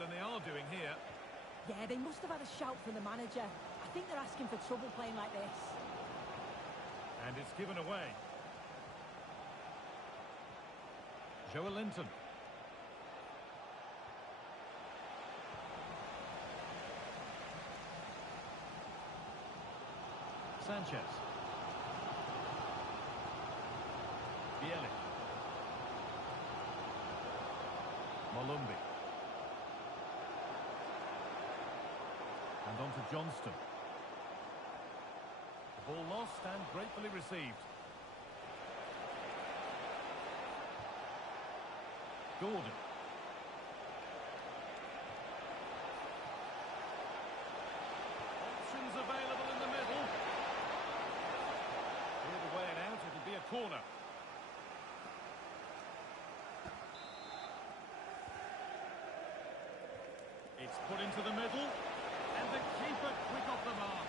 than they are doing here. Yeah, they must have had a shout from the manager. I think they're asking for trouble playing like this. And it's given away. Joe Linton. Sanchez. Bielik. Malumbi. And on to Johnston. The ball lost and gratefully received. Gordon. Options available in the middle. Either way and out, it'll be a corner. It's put into the middle, and the keeper quick off the mark.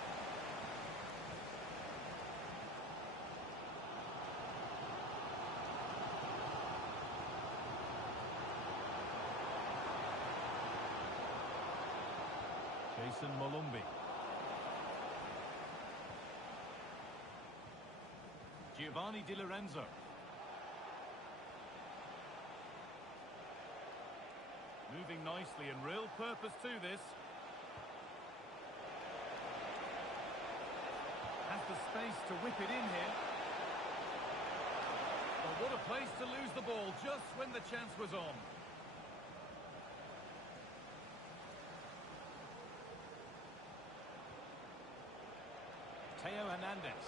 Jason Malumbi. Giovanni Di Lorenzo. Moving nicely and real purpose to this. Has the space to whip it in here. Well, what a place to lose the ball just when the chance was on. Teo Hernandez.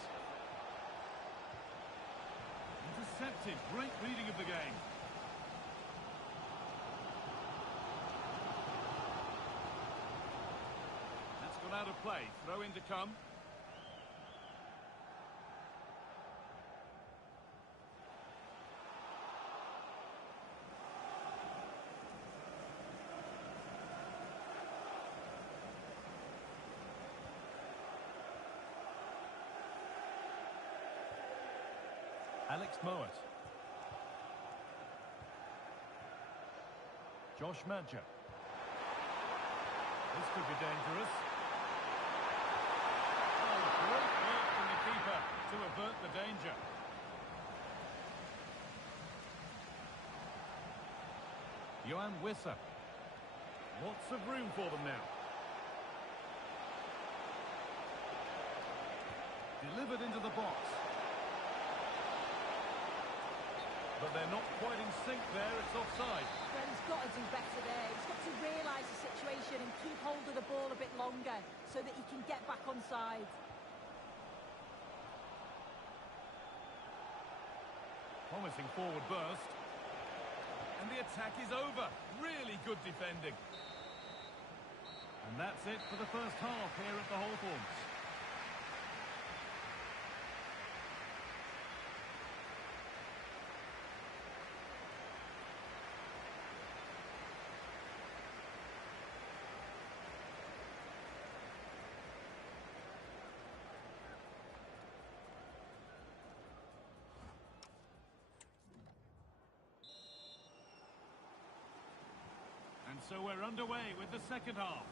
Intercepted. Great reading of the game. That's gone out of play. Throw in to come. Alex Mowat. Josh Madger. This could be dangerous. Oh, great work from the keeper to avert the danger. Johan Wissa. Lots of room for them now. Delivered into the box. But they're not quite in sync there, it's offside. Well, he's got to do better there. He's got to realise the situation and keep hold of the ball a bit longer so that he can get back on side. Promising forward burst. And the attack is over. Really good defending. And that's it for the first half here at the Hawthorns. And so we're underway with the second half.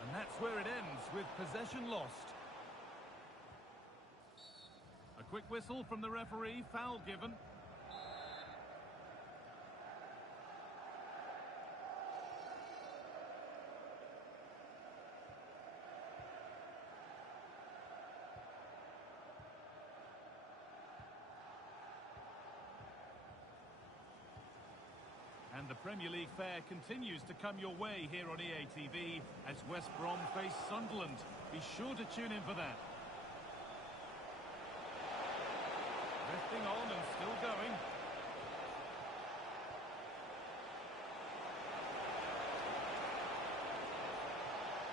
And that's where it ends, with possession lost. A quick whistle from the referee, foul given. And the Premier League fare continues to come your way here on EA TV as West Brom face Sunderland. Be sure to tune in for that. Drifting on and still going.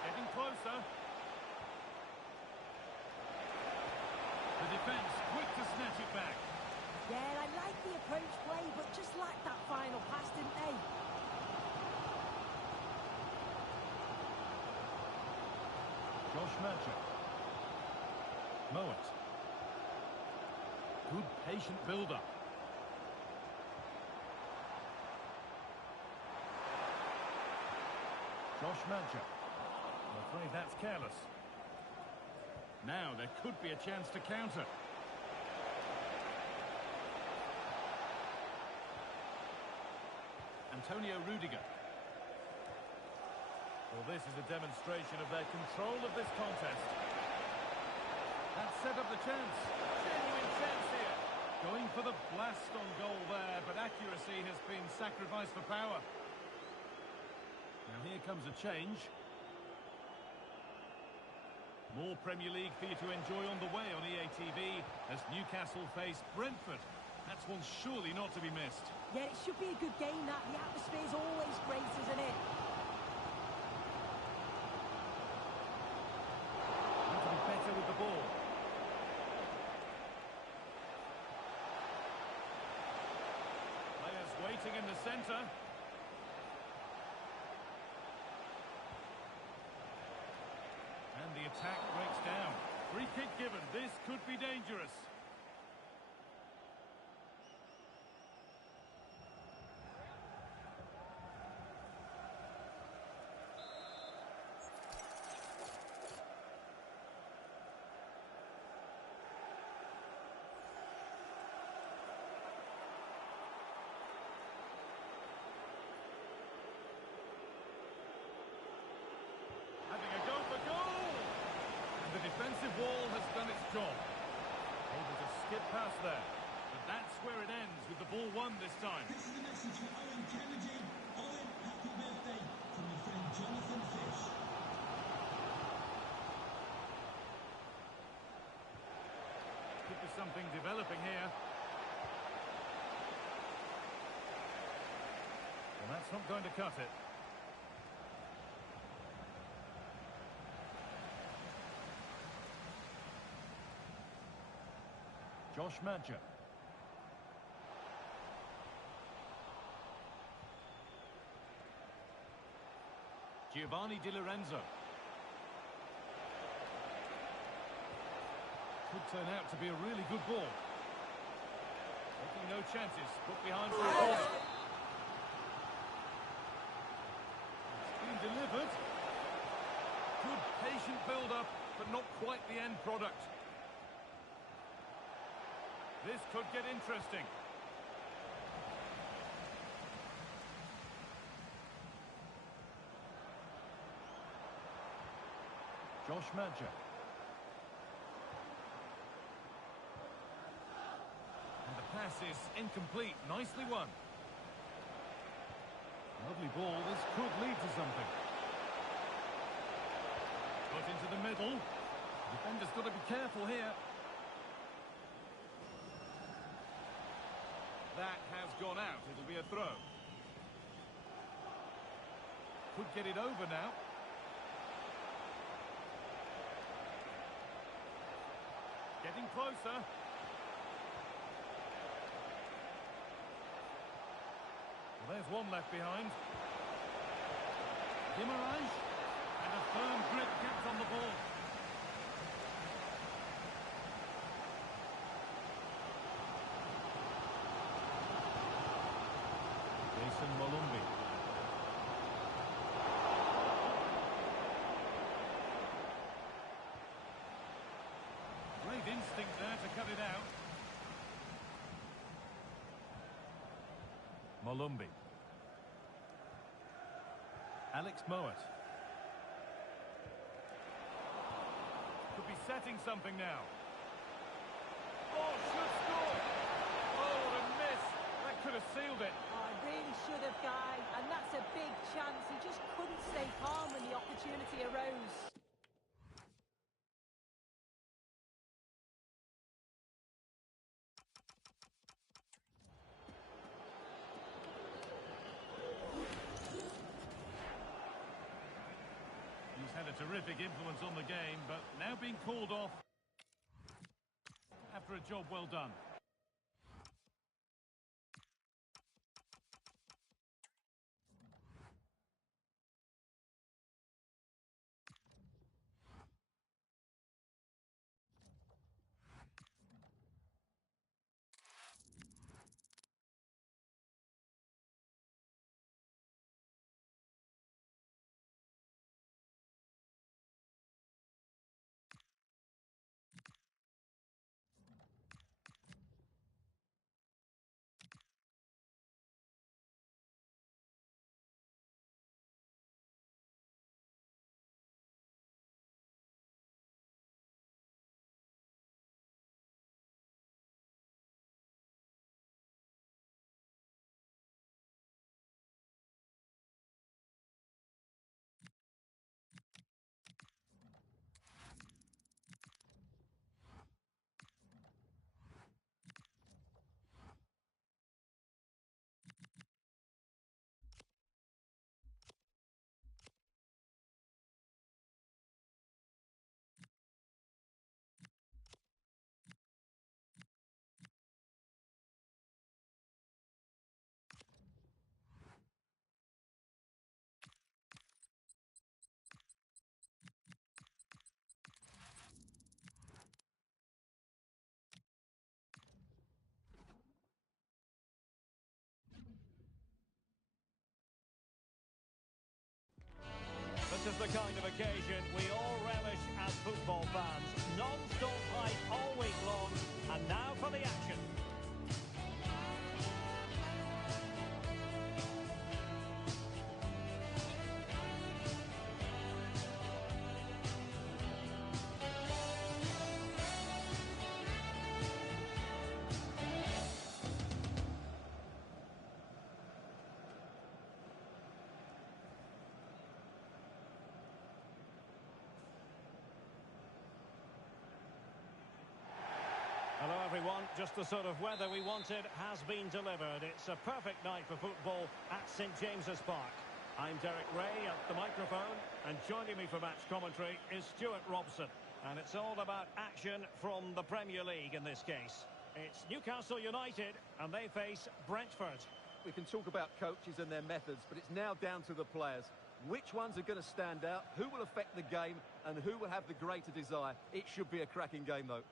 Getting closer. The defence quick to snatch it back. Yeah, I like the approach play, but just lacked that final pass, didn't they? Josh Magic. Mowat. Good patient build-up. Josh Magic. I'm afraid that's careless. Now there could be a chance to counter. Antonio Rudiger. Well, this is a demonstration of their control of this contest. That set up the chance. Genuine chance here. Going for the blast on goal there, but accuracy has been sacrificed for power. Now here comes a change. More Premier League for you to enjoy on the way on EA TV as Newcastle face Brentford. That's one surely not to be missed. Yeah, it should be a good game, that. The atmosphere's always great, isn't it? Need to be better with the ball. Players waiting in the centre. And the attack breaks down. Free kick given. This could be dangerous. Defensive wall has done its job. Able to skip past there. But that's where it ends with the ball won this time. This is a message for Owen Kennedy. Owen, happy birthday from your friend Jonathan Fish. Could be something developing here. Well, that's not going to cut it. Josh Magic. Giovanni Di Lorenzo. Could turn out to be a really good ball. Taking no chances. Put behind for a corner. It's been delivered. Good patient build-up, but not quite the end product. This could get interesting. Josh Magic. And the pass is incomplete. Nicely won. Lovely ball. This could lead to something. Put into the middle. Defender's got to be careful here. That has gone out. It'll be a throw. Could get it over now. Getting closer. Well, there's one left behind. Guimaraes. And a firm grip kept on the ball. Malumbi. Great instinct there to cut it out. Malumbi. Alex Mowat. Could be setting something now. Oh, should score! Oh, what a miss! That could have sealed it. Really should have, Guy, and that's a big chance. He just couldn't stay calm when the opportunity arose. He's had a terrific influence on the game, but now being called off after a job well done. is the kind of occasion we all relish as football fans. Non-stop hype all week long, and now for the action. Hello everyone, just the sort of weather we wanted has been delivered. It's a perfect night for football at St James's Park. I'm Derek Ray at the microphone, and joining me for match commentary is Stuart Robson. And it's all about action from the Premier League in this case. It's Newcastle United, and they face Brentford. We can talk about coaches and their methods, but it's now down to the players. Which ones are going to stand out, who will affect the game, and who will have the greater desire? It should be a cracking game, though.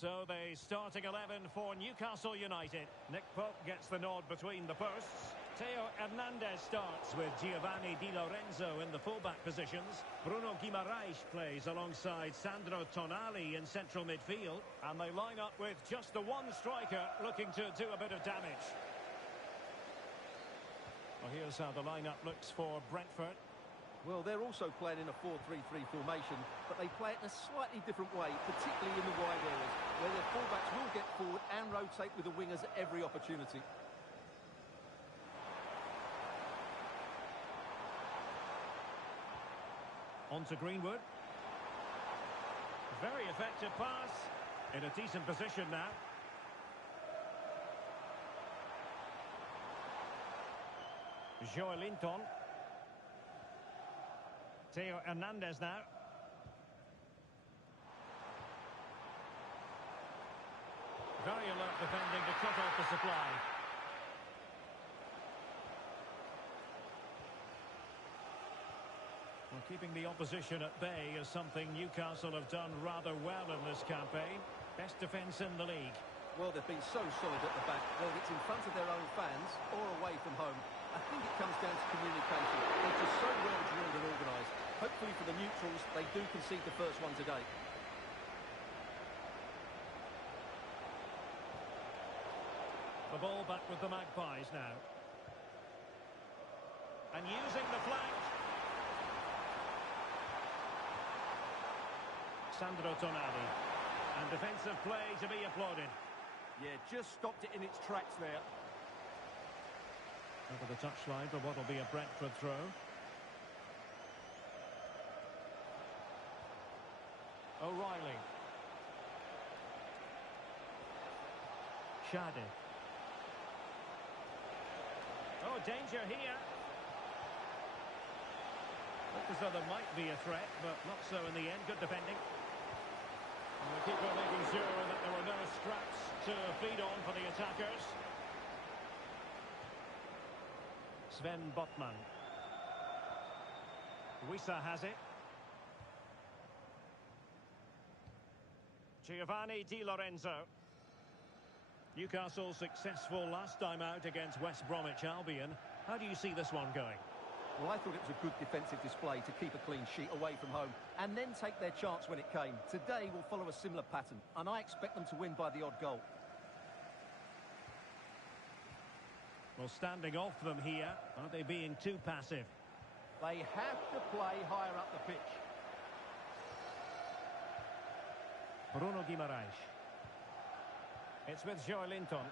So the starting 11 for Newcastle United. Nick Pope gets the nod between the posts. Theo Hernandez starts with Giovanni Di Lorenzo in the fullback positions. Bruno Guimaraes plays alongside Sandro Tonali in central midfield. And they line up with just the one striker looking to do a bit of damage. Well, here's how the lineup looks for Brentford. Well, they're also playing in a 4-3-3 formation, but they play it in a slightly different way, particularly in the wide areas, where their fullbacks will get forward and rotate with the wingers at every opportunity. On to Greenwood. Very effective pass. In a decent position now. Joelinton. Theo Hernandez now. Very alert defending to cut off the supply. Well, keeping the opposition at bay is something Newcastle have done rather well in this campaign. Best defence in the league. Well, they've been so solid at the back, whether it's in front of their own fans or away from home. I think it comes down to communication. They're just so well drilled and organised. Hopefully for the neutrals, they do concede the first one today. The ball back with the Magpies now. And using the flank. Sandro Tonali. And defensive play to be applauded. Yeah, just stopped it in its tracks there. Over the touchline for what will be a Brentford throw. O'Reilly. Shade. Oh, danger here. Looked as though there might be a threat, but not so in the end. Good defending. And the keeper making sure that there were no scraps to feed on for the attackers. Sven Botman. Wissa has it. Giovanni Di Lorenzo. Newcastle successful last time out against West Bromwich Albion. How do you see this one going? Well, I thought it was a good defensive display to keep a clean sheet away from home and then take their chance when it came. Today will follow a similar pattern, and I expect them to win by the odd goal. Well, standing off them here, are they being too passive? They have to play higher up the pitch. Bruno Guimaraes. It's with Joelinton.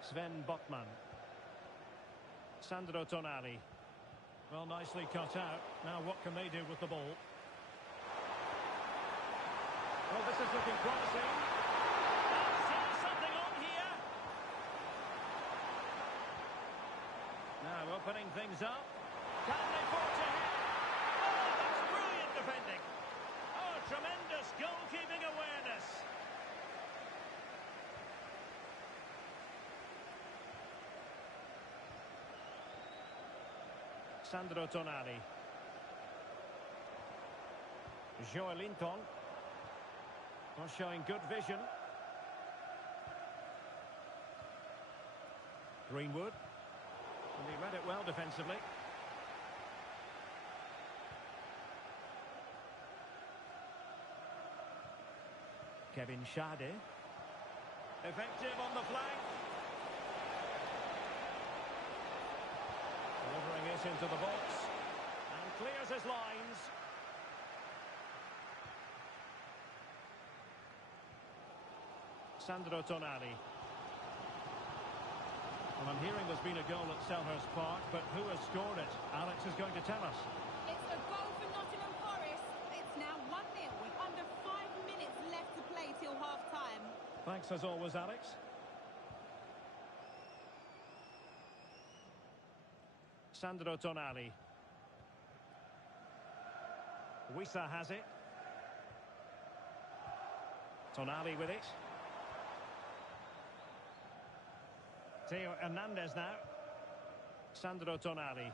Sven Botman. Sandro Tonali. Well, nicely cut out. Now what can they do with the ball? Well, this is looking promising. There's something on here. Now opening things up. Can they forge ahead? Oh, that's brilliant defending. Oh, tremendous goalkeeping awareness. Sandro Tonali. Joelinton. Well, showing good vision. Greenwood. And he read it well defensively. Kevin Schade. Effective on the flank. Delivering it into the box. And clears his lines. Sandro Tonali. Well, I'm hearing there's been a goal at Selhurst Park, but who has scored it? Alex is going to tell us. It's a goal for Nottingham Forest. It's now 1-0 with under 5 minutes left to play till half-time. Thanks as always, Alex. Sandro Tonali. Wissa has it. Tonali with it. Theo Hernandez now. Sandro Tonali.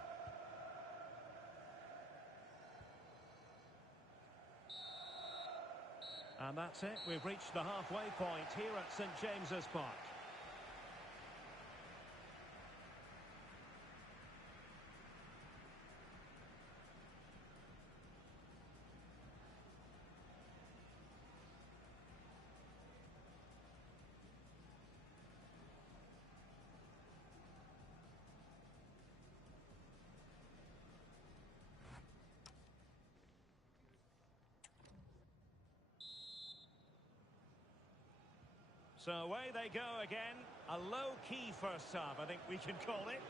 And that's it. We've reached the halfway point here at St James's Park. So away they go again. A low-key first half, I think we can call it.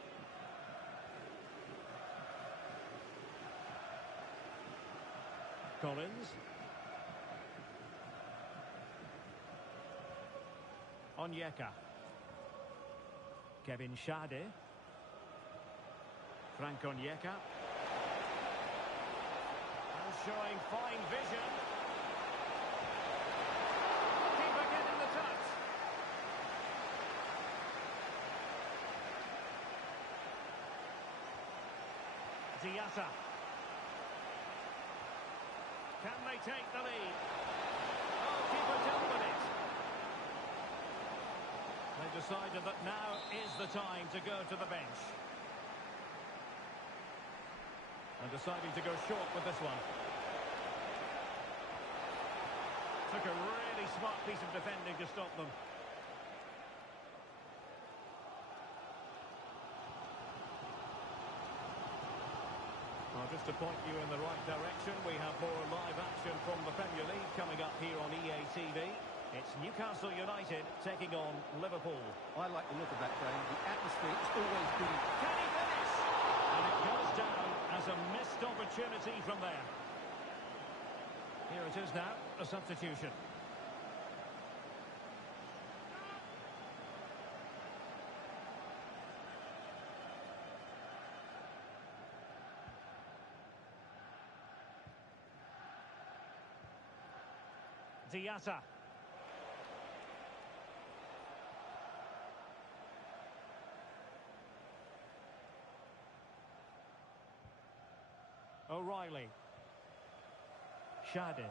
Collins. Onyeka. Kevin Schade. Frank Onyeka. And showing fine vision. Keeper getting the touch. Diatta. Can they take the lead? Oh, keeper dealt with it. They decided that now is the time to go to the bench. And deciding to go short with this one. Took a really smart piece of defending to stop them. Well, just to point you in the right direction, we have more live action from the Premier League coming up here on EA TV. It's Newcastle United taking on Liverpool. I like the look of that game. The atmosphere is always good. Can he finish? And it goes down as a missed opportunity from there. Here it is now, a substitution. Diatta. O'Reilly. Schade.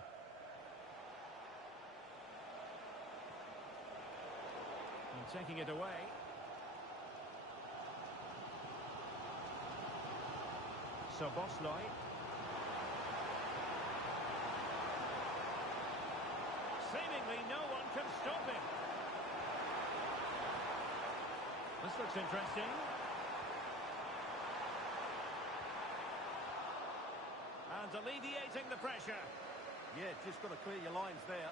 And taking it away. Szoboszlai. Seemingly no one can stop him. This looks interesting. And alleviating the pressure. Yeah, just got to clear your lines there.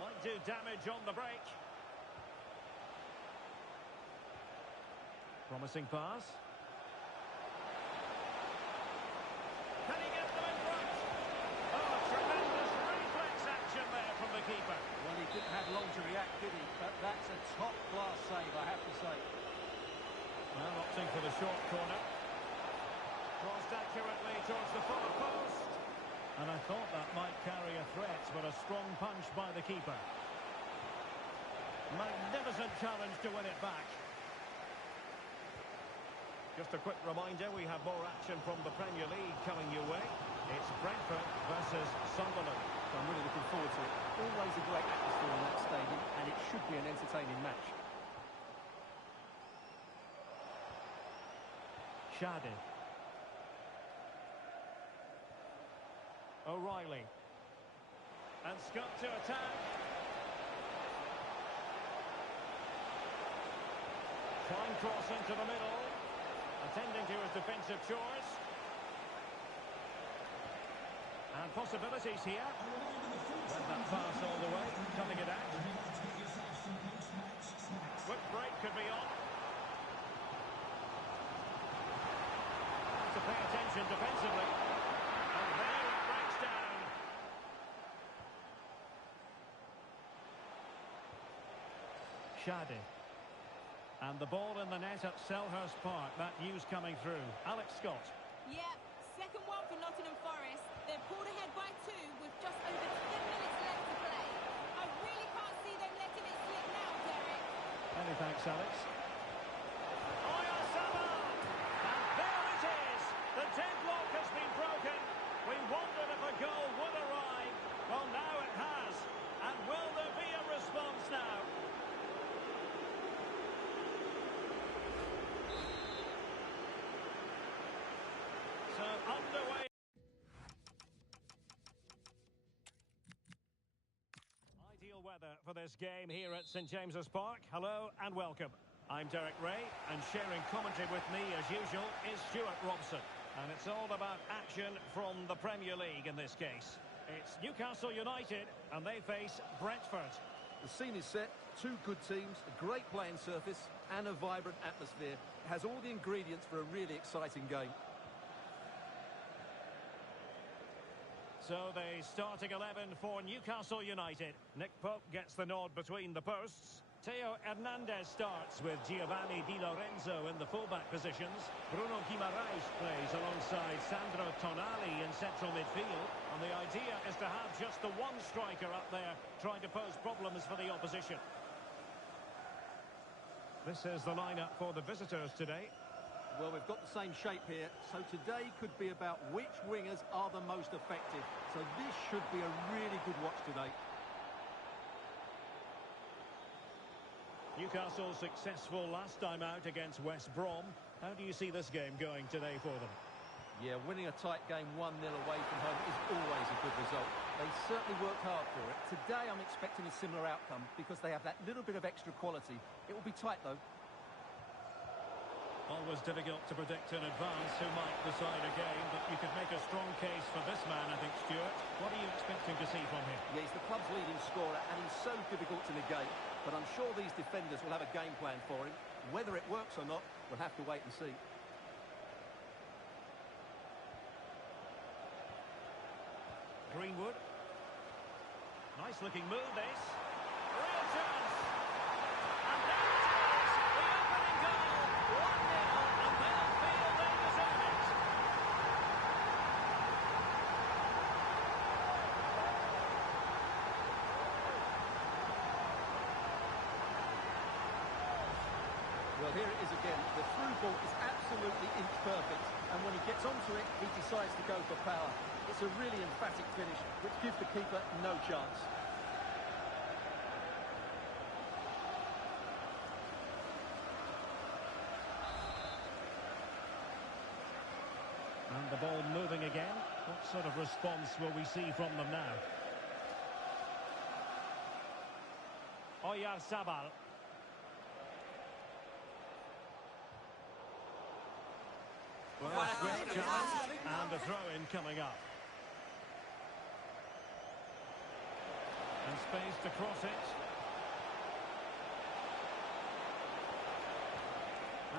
Might do damage on the break. Promising pass. Can he get them in front? Oh, tremendous reflex action there from the keeper. Well, he didn't have long to react, did he? But that's a top-class save, I have to say. Well, opting for the short corner. Crossed accurately towards the far post. And I thought that might carry a threat, but a strong punch by the keeper. Magnificent challenge to win it back. Just a quick reminder, we have more action from the Premier League coming your way. It's Brentford versus Sunderland. I'm really looking forward to it. Always a great atmosphere in that stadium, and it should be an entertaining match. Shade. O'Reilly. And Scott to attack. Fine cross into the middle. Attending to his defensive chores. And possibilities here. Read that pass all the way, coming it out. Quick break could be on. Have to pay attention defensively. And there it breaks down. Shade. And the ball in the net at Selhurst Park. That news coming through. Alex Scott. Yeah, second one for Nottingham Forest. They're pulled ahead by 2 with just over 10 minutes left to play. I really can't see them letting it slip now, Derek. Many thanks, Alex. Oyarzabal! And there it is! The deadlock has been broken. We wondered if a goal would arrive. Well, now it has. And will there be a response now? So underway. Ideal weather for this game here at St James's Park. Hello and welcome. I'm Derek Ray, and sharing commentary with me as usual is Stuart Robson. And it's all about action from the Premier League in this case. It's Newcastle United and they face Brentford. The scene is set, 2 good teams, a great playing surface and a vibrant atmosphere. It has all the ingredients for a really exciting game. So the starting 11 for Newcastle United. Nick Pope gets the nod between the posts. Theo Hernandez starts with Giovanni Di Lorenzo in the fullback positions. Bruno Guimaraes plays alongside Sandro Tonali in central midfield. And the idea is to have just the one striker up there trying to pose problems for the opposition. This is the lineup for the visitors today. Well, we've got the same shape here, so today could be about which wingers are the most effective. So this should be a really good watch today. Newcastle successful last time out against West Brom. How do you see this game going today for them? Yeah, winning a tight game 1-0 away from home is always a good result. They certainly worked hard for it. Today I'm expecting a similar outcome because they have that little bit of extra quality. It will be tight though. Always difficult to predict in advance who might decide a game, but you could make a strong case for this man, I think, Stuart. What are you expecting to see from him? Yeah, he's the club's leading scorer and he's so difficult to negate. But I'm sure these defenders will have a game plan for him. Whether it works or not, we'll have to wait and see. Greenwood. Nice looking move, this. Real chance! And there it is! The opening goal! 1-0, and they'll feel they deserve it. Well, here it is again. The through ball is absolutely imperfect, and when he gets onto it, he decides to go for power. It's a really emphatic finish, which gives the keeper no chance. And the ball moving again. What sort of response will we see from them now? Oyarzabal. Well, a great chance, and a throw-in coming up. And space to cross it.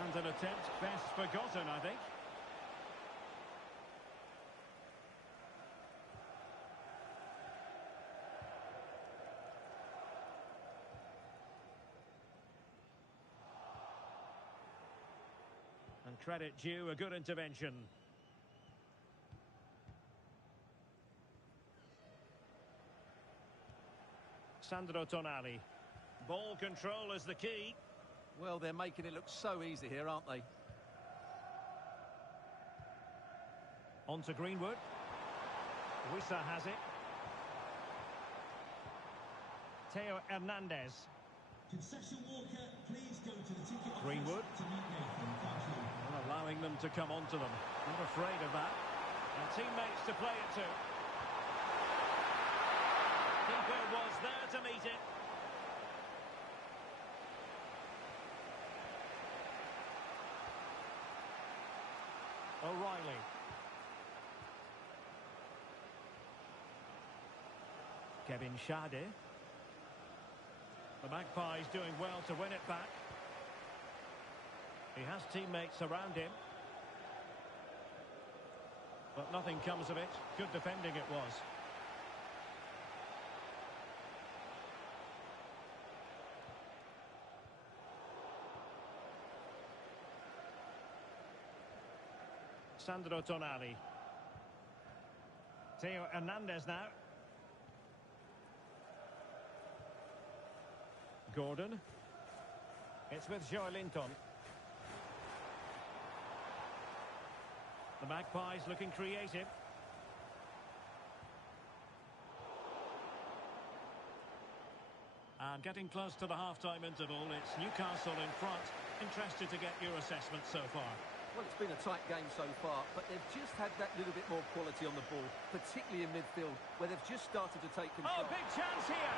And an attempt best forgotten, I think. And credit due, a good intervention. Sandro Tonali. Ball control is the key. Well, they're making it look so easy here, aren't they? On to Greenwood. Wissa has it. Theo Hernandez. Concession Walker, please go to the ticket office Greenwood. to meet Nathan. Thank you. Well, a allowing them to come onto them. Not afraid of that. And teammates to play it to. Keeper was there to meet it. O'Reilly. Kevin Schade. The Magpies doing well to win it back. He has teammates around him. But nothing comes of it. Good defending it was. Sandro Tonali. Theo Hernandez now. Gordon. It's with Joelinton. The Magpies looking creative. And getting close to the half-time interval, it's Newcastle in front. Interested to get your assessment so far. Well, it's been a tight game so far, but they've just had that little bit more quality on the ball, particularly in midfield, where they've just started to take control. Oh, big chance here!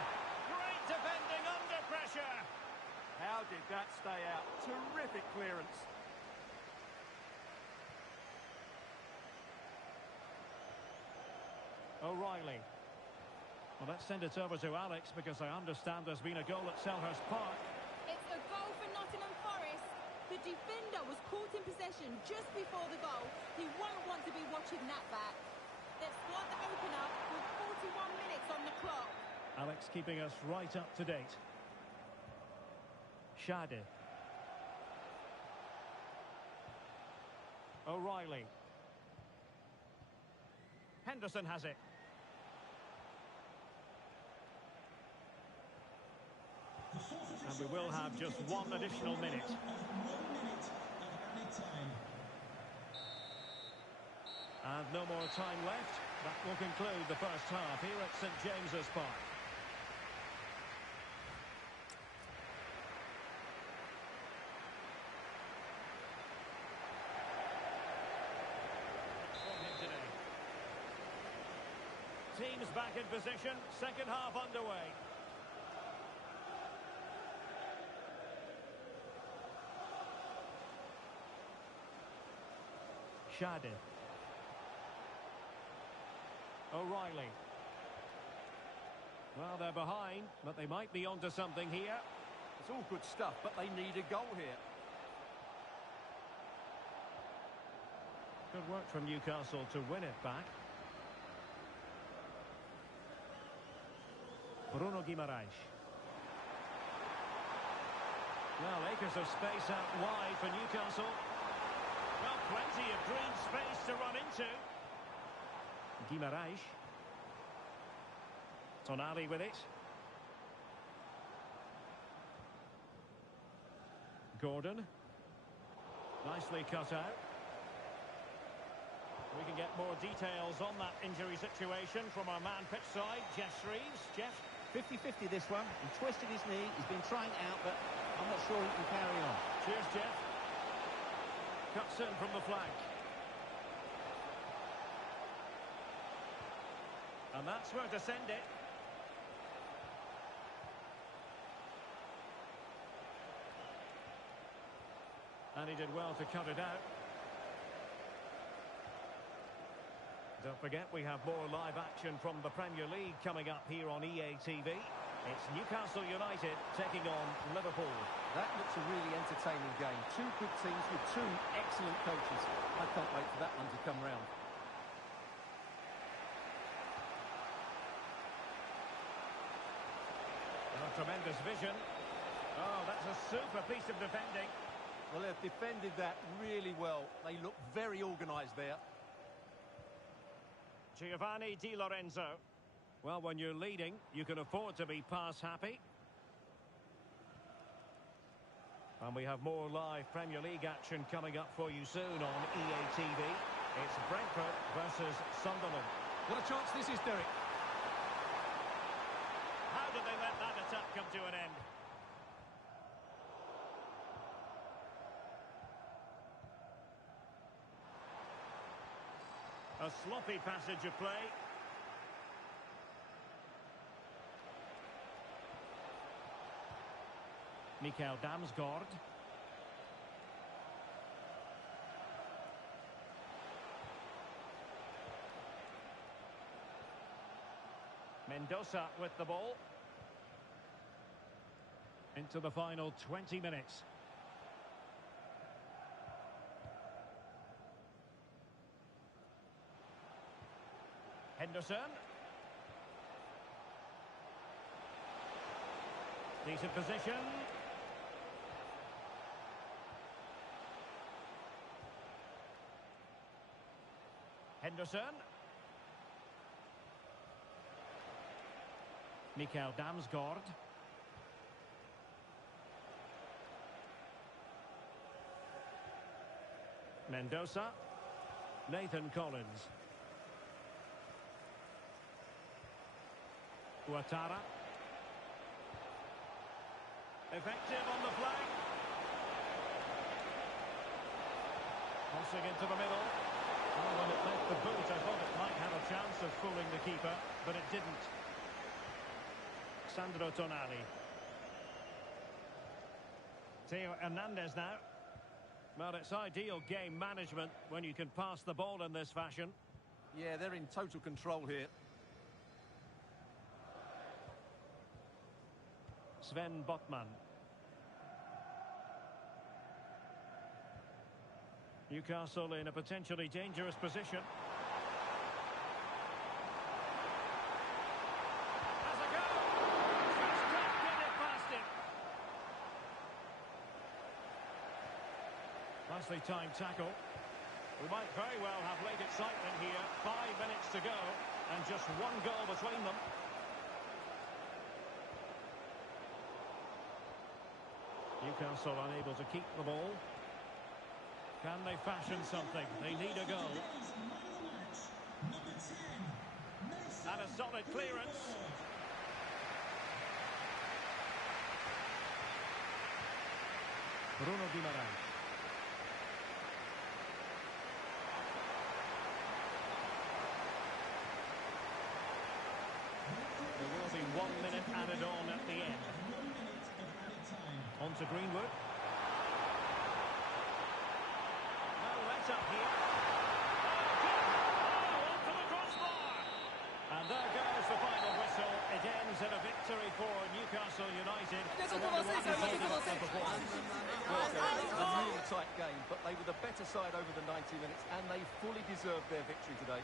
Great defending under pressure! How did that stay out? Terrific clearance. O'Reilly. Well, let's send it over to Alex, because I understand there's been a goal at Selhurst Park. It's a goal for Nottingham Forest. The defender was caught in possession just before the goal. He won't want to be watching that back. They've scored the opener with 41 minutes on the clock. Alex keeping us right up to date. Schade. O'Reilly. Henderson has it. And we will have just one additional minute. 1 minute of added time. And no more time left. That will conclude the first half here at St James's Park. From him today. Teams back in position. Second half underway. Schade. O'Reilly. Well, they're behind, but they might be onto something here. It's all good stuff, but they need a goal here. Good work from Newcastle to win it back. Bruno Guimaraes. Well, acres of space out wide for Newcastle. Well, plenty of green space to run into. Guimaraes. Tonali with it. Gordon. Nicely cut out. We can get more details on that injury situation from our man pitch side, Jeff Shreves. Jeff? 50-50 this one. He twisted his knee. He's been trying out, but I'm not sure he can carry on. Cheers, Jeff. Cuts in from the flank. And that's where to send it. And he did well to cut it out. Don't forget, we have more live action from the Premier League coming up here on EA TV. It's Newcastle United taking on Liverpool. That looks a really entertaining game. Two good teams with two excellent coaches. I can't wait for that one to come round. Oh, tremendous vision. Oh, that's a super piece of defending. Well, they've defended that really well. They look very organised there. Giovanni Di Lorenzo. Well, when you're leading, you can afford to be pass happy. And we have more live Premier League action coming up for you soon on EA TV. It's Brentford versus Sunderland. What a chance this is, Derek. How did they let that attack come to an end? A sloppy passage of play. Mikael Damsgaard. Mendoza with the ball. Into the final 20 minutes. Henderson. Decent position. Henderson. Mikael Damsgaard. Mendoza. Nathan Collins. Ouattara. Effective on the flank. Crossing into the middle. Well, when it left the boot, I thought it might have a chance of fooling the keeper, but it didn't. Sandro Tonali. Theo Hernandez now. Well, it's ideal game management when you can pass the ball in this fashion. Yeah, they're in total control here. Sven Botman. Newcastle in a potentially dangerous position. Has a go! Just can't get it past him. Nicely timed tackle. We might very well have late excitement here. 5 minutes to go and just one goal between them. Newcastle unable to keep the ball. Can they fashion something? They need a goal. And a solid clearance. Bruno Guimaraes. There will be 1 minute added on at the end. On to Greenwood. No let up here. Oh, good! Oh, onto the crossbar! And there goes the final whistle. It ends in a victory for Newcastle United. Well, a really tight game, but they were the better side over the 90 minutes, and they fully deserved their victory today.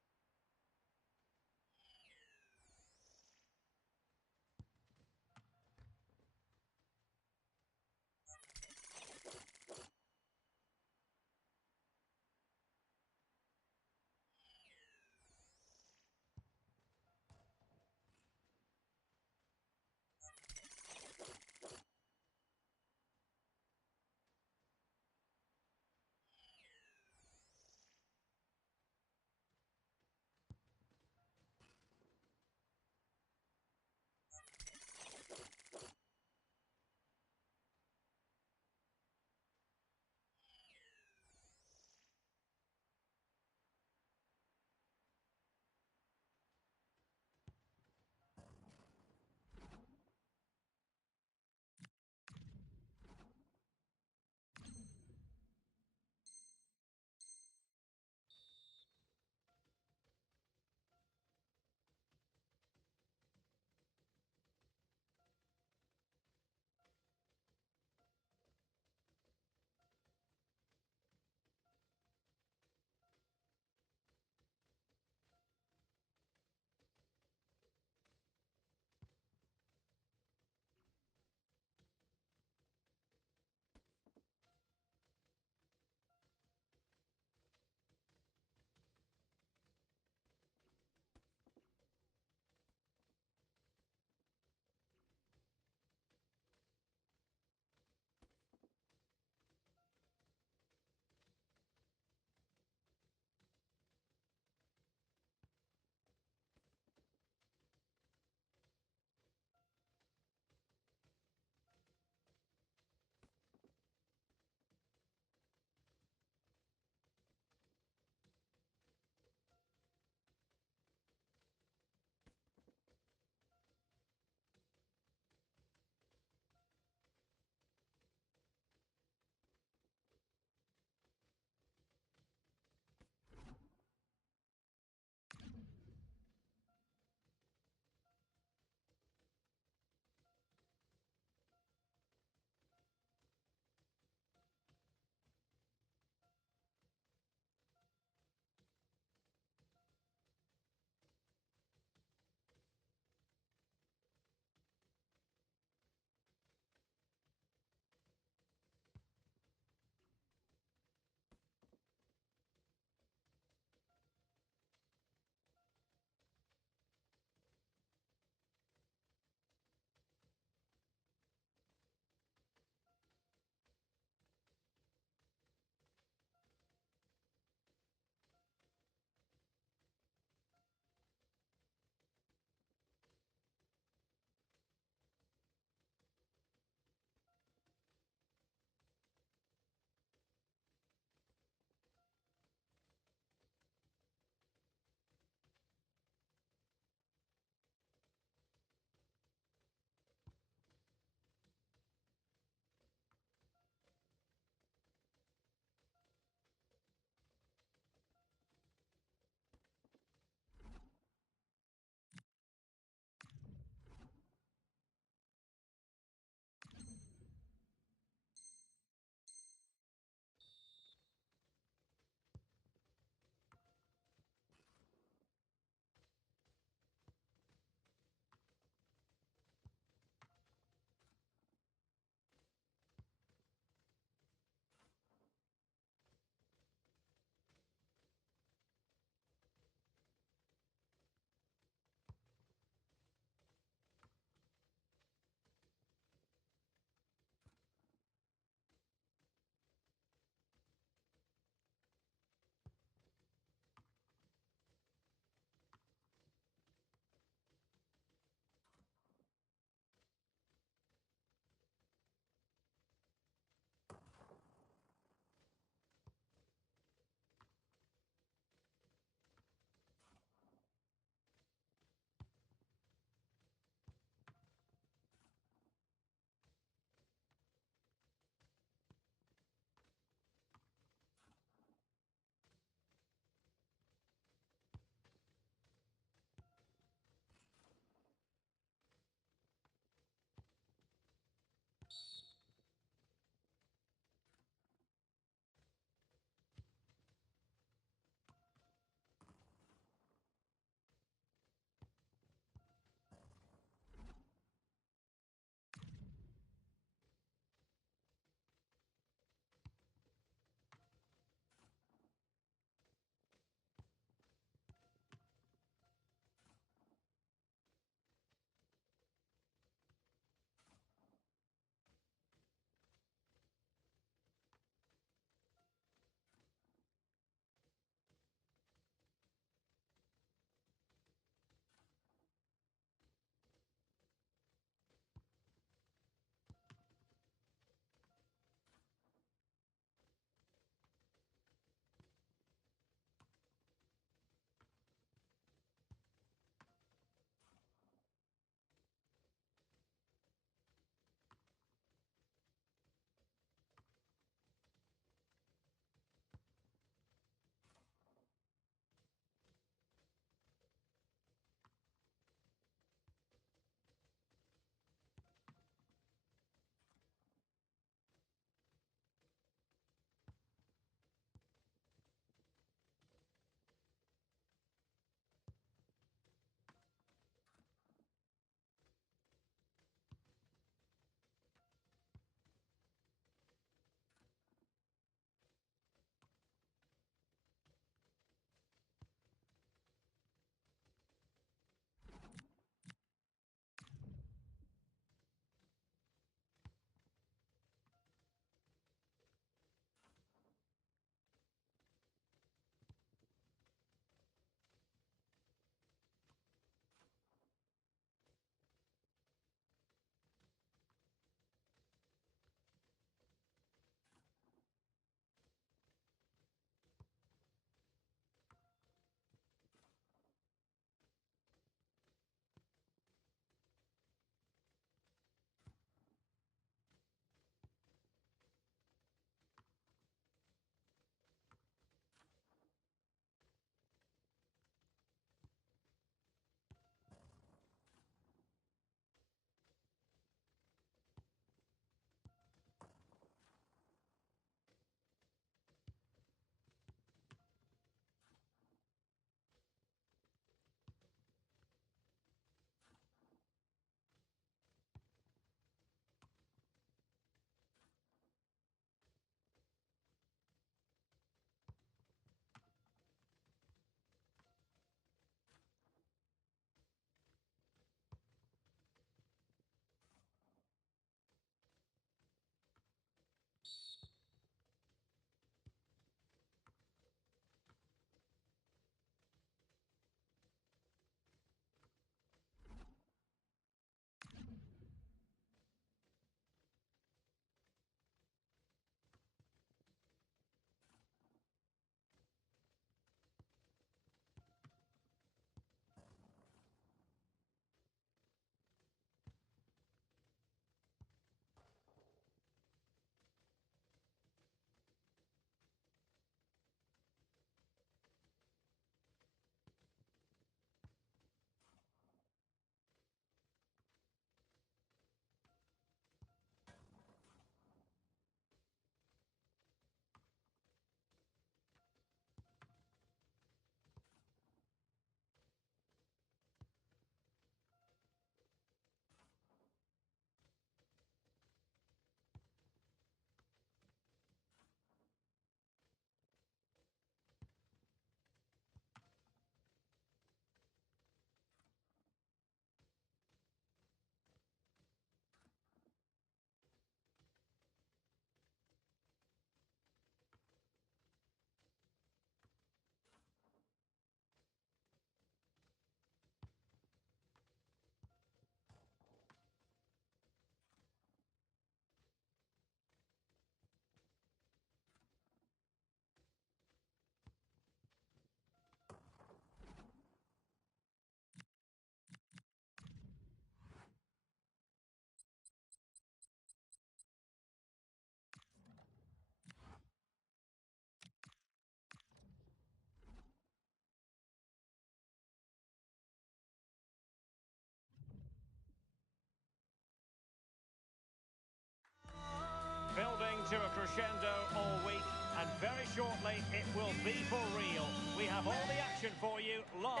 crescendo all week, and very shortly it will be for real. We have all the action for you live.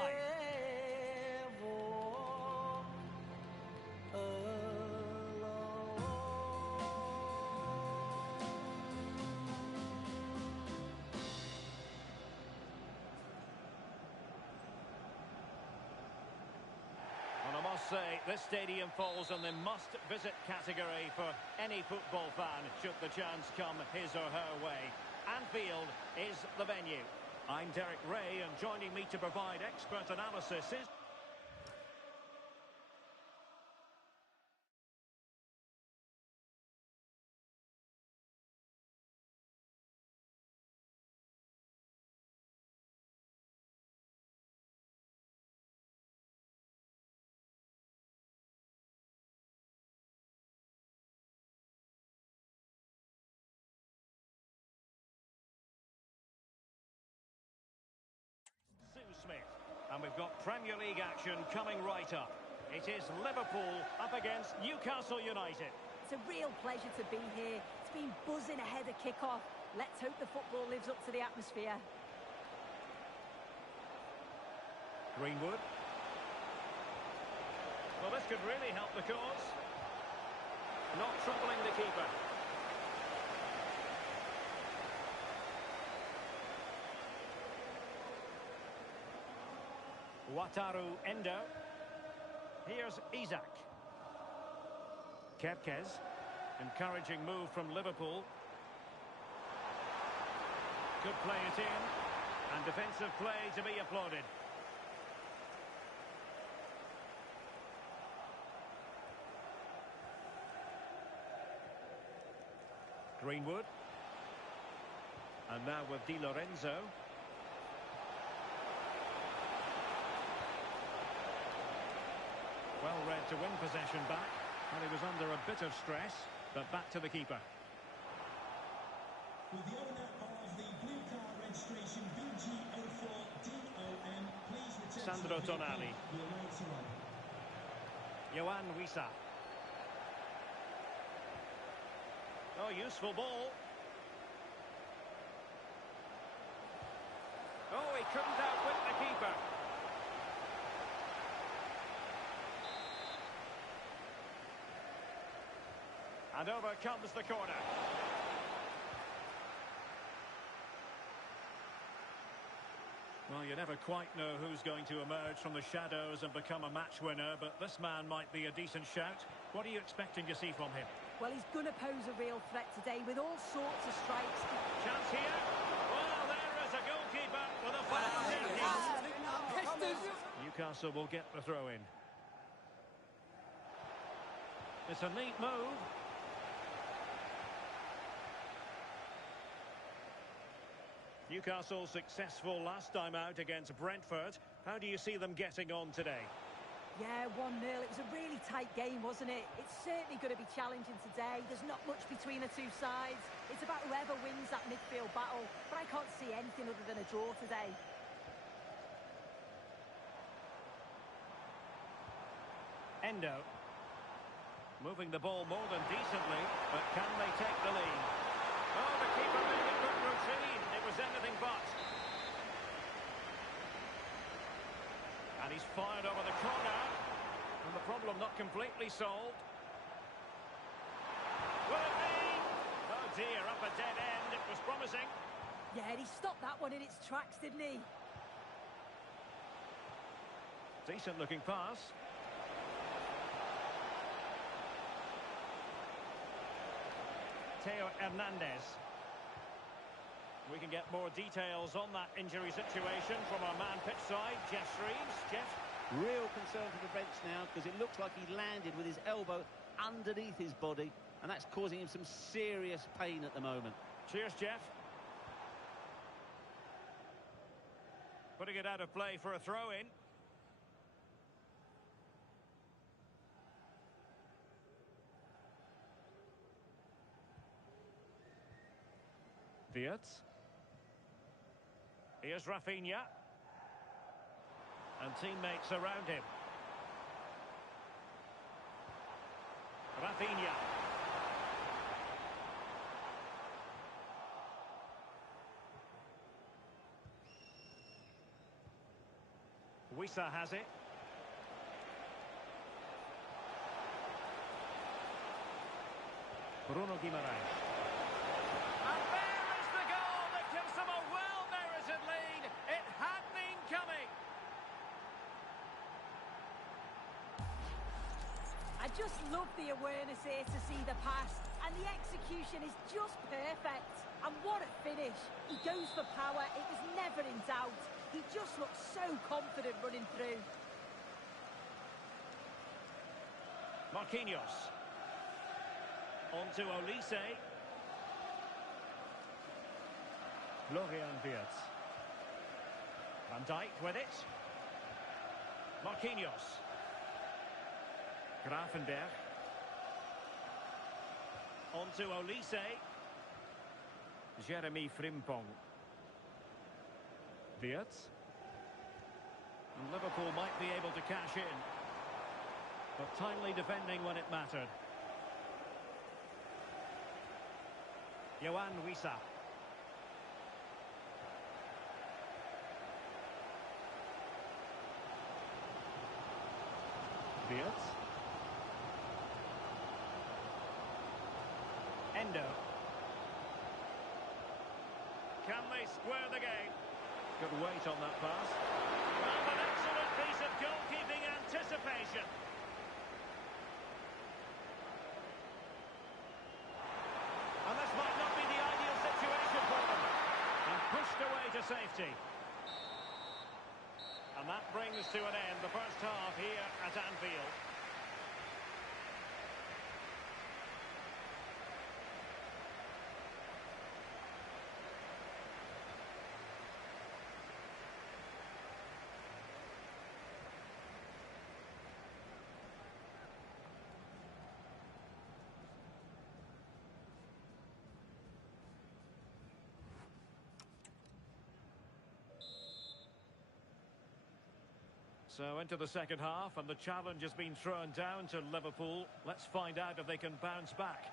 And I must say, this stadium falls in the must-visit category for any football fan, should the chance come his or her way. Anfield is the venue. I'm Derek Ray, and joining me to provide expert analysis is... Smith. And we've got Premier League action coming right up. It is Liverpool up against Newcastle United. It's a real pleasure to be here. It's been buzzing ahead of kick-off. Let's hope the football lives up to the atmosphere. Greenwood. Well, this could really help the cause. Not troubling the keeper. Wataru Endo. Here's Isak. Kepkes. Encouraging move from Liverpool. Could play it in. And defensive play to be applauded. Greenwood. And now with Di Lorenzo. Well read to win possession back. And he was under a bit of stress, but back to the keeper. With the owner of the blue car registration BG04DOM, please return Sandro to the vehicle. Tonali. The announcer on. Yohan Wissa. Oh, useful ball. Oh, he couldn't outwit the keeper. And over comes the corner. Well, you never quite know who's going to emerge from the shadows and become a match winner, but this man might be a decent shout. What are you expecting to see from him? Well, he's going to pose a real threat today with all sorts of strikes. Chance here. Well, there is a goalkeeper with a fast Newcastle will get the throw in. It's a neat move. Newcastle successful last time out against Brentford. How do you see them getting on today? Yeah, 1-0. It was a really tight game, wasn't it? It's certainly going to be challenging today. There's not much between the two sides. It's about whoever wins that midfield battle, but I can't see anything other than a draw today. Endo. Moving the ball more than decently, but can they take the lead? Oh, the keeper made a good routine. It was anything but. And he's fired over the corner. And the problem not completely solved. Will it be? Oh dear, up a dead end. It was promising. Yeah, and he stopped that one in its tracks, didn't he? Decent looking pass. Theo Hernandez. We can get more details on that injury situation from our man pitch side, Jeff Shreves. Jeff? Real concern for the bench now, because it looks like he landed with his elbow underneath his body, and that's causing him some serious pain at the moment. Cheers, Jeff. Putting it out of play for a throw-in. Wirtz. Here's Rafinha. And teammates around him. Rafinha. Wissa has it. Bruno Guimaraes. And there is the goal that gives them a well-merited lead. It had been coming. I just love the awareness here to see the pass, and the execution is just perfect. And what a finish. He goes for power, it was never in doubt. He just looks so confident running through. Marquinhos. On to Olise. Florian Wirtz. Van Dijk with it. Marquinhos. Gravenberg. On to Olise. Jeremy Frimpong. Wirtz. And Liverpool might be able to cash in. But timely defending when it mattered. Yohan Wissa. Wirtz. Endo. Can they square the game? Good weight on that pass. And an excellent piece of goalkeeping anticipation. And this might not be the ideal situation for them. And pushed away to safety. And that brings to an end the first half here at Anfield. So into the second half, and the challenge has been thrown down to Liverpool. Let's find out if they can bounce back.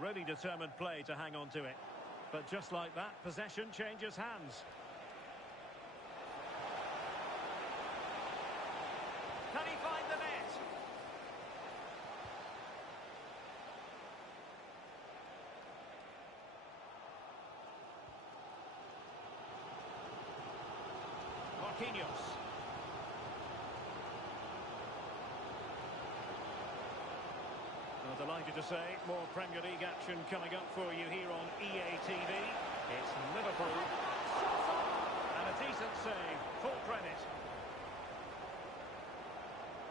Really determined play to hang on to it. But just like that, possession changes hands. Can he find the net? Marquinhos. Well, delighted to say, more Premier League action coming up for you here on EA TV. It's Liverpool. And a decent save, full credit.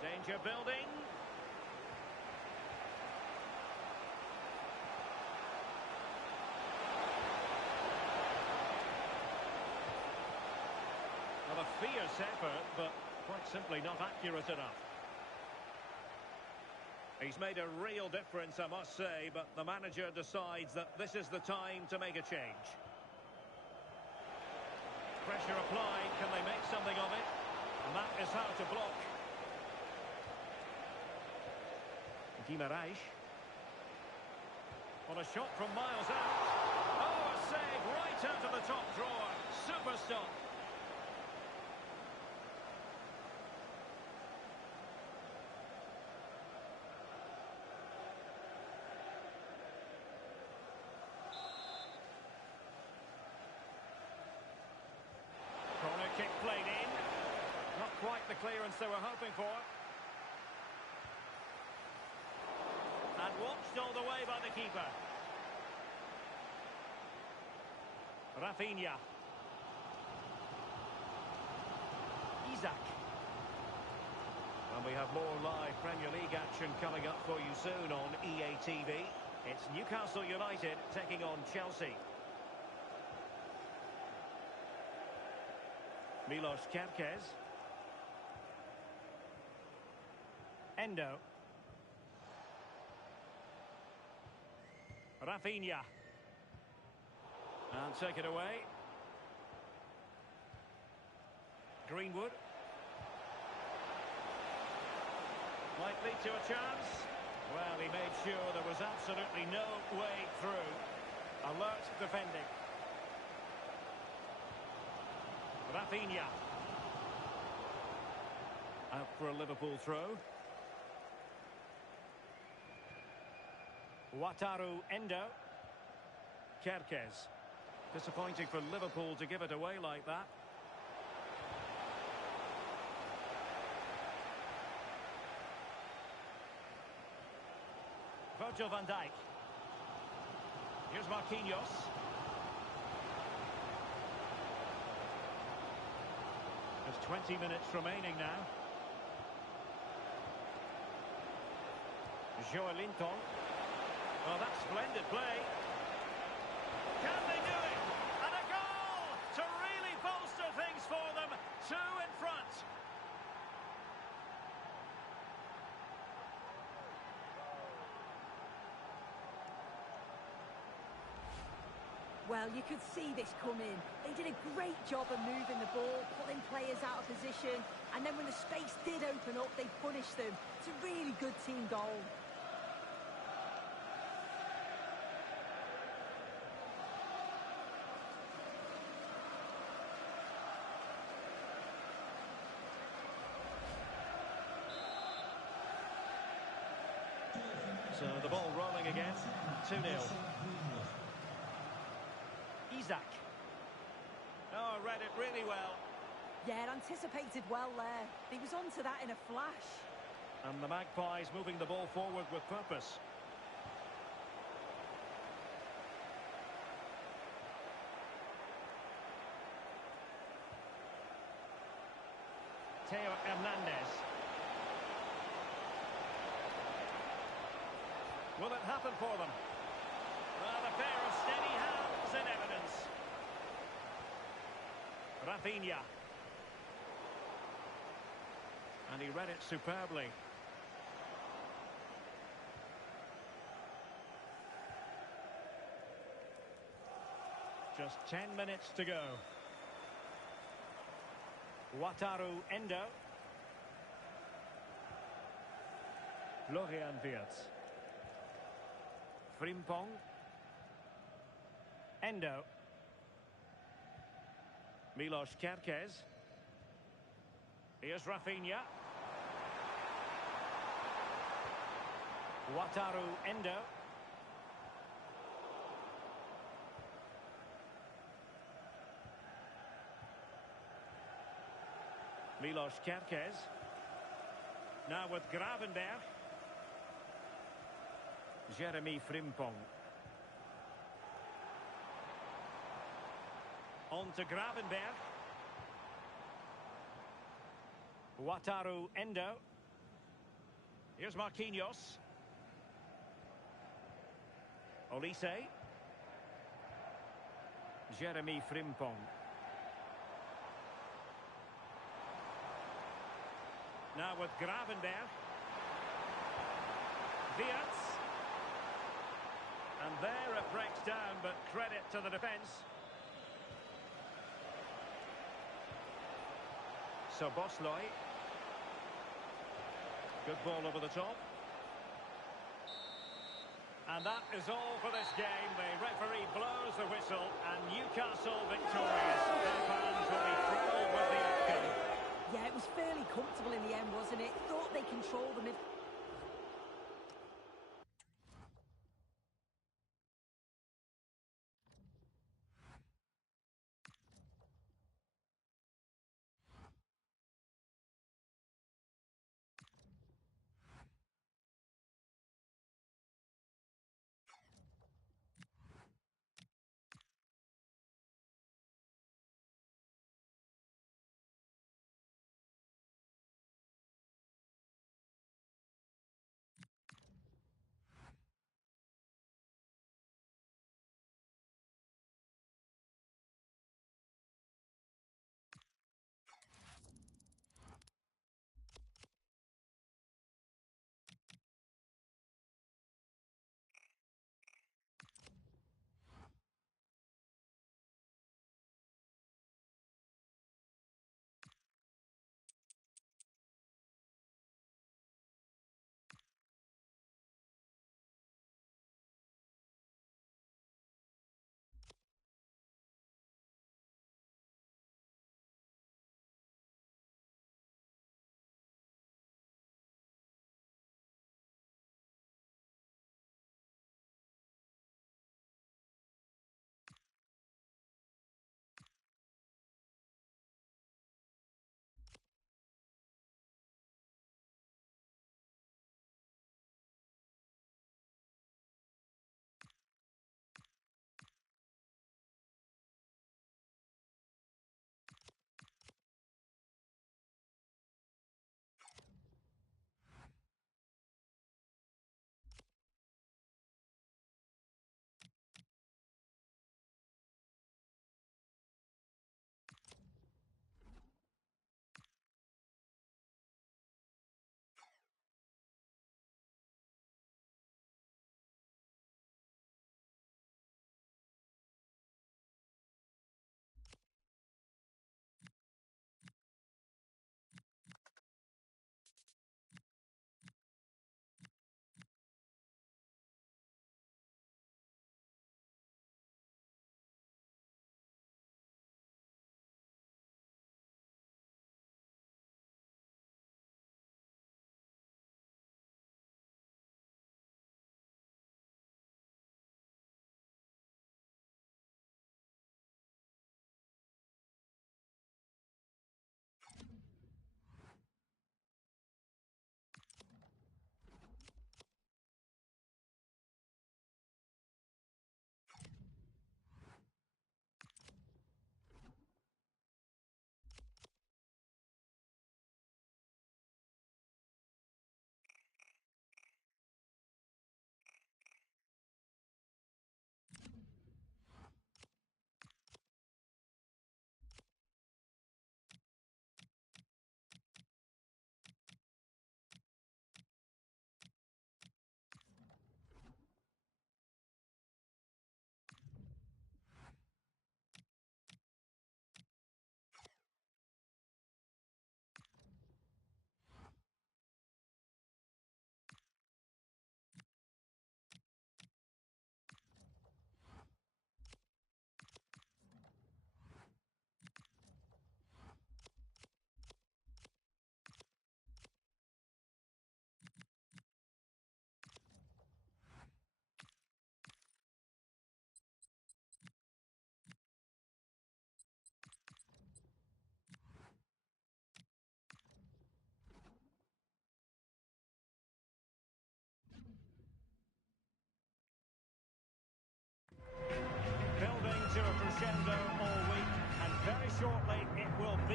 Danger building. Well, a fierce effort, but quite simply not accurate enough. He's made a real difference, I must say, but the manager decides that this is the time to make a change. Pressure applied, can they make something of it? And that is how to block. Guimaraes. Well, a shot from miles out. Oh, a save right out of the top drawer. Super stop. Corner kick played in. Not quite the clearance they were hoping for. And watched all the way by the keeper. Rafinha. Isaac. And we have more live Premier League action coming up for you soon on EA TV. It's Newcastle United taking on Chelsea. Milos Kerkez. Endo. Rafinha. And take it away. Greenwood. Might lead to a chance. Well, he made sure there was absolutely no way through. Alert defending. Rafinha. Out for a Liverpool throw. Wataru Endo. Kerkez. Disappointing for Liverpool to give it away like that. Virgil van Dijk. Here's Marquinhos. There's 20 minutes remaining now. Joelinton. Oh, that's splendid play. Can they do it? And a goal to really bolster things for them. Two in front. Well, you could see this coming. They did a great job of moving the ball, pulling players out of position, and then when the space did open up, they punished them. It's a really good team goal. So the ball rolling again. 2-0. Isaac. Oh, read it really well. Yeah, anticipated well there. He was onto that in a flash. And the Magpies moving the ball forward with purpose. Theo Hernandez. Will it happen for them? Well, a pair of steady hands in evidence. Rafinha. And he read it superbly. Just 10 minutes to go. Wataru Endo. Florian Wirtz. Frimpong. Endo. Milos Kerkez. Here's Rafinha. Wataru Endo. Milos Kerkez. Now with Gravenberg. Jeremy Frimpong. On to Gravenberg. Wataru Endo. Here's Marquinhos. Olise. Jeremy Frimpong. Now with Gravenberg. Wirtz. And there it breaks down, but credit to the defence. So Bosley. Good ball over the top. And that is all for this game. The referee blows the whistle and Newcastle victorious. Their fans will be thrilled with the outcome. Yeah, it was fairly comfortable in the end, wasn't it? Thought they controlled the mid...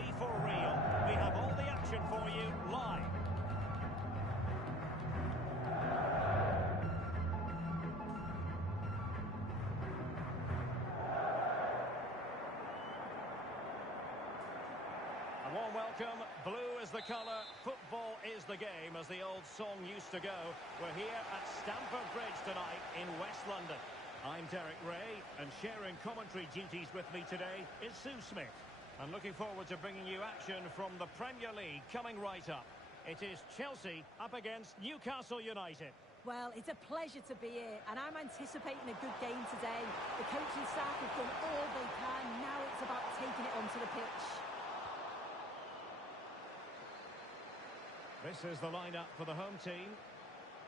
be for real. We have all the action for you live. A warm welcome. Blue is the colour, football is the game, as the old song used to go. We're here at Stamford Bridge tonight in West London. I'm Derek Ray, and sharing commentary duties with me today is Sue Smith. I'm looking forward to bringing you action from the Premier League coming right up. It is Chelsea up against Newcastle United. Well, it's a pleasure to be here, and I'm anticipating a good game today. The coaching staff have done all they can. Now it's about taking it onto the pitch. This is the lineup for the home team.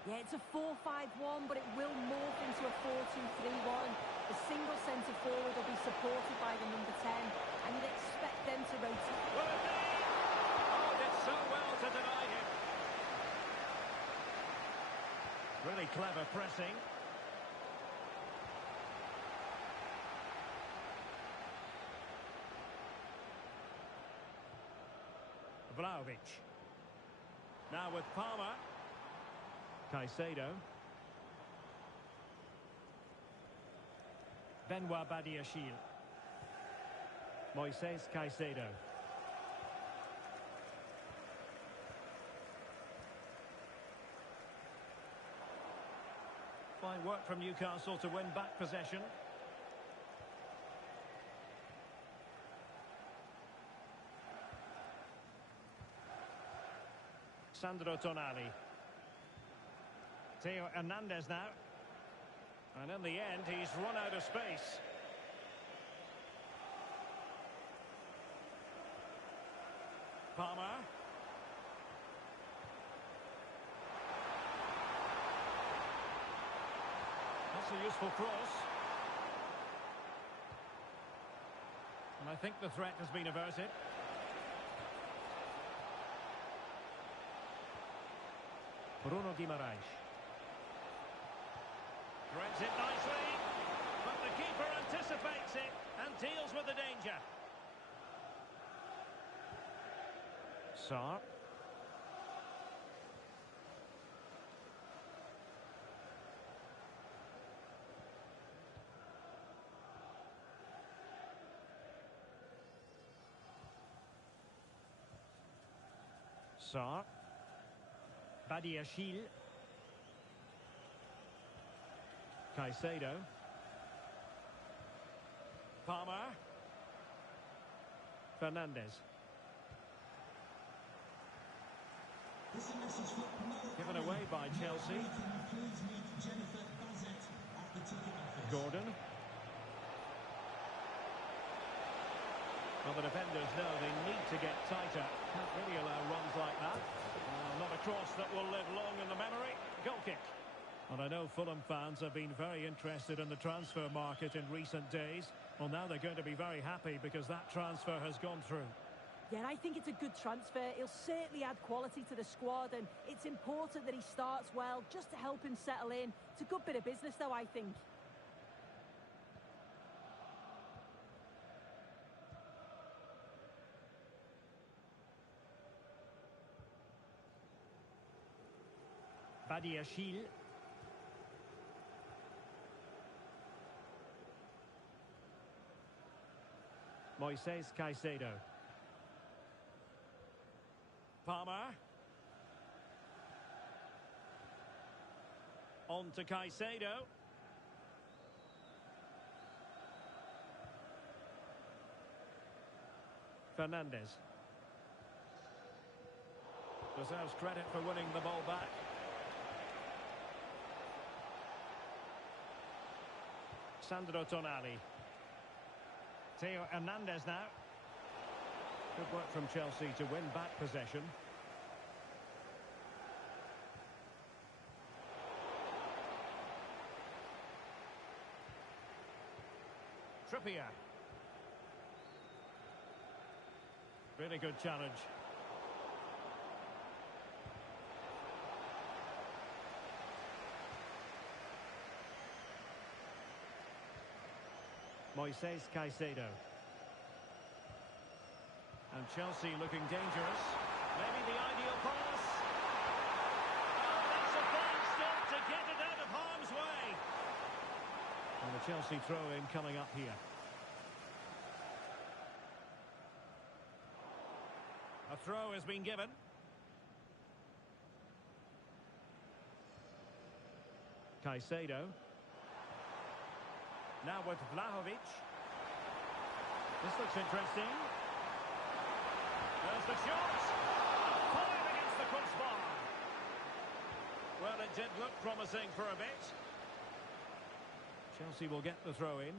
Yeah, it's a 4-5-1, but it will morph into a 4-2-3-1. The single centre forward will be supported by the number 10, and you'd expect them to rotate. Will it be? Oh, did so well to deny him. Really clever pressing. Vlahovic. Now with Palmer. Caicedo. Benoit Badiashile. Moises Caicedo. Fine work from Newcastle to win back possession. Sandro Tonali. Theo Hernandez now. And in the end, he's run out of space. Palmer. That's a useful cross. And I think the threat has been averted. Bruno Guimaraes. Threads it nicely, but the keeper anticipates it and deals with the danger. Sarr. Sarr. Badiashile. Caicedo. Palmer. Fernandez. Given away by Chelsea. Gordon. Well, the defenders know they need to get tighter. Can't really allow runs like that. Not a cross that will live long in the memory. Goal kick. And I know Fulham fans have been very interested in the transfer market in recent days. Well, now they're going to be very happy because that transfer has gone through. Yeah, I think it's a good transfer. He'll certainly add quality to the squad, and it's important that he starts well just to help him settle in. It's a good bit of business, though, I think. Badiashile. Moises Caicedo. Palmer. On to Caicedo. Fernandez. Deserves credit for winning the ball back. Sandro Tonali. Theo Hernandez now. Good work from Chelsea to win back possession. Trippier. Really good challenge. Moises Caicedo. And And Chelsea looking dangerous. Maybe the ideal pass. Oh, that's a fine stop to get it out of harm's way. And the Chelsea throw-in coming up here. A throw has been given. Caicedo. Now with Vlahovic. This looks interesting. There's the shot. Fired against the crossbar. Well, it did look promising for a bit. Chelsea will get the throw in.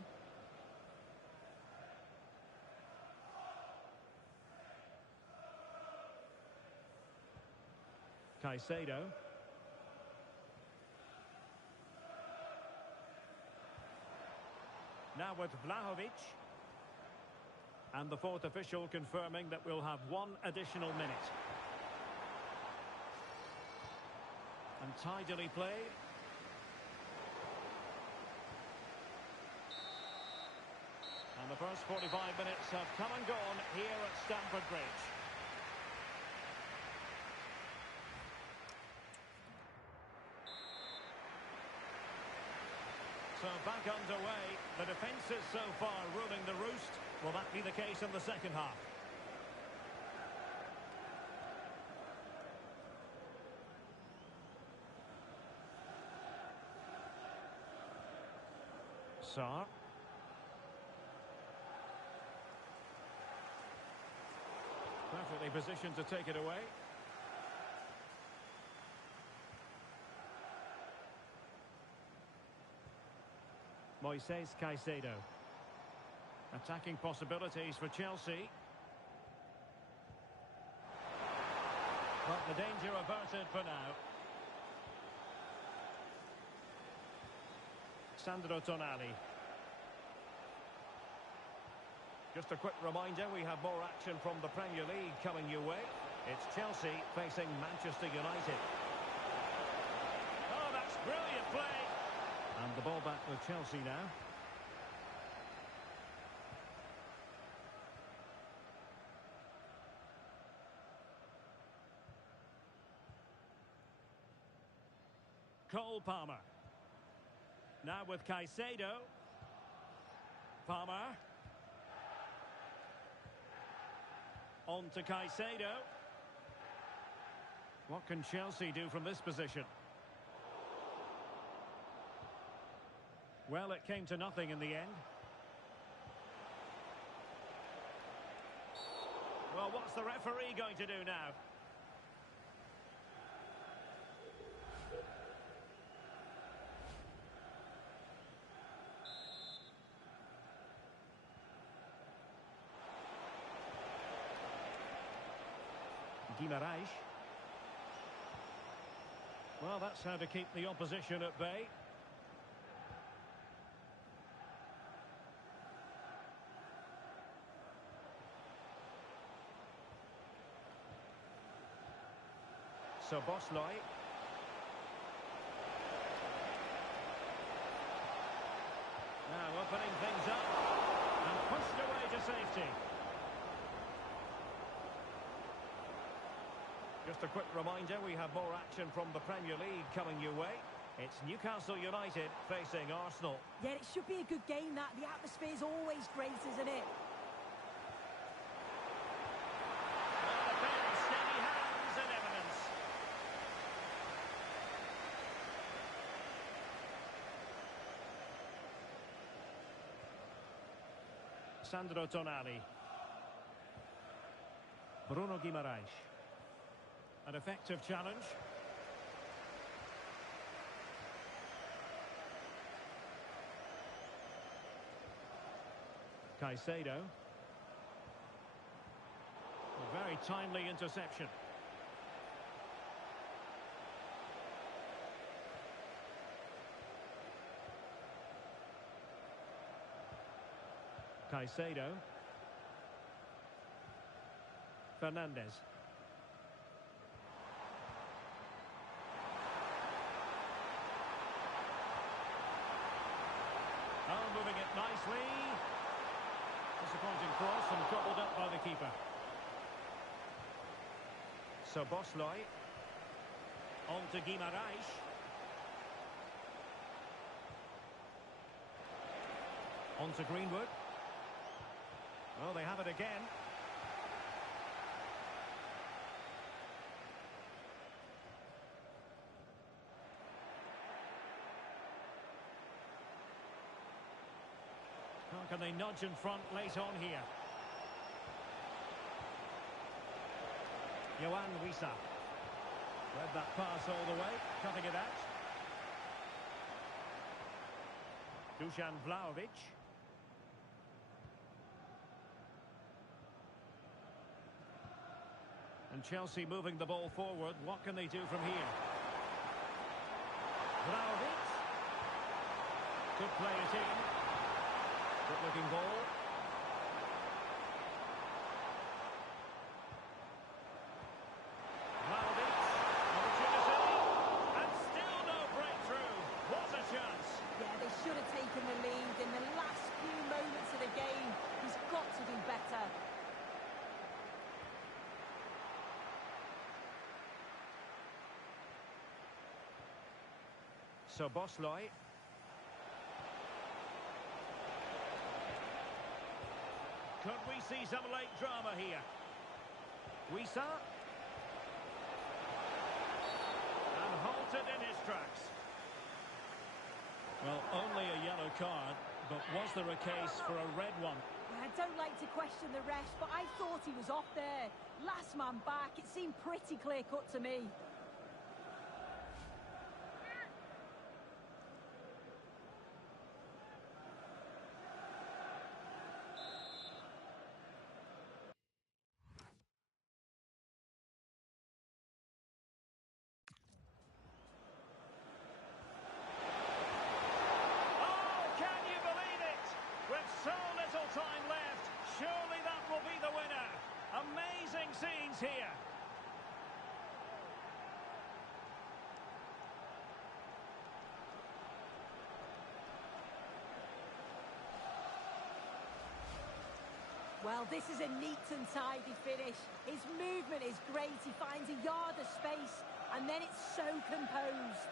Caicedo. Now with Vlahovic. And the fourth official confirming that we'll have one additional minute. And tidily played. And the first 45 minutes have come and gone here at Stamford Bridge. So back underway. The defence is so far ruling the roost. Will that be the case in the second half? Sarr. Perfectly positioned to take it away. Moises Caicedo. Attacking possibilities for Chelsea. But the danger averted for now. Sandro Tonali. Just a quick reminder, we have more action from the Premier League coming your way. It's Chelsea facing Manchester United. Oh, that's brilliant play. And the ball back with Chelsea now. Cole Palmer. Now with Caicedo. Palmer. On to Caicedo. What can Chelsea do from this position? Well, it came to nothing in the end. Well, what's the referee going to do now? Guimaraes. Well, that's how to keep the opposition at bay. So Bosley. Now opening things up and pushed away to safety. Just a quick reminder, we have more action from the Premier League coming your way. It's Newcastle United facing Arsenal. Yeah, it should be a good game, that. The atmosphere's always great, isn't it? Well, a pair of steady hands and evidence. Sandro Tonali. Bruno Guimaraes. An effective challenge. Caicedo. A very timely interception. Caicedo. Fernandez. Oh, moving it nicely. Disappointing cross and gobbled up by the keeper. So Bosley. On to Guimaraes. On to Greenwood. Well, they have it again. How can they nudge in front late on here? Johan Wissa. Read that pass all the way, cutting it out. Dusan Vlahovic. And Chelsea moving the ball forward. What can they do from here? Vlahovic. Could play it in. Good looking ball. Vlahovic. Opportunity. And still no breakthrough. What a chance. Yeah, they should have taken the lead in the last few moments of the game. He's got to do better. So Bosley. Could we see some late drama here? Wissa. And halted in his tracks. Well, only a yellow card, but was there a case for a red one? I don't like to question the ref, but I thought he was off there. Last man back, it seemed pretty clear-cut to me. Time left. Surely that will be the winner. Amazing scenes here. Well, this is a neat and tidy finish. His movement is great. He finds a yard of space, and then it's so composed.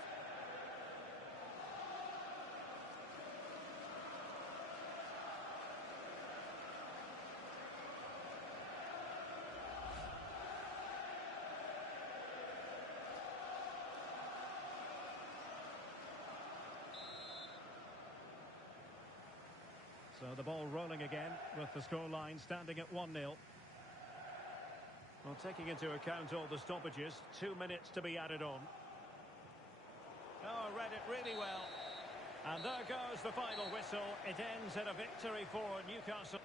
So the ball rolling again with the scoreline standing at 1-0. Well, taking into account all the stoppages, 2 minutes to be added on. Oh, read it really well. And there goes the final whistle. It ends in a victory for Newcastle.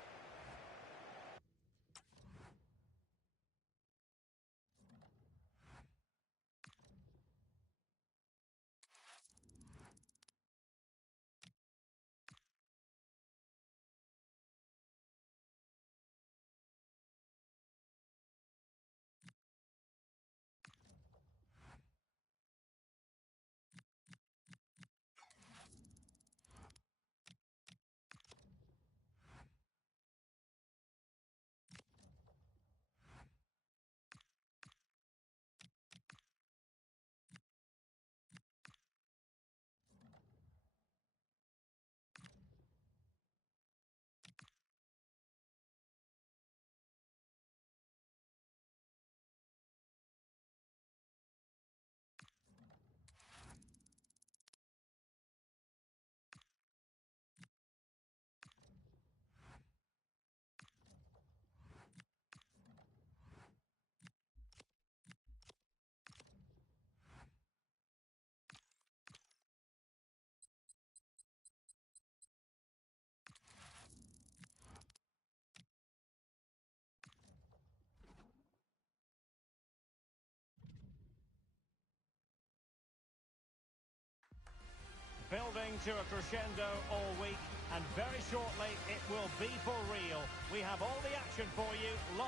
Building to a crescendo all week, and very shortly it will be for real. We have all the action for you live.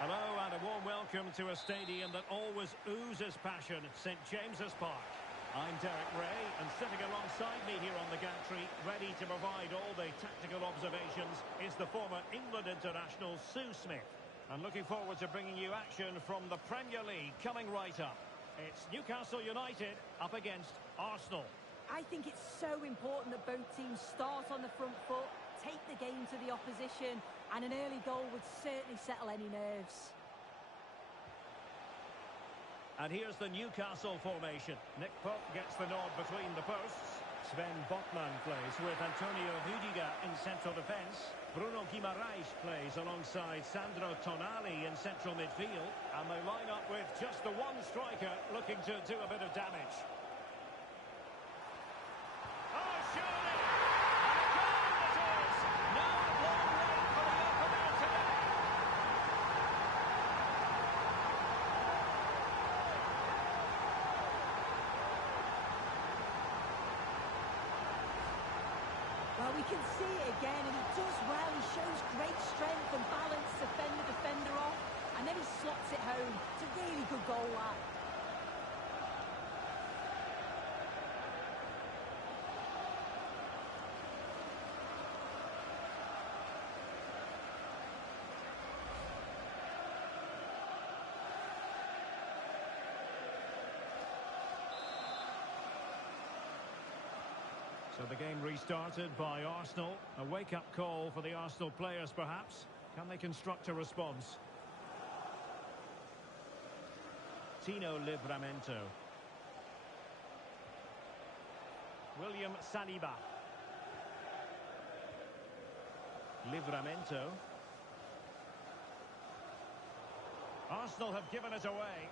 Hello and a a warm welcome to a stadium that always oozes passion, St James's Park. I'm Derek Ray, and sitting alongside me here on the gantry, ready to provide all the tactical observations, is the former England international Sue Smith. And looking forward to bringing you action from the Premier League coming right up. It's Newcastle United up against Arsenal. I think it's so important that both teams start on the front foot, take the game to the opposition, and an early goal would certainly settle any nerves. And here's the Newcastle formation. Nick Pope gets the nod between the posts. Sven Botman plays with Antonio Rudiger in central defence. Bruno Guimaraes plays alongside Sandro Tonali in central midfield. And they line up with just the one striker looking to do a bit of damage. Oh, surely! And a goal it is! No long wait for the opener today. Well, we can see it again, and he does well. He shows great strength and balance to fend the defender off, and then he slots it home. It's a really good goal, that. So the game restarted by Arsenal. A wake-up call for the Arsenal players, perhaps. Can they construct a response? Tino Livramento. William Saliba. Livramento. Arsenal have given it away.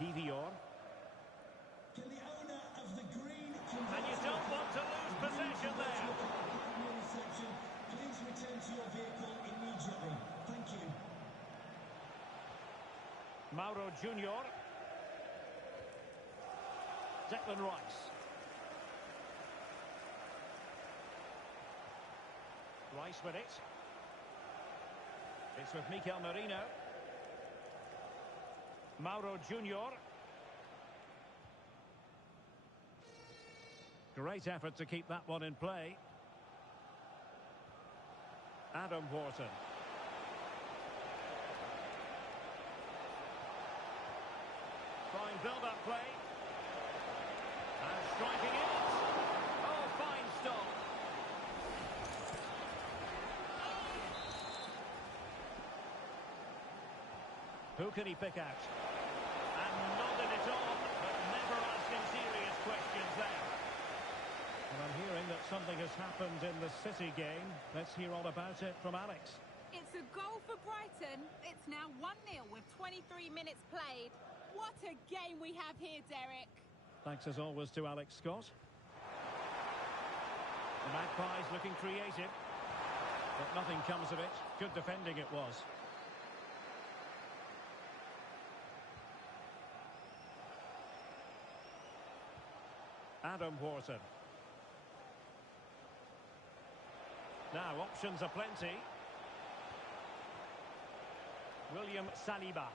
Kivior. Can the owner of the green... And you don't want to lose possession there. Please return to your vehicle immediately. Thank you. Mauro Junior. Declan Rice. Rice with it. It's with Mikel Merino. Mauro Junior. Great effort to keep that one in play. Adam Wharton. Fine build-up play. And striking it. Oh, fine stop. Who can he pick out? And nodded it on, but never asking serious questions there. And I'm hearing that something has happened in the City game. Let's hear all about it from Alex. It's a goal for Brighton. It's now 1-0 with 23 minutes played. What a game we have here, Derek. Thanks as always to Alex Scott. The Magpies looking creative, but nothing comes of it. Good defending it was. Adam Wharton. Now, options are plenty. William Saliba.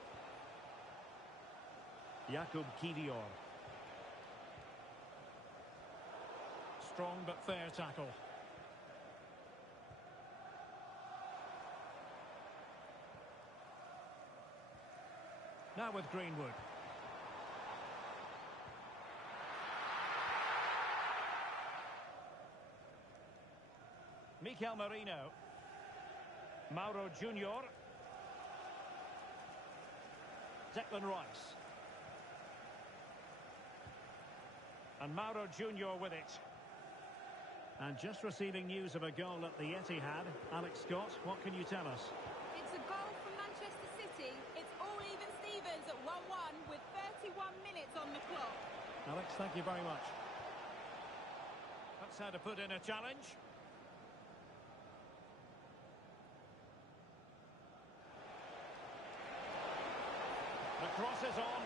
Jakub Kivior. Strong but fair tackle. Now with Greenwood. Mikel Merino. Mauro Junior. Declan Rice. And Mauro Junior with it. And just receiving news of a goal at the Etihad. Alex Scott, what can you tell us? It's a goal from Manchester City. It's all even Stevens at 1-1 with 31 minutes on the clock. Alex, thank you very much. That's how to put in a challenge. The cross is on.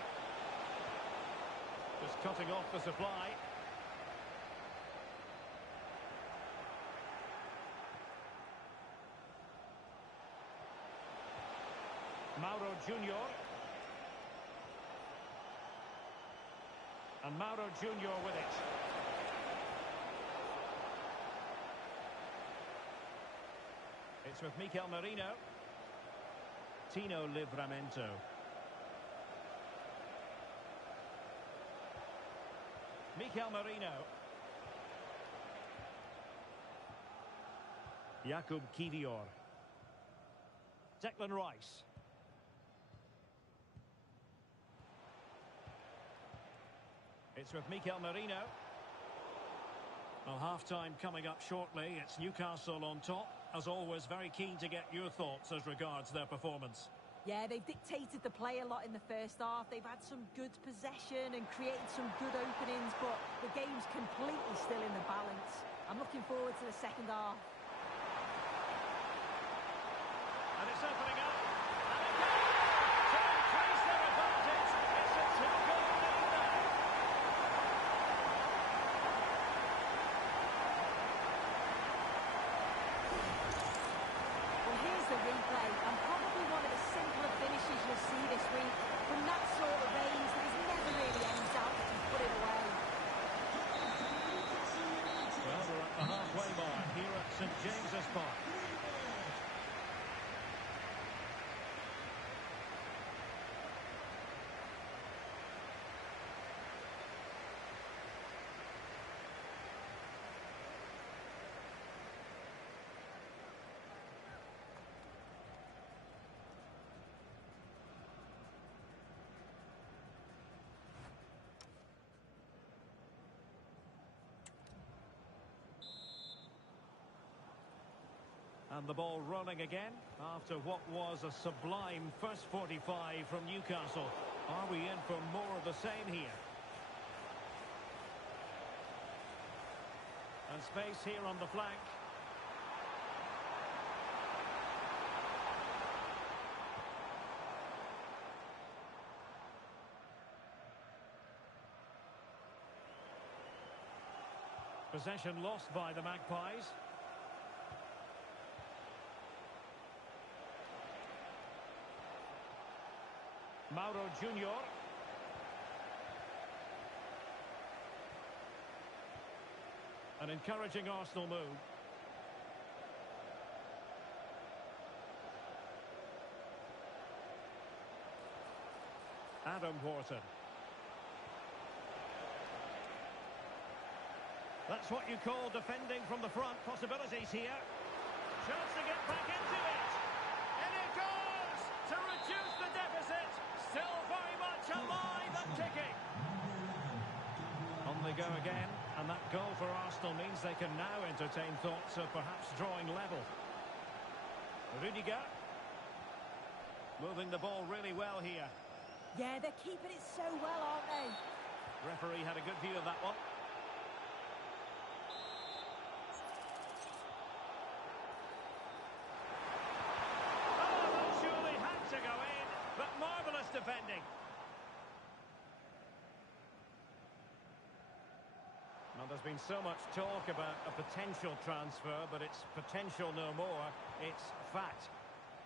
Just cutting off the supply. Mauro Junior. And Mauro Junior with it. It's with Mikel Merino. Tino Livramento. Mikel Merino. Jakub Kivior. Declan Rice. It's with Mikel Merino. Well, half-time coming up shortly. It's Newcastle on top. As always, very keen to get your thoughts as regards their performance. Yeah, they've dictated the play a lot in the first half. They've had some good possession and created some good openings, but the game's completely still in the balance. I'm looking forward to the second half. And it's opening up. And again, to increase their advantage. It's a two-goal lead there. Well, here's the replay, and probably one of the simpler finishes you'll see this week. From that sort of range, there's never really any doubt that you put it away. Well, we're at the halfway mark here at St James's Park. And the ball rolling again after what was a sublime first 45 from Newcastle. Are we in for more of the same here? And space here on the flank. Possession lost by the Magpies. Mauro Junior. An encouraging Arsenal move. Adam Wharton. That's what you call defending from the front. Possibilities here. Chance to get back into it. And it goes to reduce the deficit. Still very much alive and kicking. On they go again, and that goal for Arsenal means they can now entertain thoughts of perhaps drawing level. Rudiger. Moving the ball really well here. Yeah, they're keeping it so well, aren't they? Referee had a good view of that one. Defending. Well, there's been so much talk about a potential transfer, but it's potential no more. It's fact.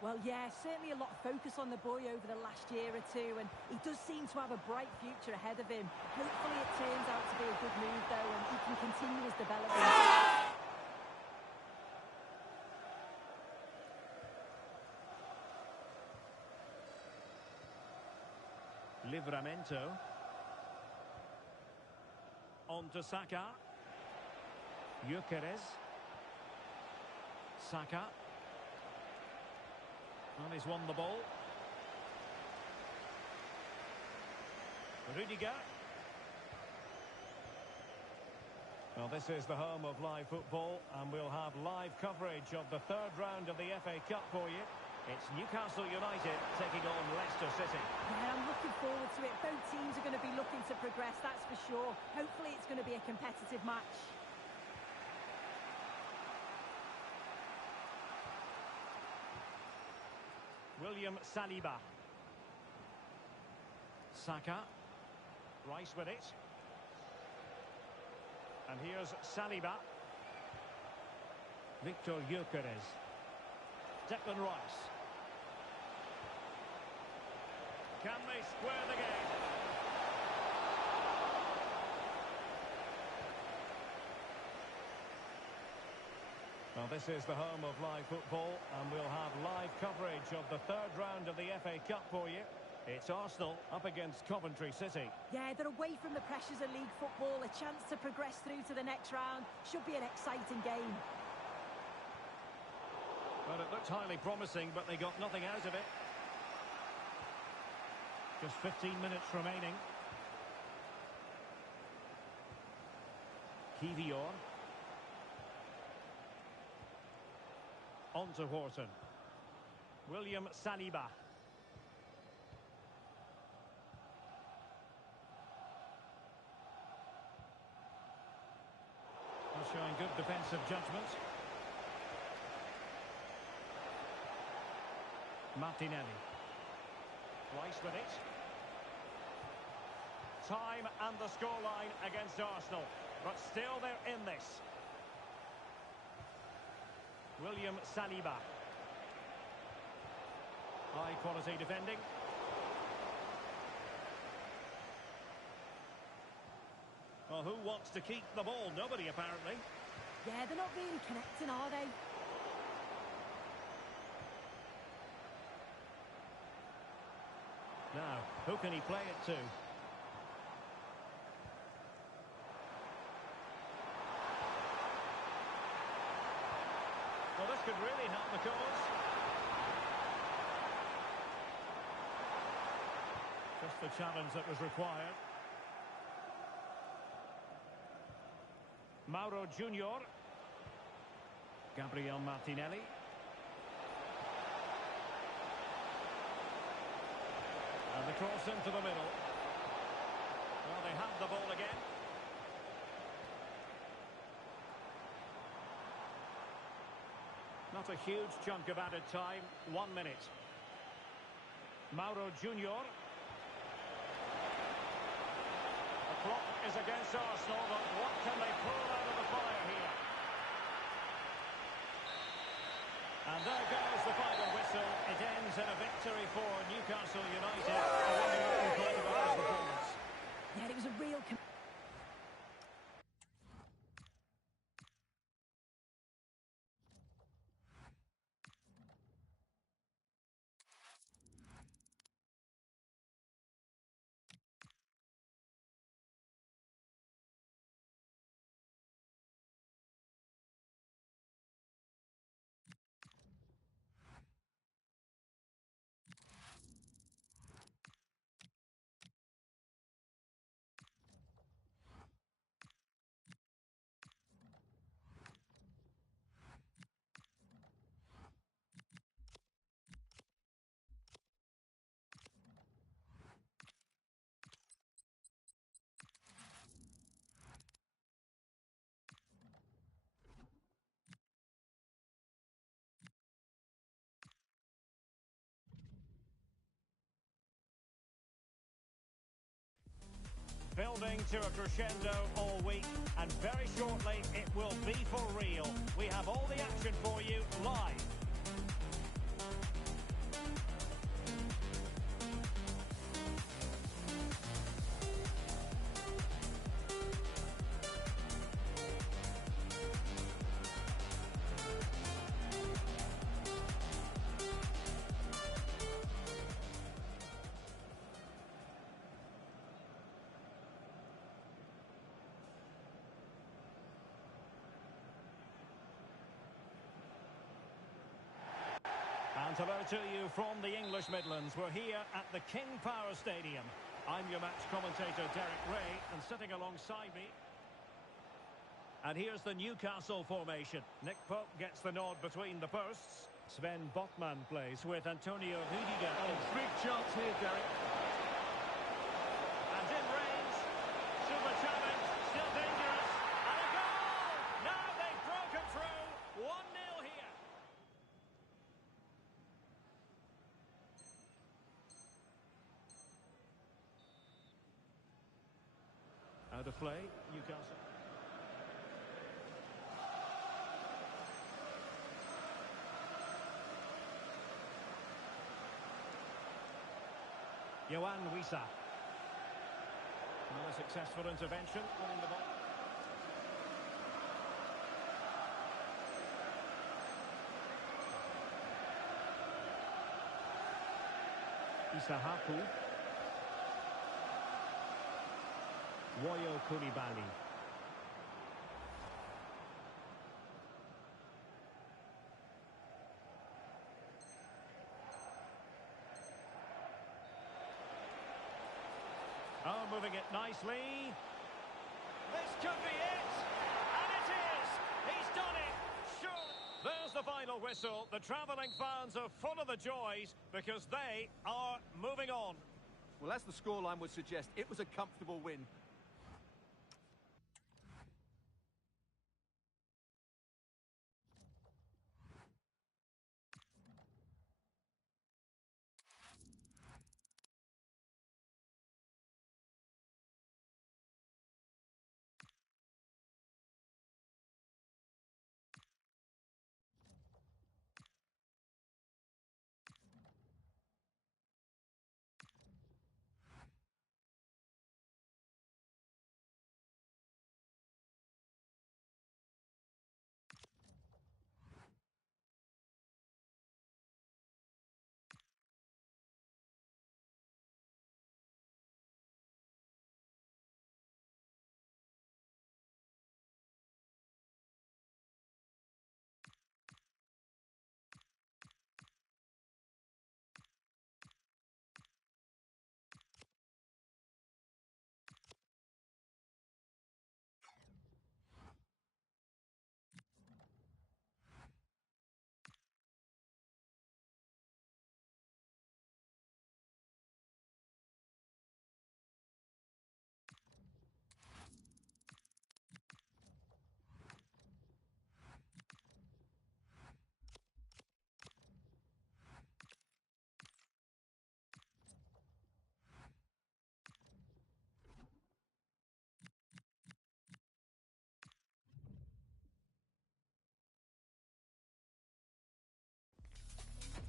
Well, yeah, certainly a lot of focus on the boy over the last year or two, and he does seem to have a bright future ahead of him. Hopefully it turns out to be a good move, though, and he can continue his development. Livramento. On to Saka. Gyökeres. Saka. Well, he's won the ball. Rudiger. Well, this is the home of live football, and we'll have live coverage of the third round of the FA Cup for you. It's Newcastle United taking on Leicester City. Yeah, I'm looking forward to it. Both teams are going to be looking to progress, that's for sure. Hopefully it's going to be a competitive match. William Saliba. Saka. Rice with it. And here's Saliba. Victor Gyökeres. Declan Rice. Can they square the game? Well, this is the home of live football, and we'll have live coverage of the third round of the FA Cup for you. It's Arsenal up against Coventry City. Yeah, they're away from the pressures of league football. A chance to progress through to the next round. Should be an exciting game. Well, it looked highly promising, but they got nothing out of it. Just 15 minutes remaining. Kivior. On to Horton. William Saliba. Showing good defensive judgment. Martinelli. Rice with it. Time and the scoreline against Arsenal. But still they're in this. William Saliba. High quality defending. Well, who wants to keep the ball? Nobody, apparently. Yeah, they're not really connecting, are they? Now, who can he play it to? Well, this could really help the cause. Just the challenge that was required. Mauro Junior. Gabriel Martinelli. And the cross into the middle. Well, they have the ball again. Not a huge chunk of added time. 1 minute. Mauro Junior. The clock is against Arsenal, but what can they pull out of the fire here? And there goes the final whistle. It ends in a victory for Newcastle United. I wonder what you thought about the performance. Yeah, it was a real... Building to a crescendo all week, and very shortly it will be for real. We have all the action for you live. And hello to you from the English Midlands. We're here at the King Power Stadium. I'm your match commentator, Derek Ray, and sitting alongside me. And here's the Newcastle formation. Nick Pope gets the nod between the posts. Sven Botman plays with Antonio Rudiger. Oh, big chance here, Derek. And in range, super challenge, still dangerous, and a goal! Now they've broken through, 1-0 here. Out of play, Newcastle. Yohan Wissa. Another successful intervention, winning the ball. Isahaku. Woyo Koulibaly. Oh, moving it nicely. This could be it. And it is. He's done it. Sure. There's the final whistle. The travelling fans are full of the joys because they are moving on. Well, as the scoreline would suggest, it was a comfortable win.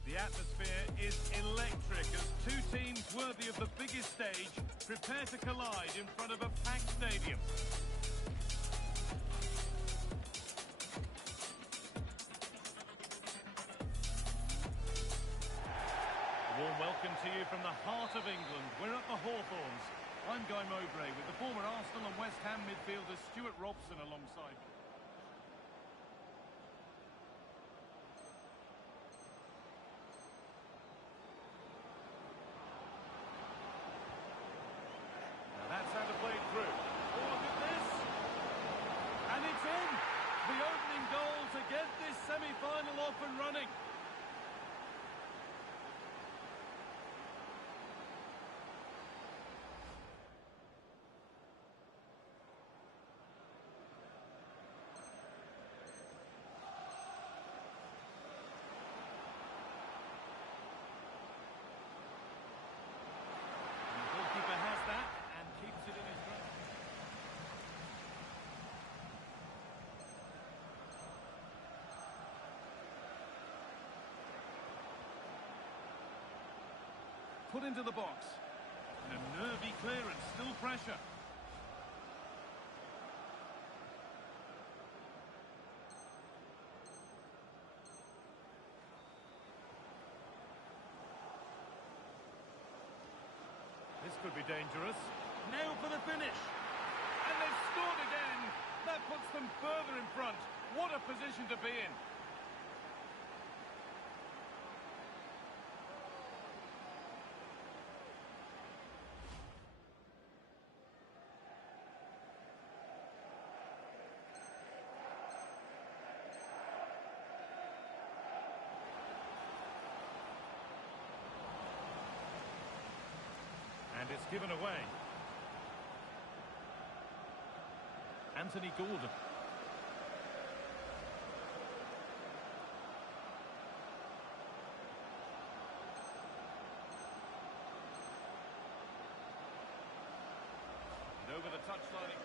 The atmosphere is electric as two teams worthy of the biggest stage prepare to collide in front of a packed stadium. A warm welcome to you from the heart of England. We're at the Hawthorns. I'm Guy Mowbray with the former Arsenal and West Ham midfielder Stuart Robson alongside me. That's how to play it through. Oh, look at this. And it's in. The opening goal to get this semi-final off and running. And the goalkeeper has that and keeps it in his grasp. Put into the box. And a nervy clearance, still pressure. This could be dangerous. Now for the finish. And they've scored again. That puts them further in front. What a position to be in. And it's given away. Anthony Gordon. And over the touchline.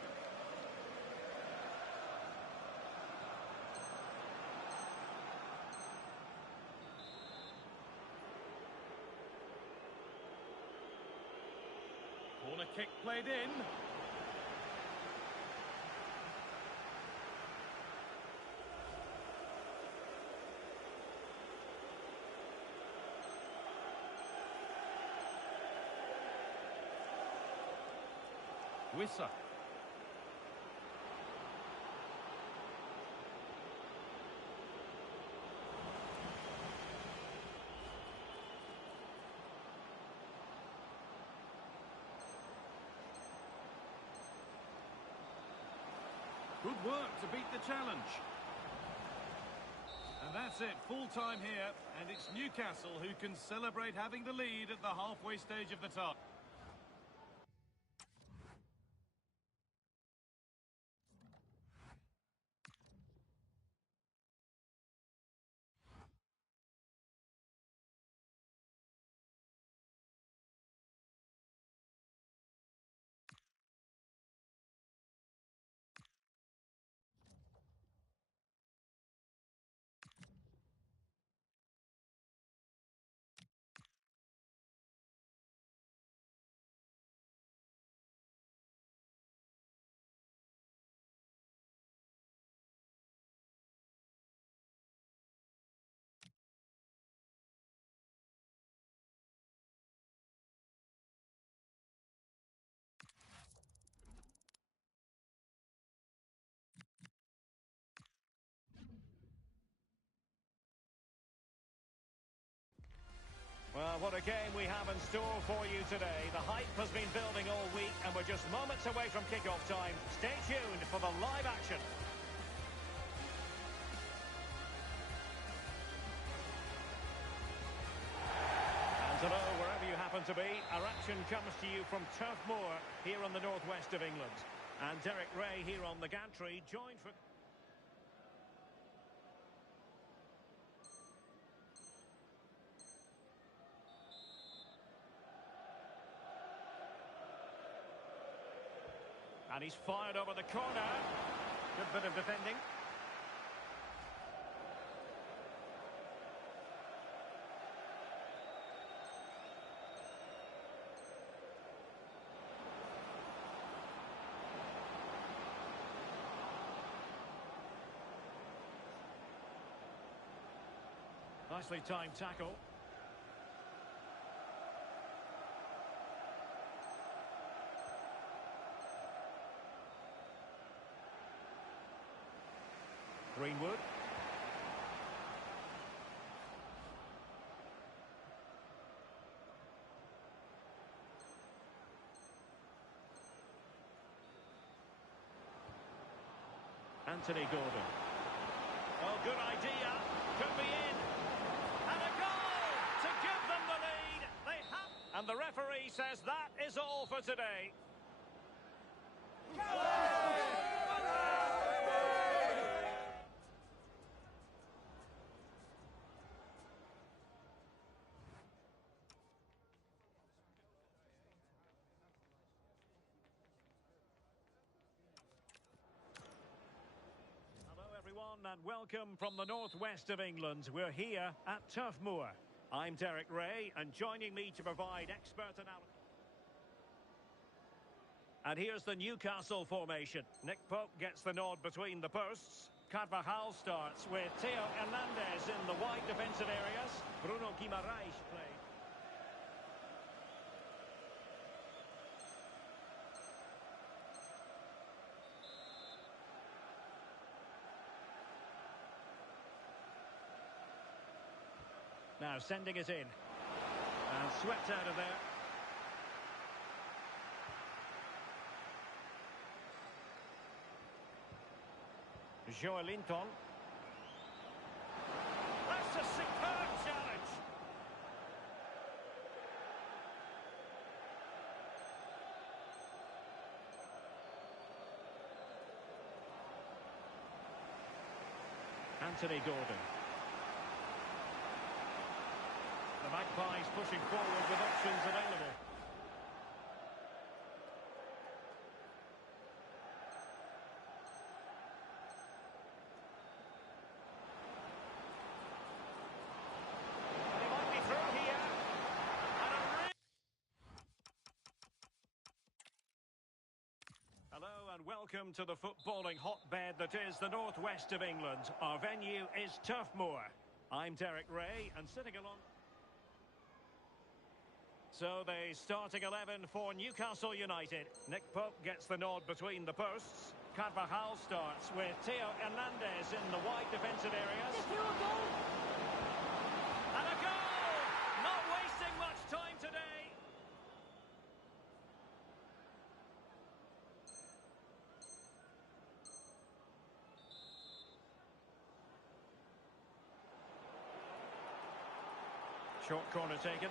Kick played in. Wissa. Good work to beat the challenge. And that's it, full time here, and it's Newcastle who can celebrate having the lead at the halfway stage of the tie. Well, what a game we have in store for you today. The hype has been building all week, and we're just moments away from kick-off time. Stay tuned for the live action. And hello, wherever you happen to be, our action comes to you from Turf Moor, here on the northwest of England. And Derek Ray here on the gantry, joined for... And he's fired over the corner. Good bit of defending. Nicely timed tackle. Greenwood. Anthony Gordon. Well, good idea. Could be in. And a goal to give them the lead. They have. And the referee says that is all for today. And welcome from the northwest of England. We're here at Turf Moor. I'm Derek Ray, and joining me to provide expert analysis. And here's the Newcastle formation. Nick Pope gets the nod between the posts. Carvajal starts with Theo Hernandez in the wide defensive areas. Bruno Guimaraes plays. Now sending it in. And swept out of there. Joelinton. That's a superb challenge. Anthony Gordon. The Magpies pushing forward with options available. And he might be through here. And and welcome to the footballing hotbed that is the northwest of England. Our venue is Turf Moor. I'm Derek Ray, and sitting along... So the starting 11 for Newcastle United. Nick Pope gets the nod between the posts. Carvajal starts with Theo Hernandez in the wide defensive areas. And a goal! Not wasting much time today. Short corner taken.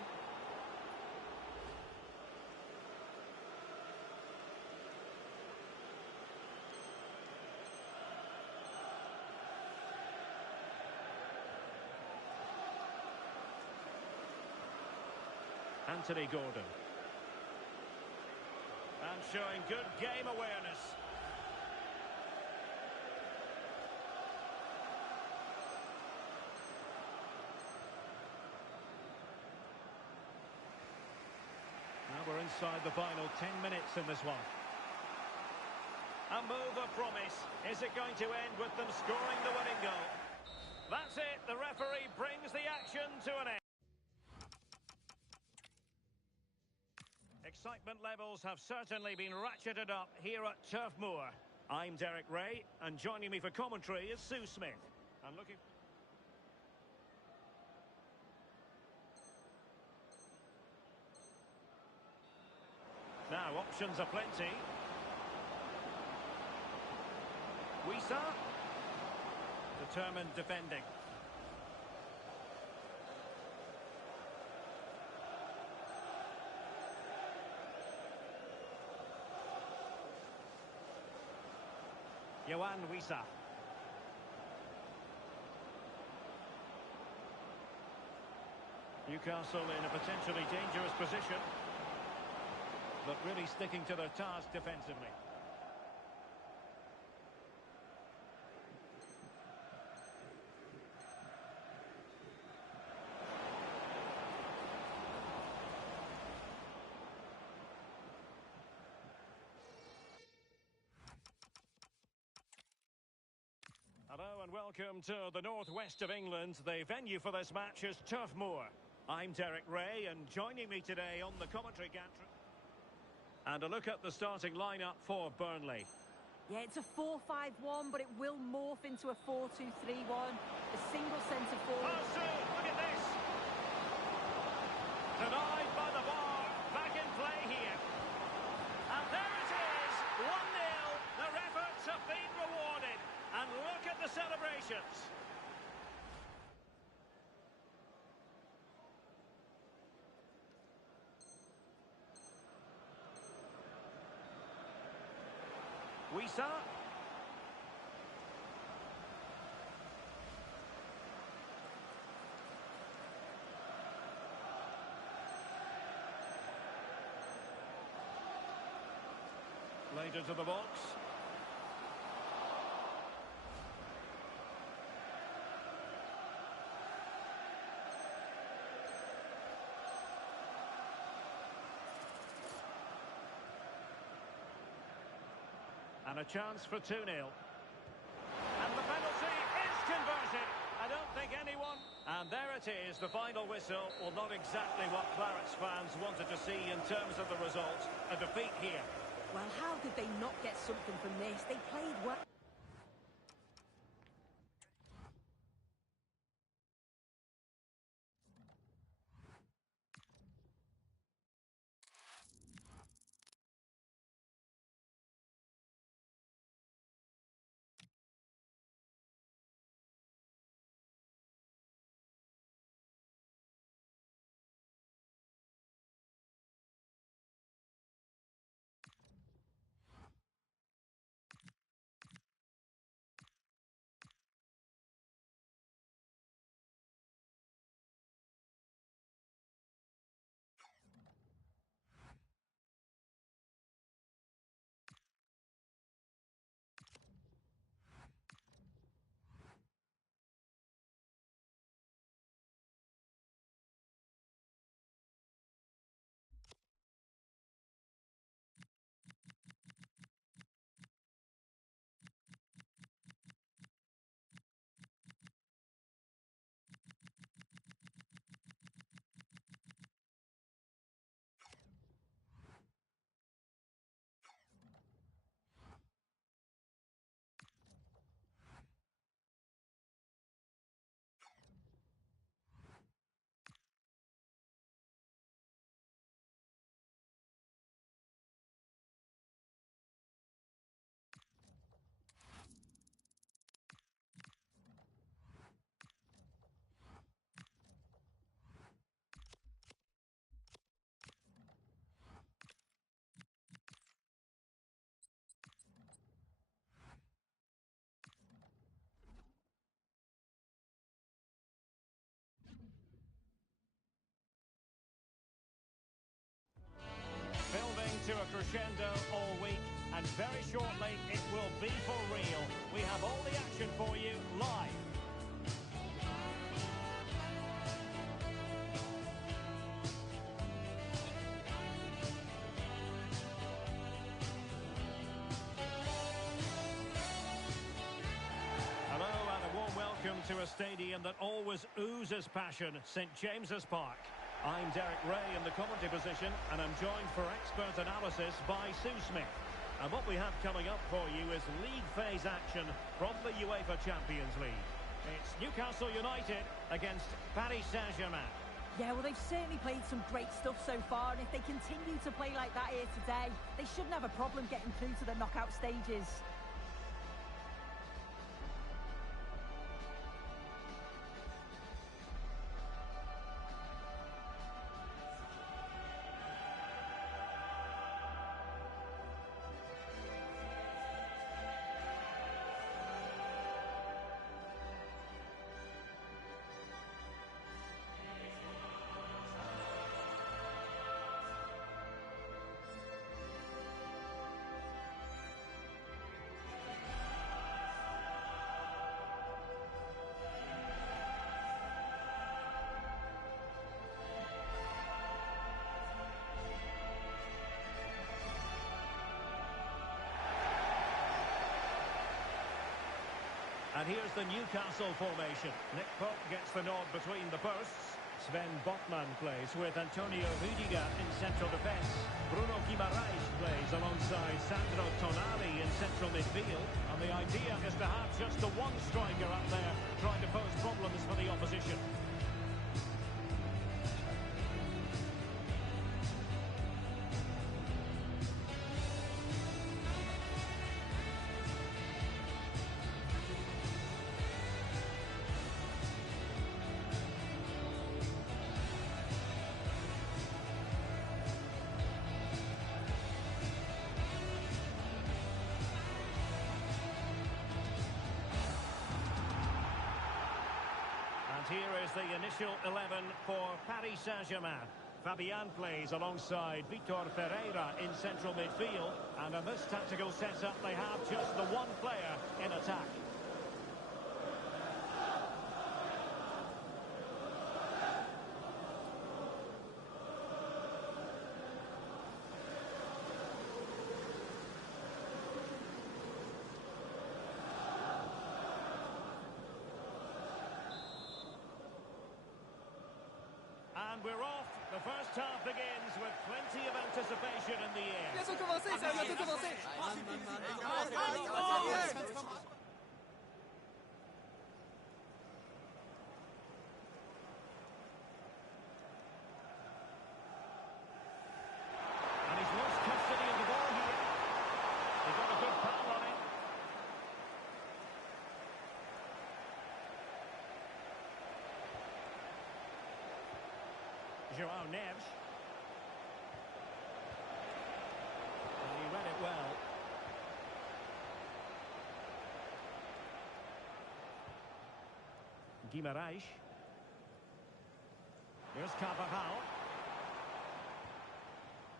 Anthony Gordon. And showing good game awareness. Now we're inside the final 10 minutes in this one. A move of promise. Is it going to end with them scoring the winning goal? That's it. The referee brings the action to an end. Excitement levels have certainly been ratcheted up here at Turf Moor. I'm Derek Ray, and joining me for commentary is Sue Smith. And looking... Now, options are plenty. Wisa. Determined defending. Yohan Wisa. Newcastle in a potentially dangerous position, but really sticking to their task defensively. Hello and welcome to the northwest of England. The venue for this match is Turf Moor. I'm Derek Ray, and joining me today on the commentary gantry. And a look at the starting lineup for Burnley. Yeah, it's a 4-5-1, but it will morph into a 4-2-3-1. A single centre forward. Oh, Sue, look at this! Denied by the bar. Back in play here. And there it is! 1-0. Their efforts have been rewarded. And look at the celebrations. Wisa. Laid into the box. And a chance for 2-0. And the penalty is converted. I don't think anyone... And there it is, the final whistle. Well, not exactly what Clarets fans wanted to see in terms of the result. A defeat here. Well, how did they not get something from this? They played well. crescendo all week, and very shortly it will be for real. We have all the action for you live. Hello and a warm welcome to a stadium that always oozes passion, St James's Park. I'm Derek Ray in the commentary position, and I'm joined for expert analysis by Sue Smith. And what we have coming up for you is league phase action from the UEFA Champions League. It's Newcastle United against Paris Saint-Germain. Yeah, well, they've certainly played some great stuff so far, and if they continue to play like that here today, they shouldn't have a problem getting through to the knockout stages. And here's the Newcastle formation. Nick Pope gets the nod between the posts. Sven Botman plays with Antonio Rüdiger in central defence. Bruno Guimaraes plays alongside Sandro Tonali in central midfield. And the idea is to have just the one striker up there trying to pose problems for the opposition. Here is the initial 11 for Paris Saint-Germain. Fabian plays alongside Vitor Ferreira in central midfield. And in this tactical setup, they have just the one player in attack. And we're off. The first half begins with plenty of anticipation in the air. Bientôt commencé, ça va bientôt commencer. And he's lost custody of the ball here. He got a good foul on it. João Neves. And he read it well. Guimaraes. Here's Carvajal.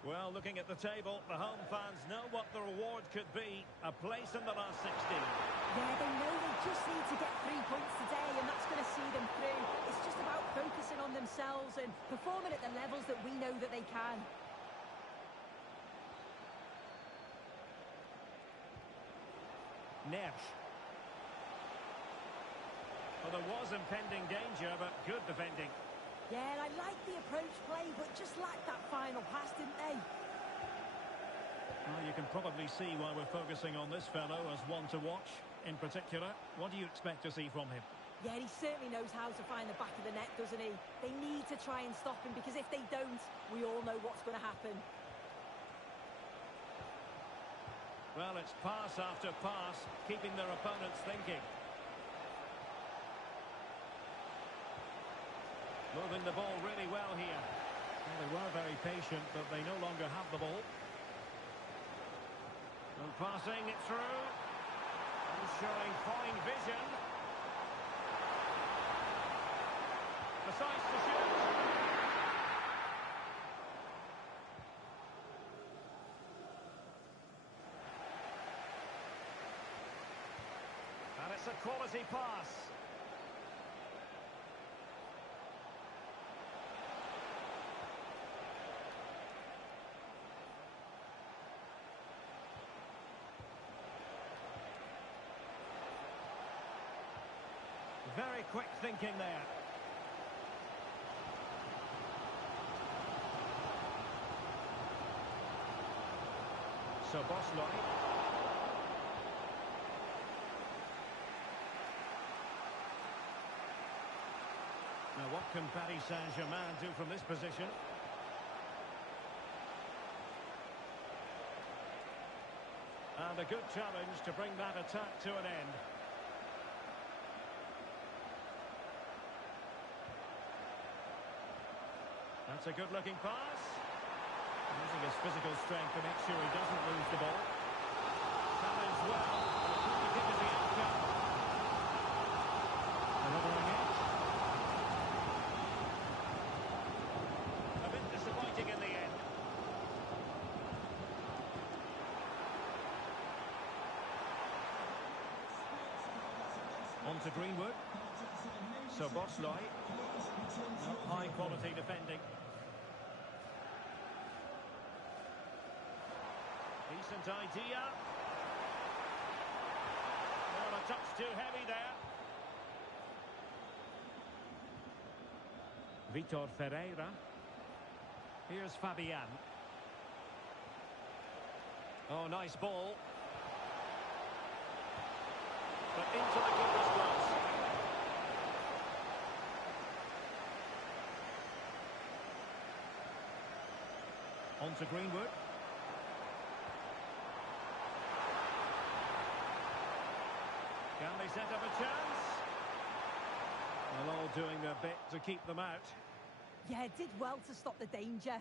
Well, looking at the table, the home fans know what the reward could be. A place in the last 16. Yeah, they know they just need to get 3 points today, and that's going to see them through. It's just about focusing on themselves and performing at the levels that we know that they can. Neves. Well, there was impending danger, but good defending. Yeah, and I like the approach play, but just lacked that final pass, didn't they? Well, you can probably see why we're focusing on this fellow as one to watch. In particular, what do you expect to see from him? Yeah, he certainly knows how to find the back of the net, doesn't he? They need to try and stop him, because if they don't, we all know what's going to happen. Well, it's pass after pass, keeping their opponents thinking. Moving the ball really well here. Well, they were very patient, but they no longer have the ball. And passing it through. And showing fine vision. Decides to shoot. quality pass. Very quick thinking there. So Bosley. Now what can Paris Saint-Germain do from this position? And a good challenge to bring that attack to an end. That's a good-looking pass. Using his physical strength to make sure he doesn't lose the ball. Challenged well. What do you think is the outcome? Another again. A bit disappointing in the end. On to Greenwood. So Bosley. High quality defending. Decent idea. Well, a touch too heavy there. Vitor Ferreira. Here's Fabian. Oh, nice ball. But into the keeper's gloves. On to Greenwood. Can they set up a chance? Well, all doing their bit to keep them out. Yeah, did well to stop the danger.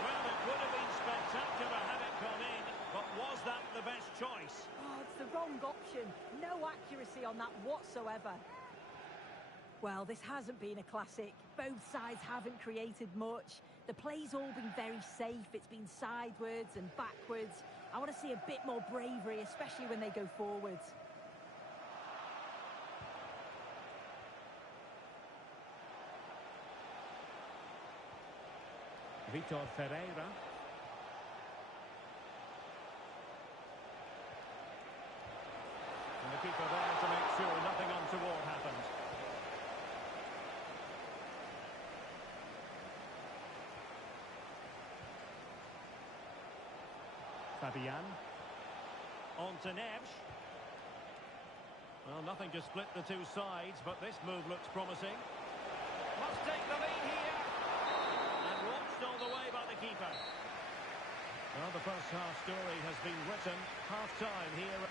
Well, it would have been spectacular had it gone in, but was that the best choice? Oh, it's the wrong option. No accuracy on that whatsoever. Well, this hasn't been a classic. Both sides haven't created much. The play's all been very safe. It's been sidewards and backwards. I want to see a bit more bravery, especially when they go forwards. Vitor Ferreira. And the keeper there to make sure nothing untoward happened. Fabian. On to Neves. Well, nothing to split the two sides, but this move looks promising. Must take the lead here. And watched all the way by the keeper. Well, the first half story has been written. Half-time here.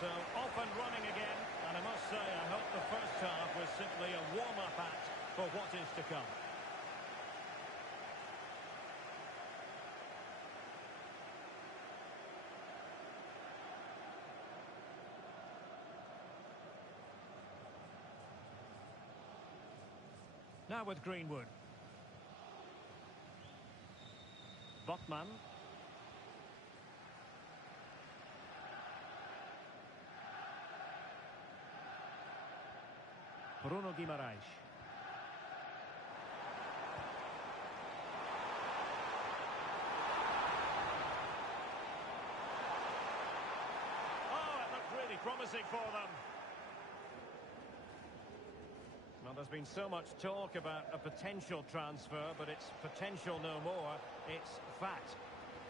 So, off and running again, and I must say, I hope the first half was simply a warm-up act for what is to come. Now with Greenwood. Botman. Bruno Guimaraes. Oh, it looked really promising for them. Well, there's been so much talk about a potential transfer, but it's potential no more. It's fact.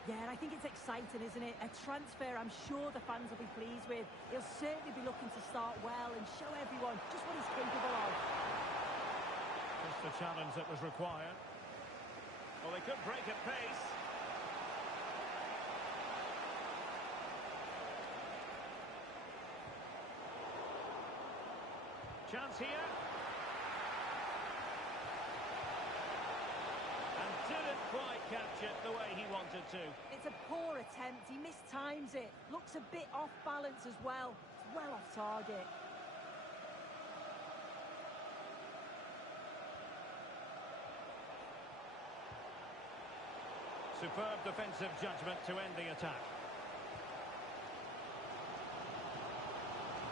Yeah, I think it's exciting, isn't it? A transfer I'm sure the fans will be pleased with. He'll certainly be looking to start well and show everyone just what he's capable of. Just the challenge that was required. Well, they could break at pace. Chance here. And couldn't quite catch it the way he wanted to. It's a poor attempt. He mistimes it. Looks a bit off balance as well. It's well off target. Superb defensive judgment to end the attack.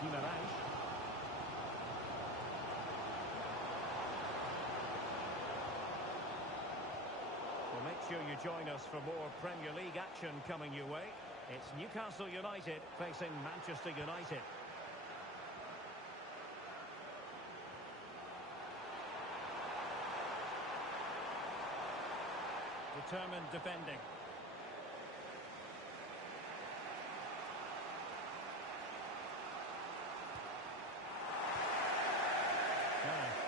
Guimaraes. Well, make sure you join us for more Premier League action coming your way. It's Newcastle United facing Manchester United. Determined defending.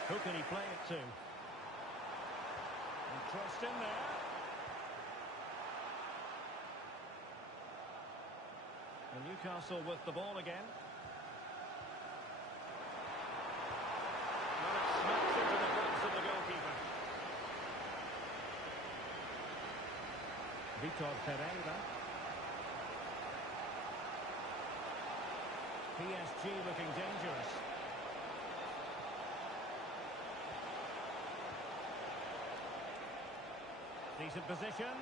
Who can he play it to? And crossed in there. And Newcastle with the ball again. Well, it smacks into the gloves of the goalkeeper. Vitor Pereira. PSG looking dangerous. Decent position.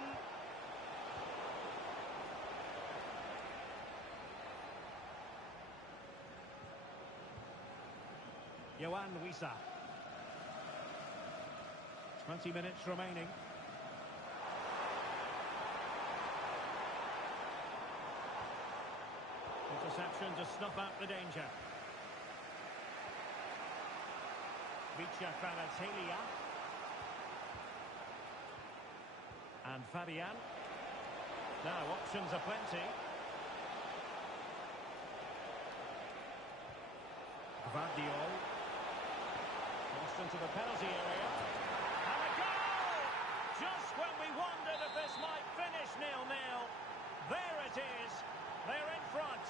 Yohan Wissa. 20 minutes remaining. Interception to snuff out the danger. Vicha Kvaratskhelia. And Fabian. Now options are plenty. Gvardiol. Crossed into the penalty area. And a goal! Just when we wondered if this might finish 0-0. There it is. They're in front.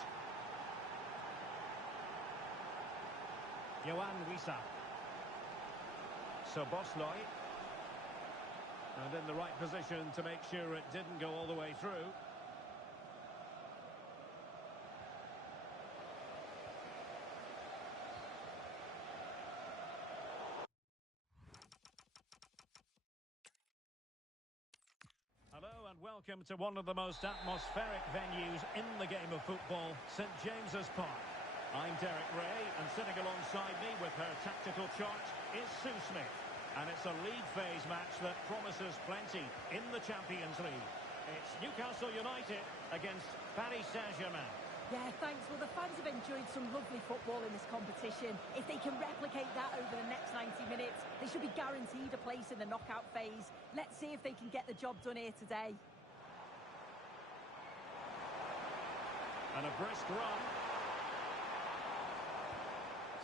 Yohan Wissa. Szoboszlai. And in the right position to make sure it didn't go all the way through. Hello and welcome to one of the most atmospheric venues in the game of football, St James's Park. I'm Derek Ray, and sitting alongside me with her tactical chart is Sue Smith. And it's a league phase match that promises plenty in the Champions League. It's Newcastle United against Paris Saint-Germain. Yeah, thanks. Well, the fans have enjoyed some lovely football in this competition. If they can replicate that over the next 90 minutes, they should be guaranteed a place in the knockout phase. Let's see if they can get the job done here today. And a brisk run.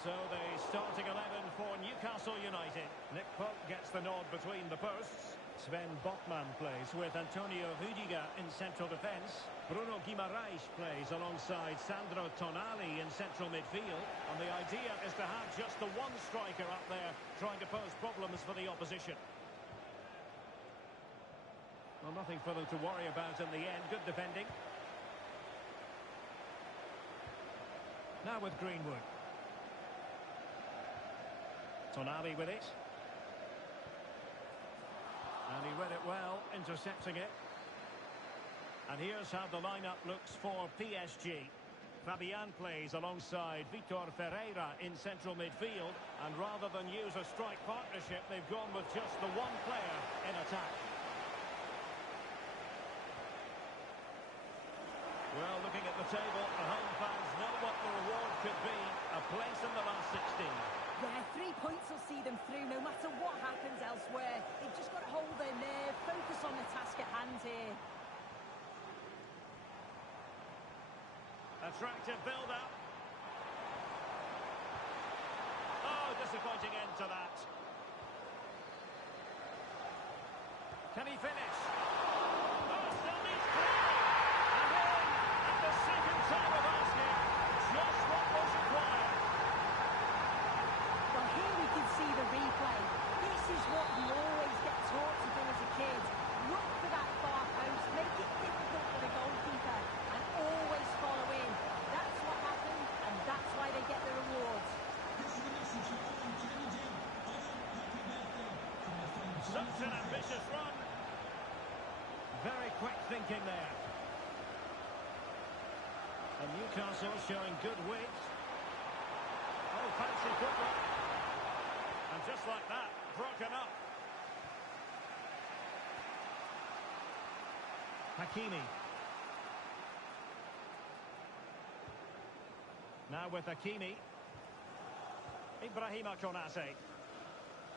So the starting 11 for Newcastle United. Nick Pope gets the nod between the posts. Sven Botman plays with Antonio Rudiger in central defence. Bruno Guimaraes plays alongside Sandro Tonali in central midfield. And the idea is to have just the one striker up there trying to pose problems for the opposition. Well, nothing for them to worry about in the end. Good defending. Now with Greenwood. Tonali with it. And he read it well, intercepting it. And here's how the lineup looks for PSG. Fabian plays alongside Vitor Pereira in central midfield. And rather than use a strike partnership, they've gone with just the one player in attack. Well, looking at the table, the home fans know what the reward could be. A place in the last 16. Yeah, 3 points will see them through no matter what happens elsewhere. They've just got to hold their nerve, focus on the task at hand here. Attractive build-up. Oh, disappointing end to that. Can he finish? Oh, still needs clearing. And in, at the second time of asking, just what was required. Well, here we can see the replay. This is what you always get taught to do as a kid. Such an ambitious run. Very quick thinking there. And Newcastle showing good wit. Oh, fancy football. And just like that, broken up. Hakimi. Now with Hakimi. Ibrahima Konate.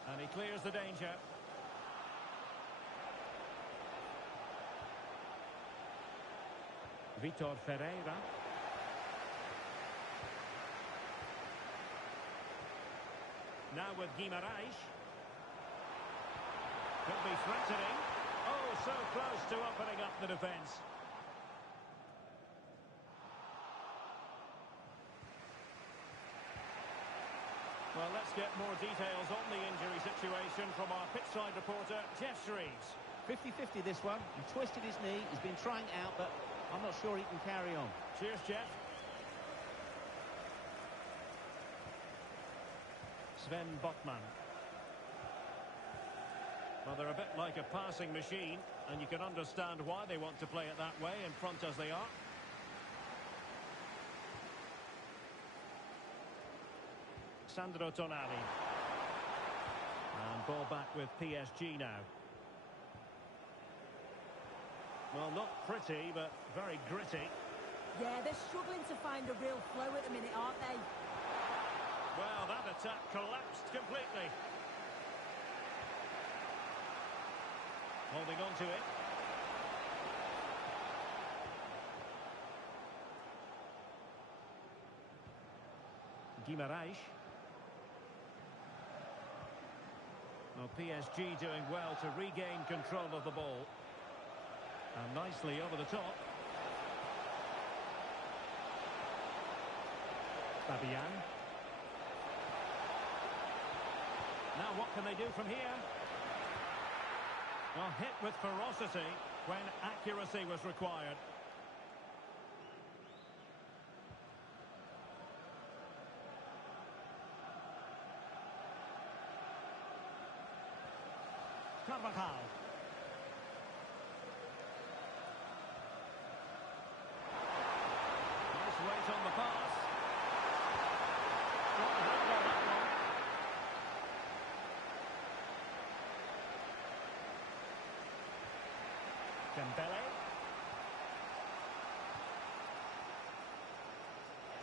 And he clears the danger. Vitor Ferreira. Now with Guimarães. Could be threatening. Oh, so close to opening up the defence. Well, let's get more details on the injury situation from our pitchside reporter, Jeff Shreves. 50-50 this one. He twisted his knee. He's been trying out, but I'm not sure he can carry on. Cheers, Jeff. Sven Botman. Well, they're a bit like a passing machine, and you can understand why they want to play it that way, in front as they are. Sandro Tonali. And ball back with PSG now. Well, not pretty, but very gritty. Yeah, they're struggling to find a real flow at the minute, aren't they? Well, that attack collapsed completely. Holding on to it. Guimarães. Well, PSG doing well to regain control of the ball. And nicely over the top. Fabian. Now what can they do from here? Well, hit with ferocity when accuracy was required. Carvajal. Nice weight on the pass. Got the hand on that one. Dembele.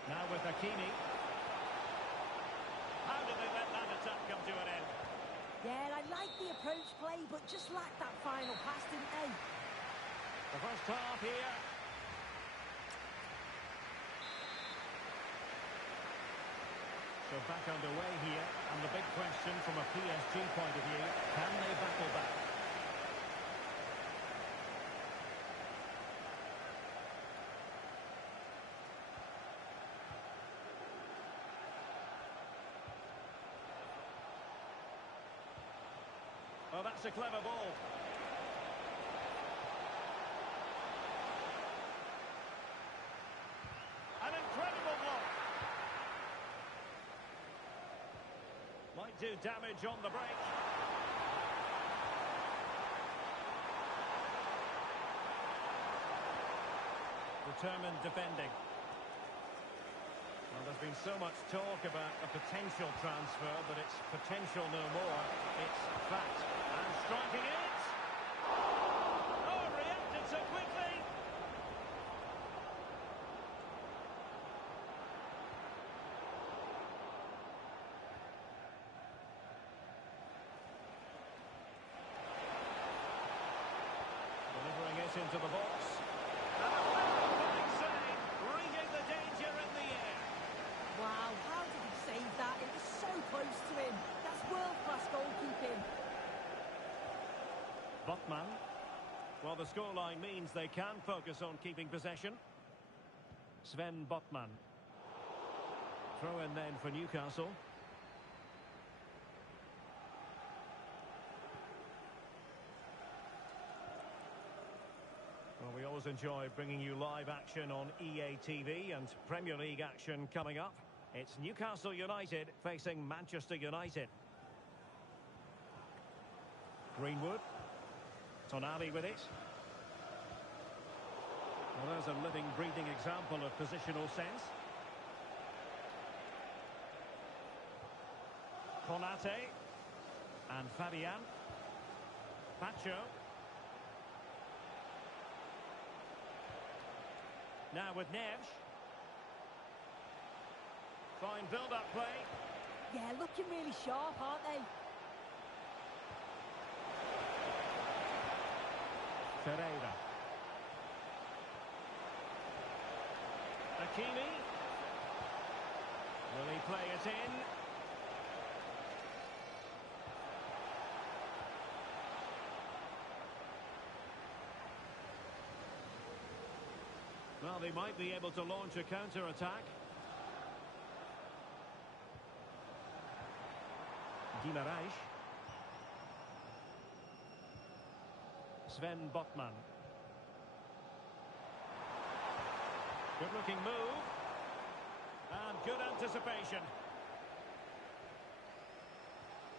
Now with Hakimi. How did they let that attack come to an end? Yeah, I like the approach play, but just lacked that final pass, didn't they? The first half here. So back underway here, and the big question from a PSG point of view, can they battle back? Well, that's a clever ball. An incredible block. Might do damage on the break. Determined defending. Well, there's been so much talk about a potential transfer that it's potential no more. It's fact. And striking it. Oh, reacted so quickly. Delivering it into the box. And a fine save, reading the danger in the air. Wow, how did he save that? It was so close to him. That's world-class goalkeeping. Botman. Well, the scoreline means they can focus on keeping possession. Sven Botman. Throw in then for Newcastle. Well, we always enjoy bringing you live action on EA TV and Premier League action coming up. It's Newcastle United facing Manchester United. Greenwood. Tonali with it. Well, there's a living, breathing example of positional sense. Konate. And Fabian. Pacho. Now with Neves. Fine build-up play. Yeah, looking really sharp, aren't they? Ferreira. Hakimi. Will he play it in? Well, they might be able to launch a counter-attack. Guimaraes. Sven Botman. Good-looking move. And good anticipation.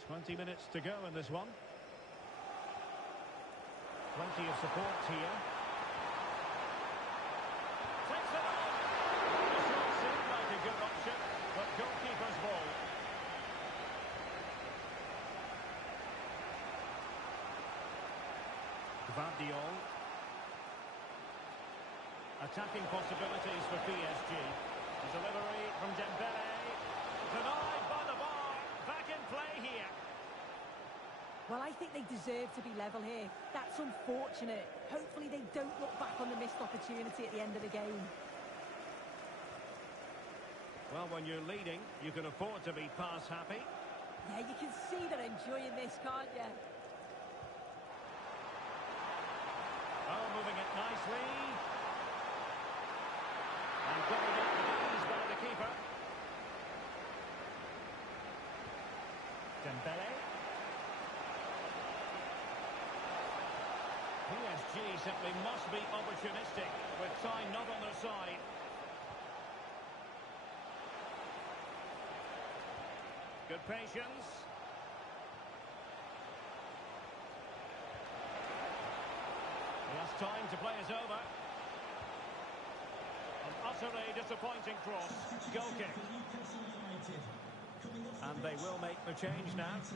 20 minutes to go in this one. Plenty of support here. Takes it on. This one seemed like a good option, but goalkeeper's ball. Guardiola. Attacking possibilities for PSG. The delivery from Dembele. Denied by the bar. Back in play here. Well, I think they deserve to be level here. That's unfortunate. Hopefully they don't look back on the missed opportunity at the end of the game. Well, when you're leading, you can afford to be pass happy. Yeah, you can see they're enjoying this, can't you? Oh, moving it nicely. And covered up with ease by the keeper. Dembele. PSG simply must be opportunistic, with time not on their side. Good patience. He has time to play it over. An utterly disappointing cross. Goal kick. And they will make the change now. To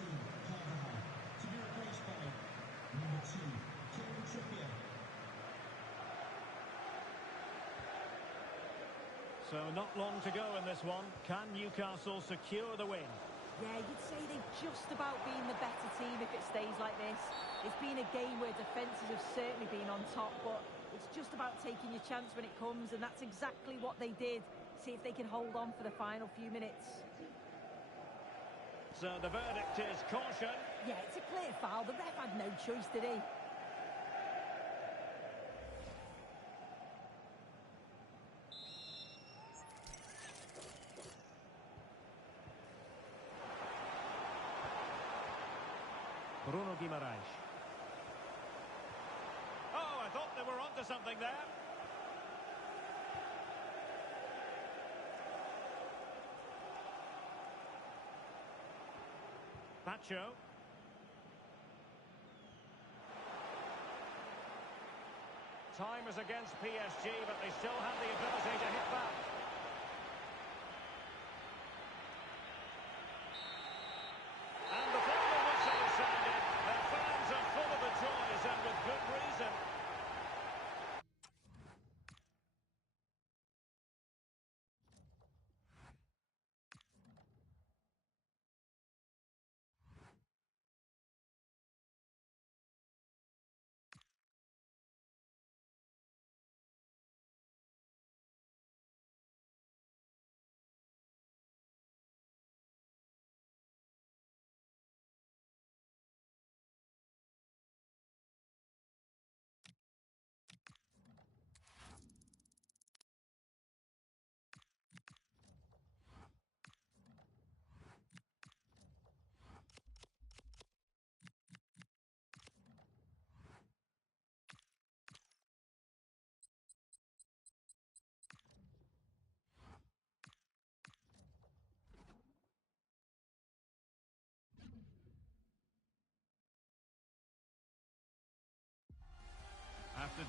be replaced by number 2, Kieran Trippier. So not long to go in this one. Can Newcastle secure the win? Yeah, you'd say they've just about been the better team if it stays like this. It's been a game where defences have certainly been on top, but it's just about taking your chance when it comes, and that's exactly what they did. See if they can hold on for the final few minutes. So the verdict is caution. Yeah, it's a clear foul. The ref had no choice, did he? Bruno Guimaraes. Oh, I thought they were onto something there. Pacho. Time is against PSG, but they still have the ability to hit back.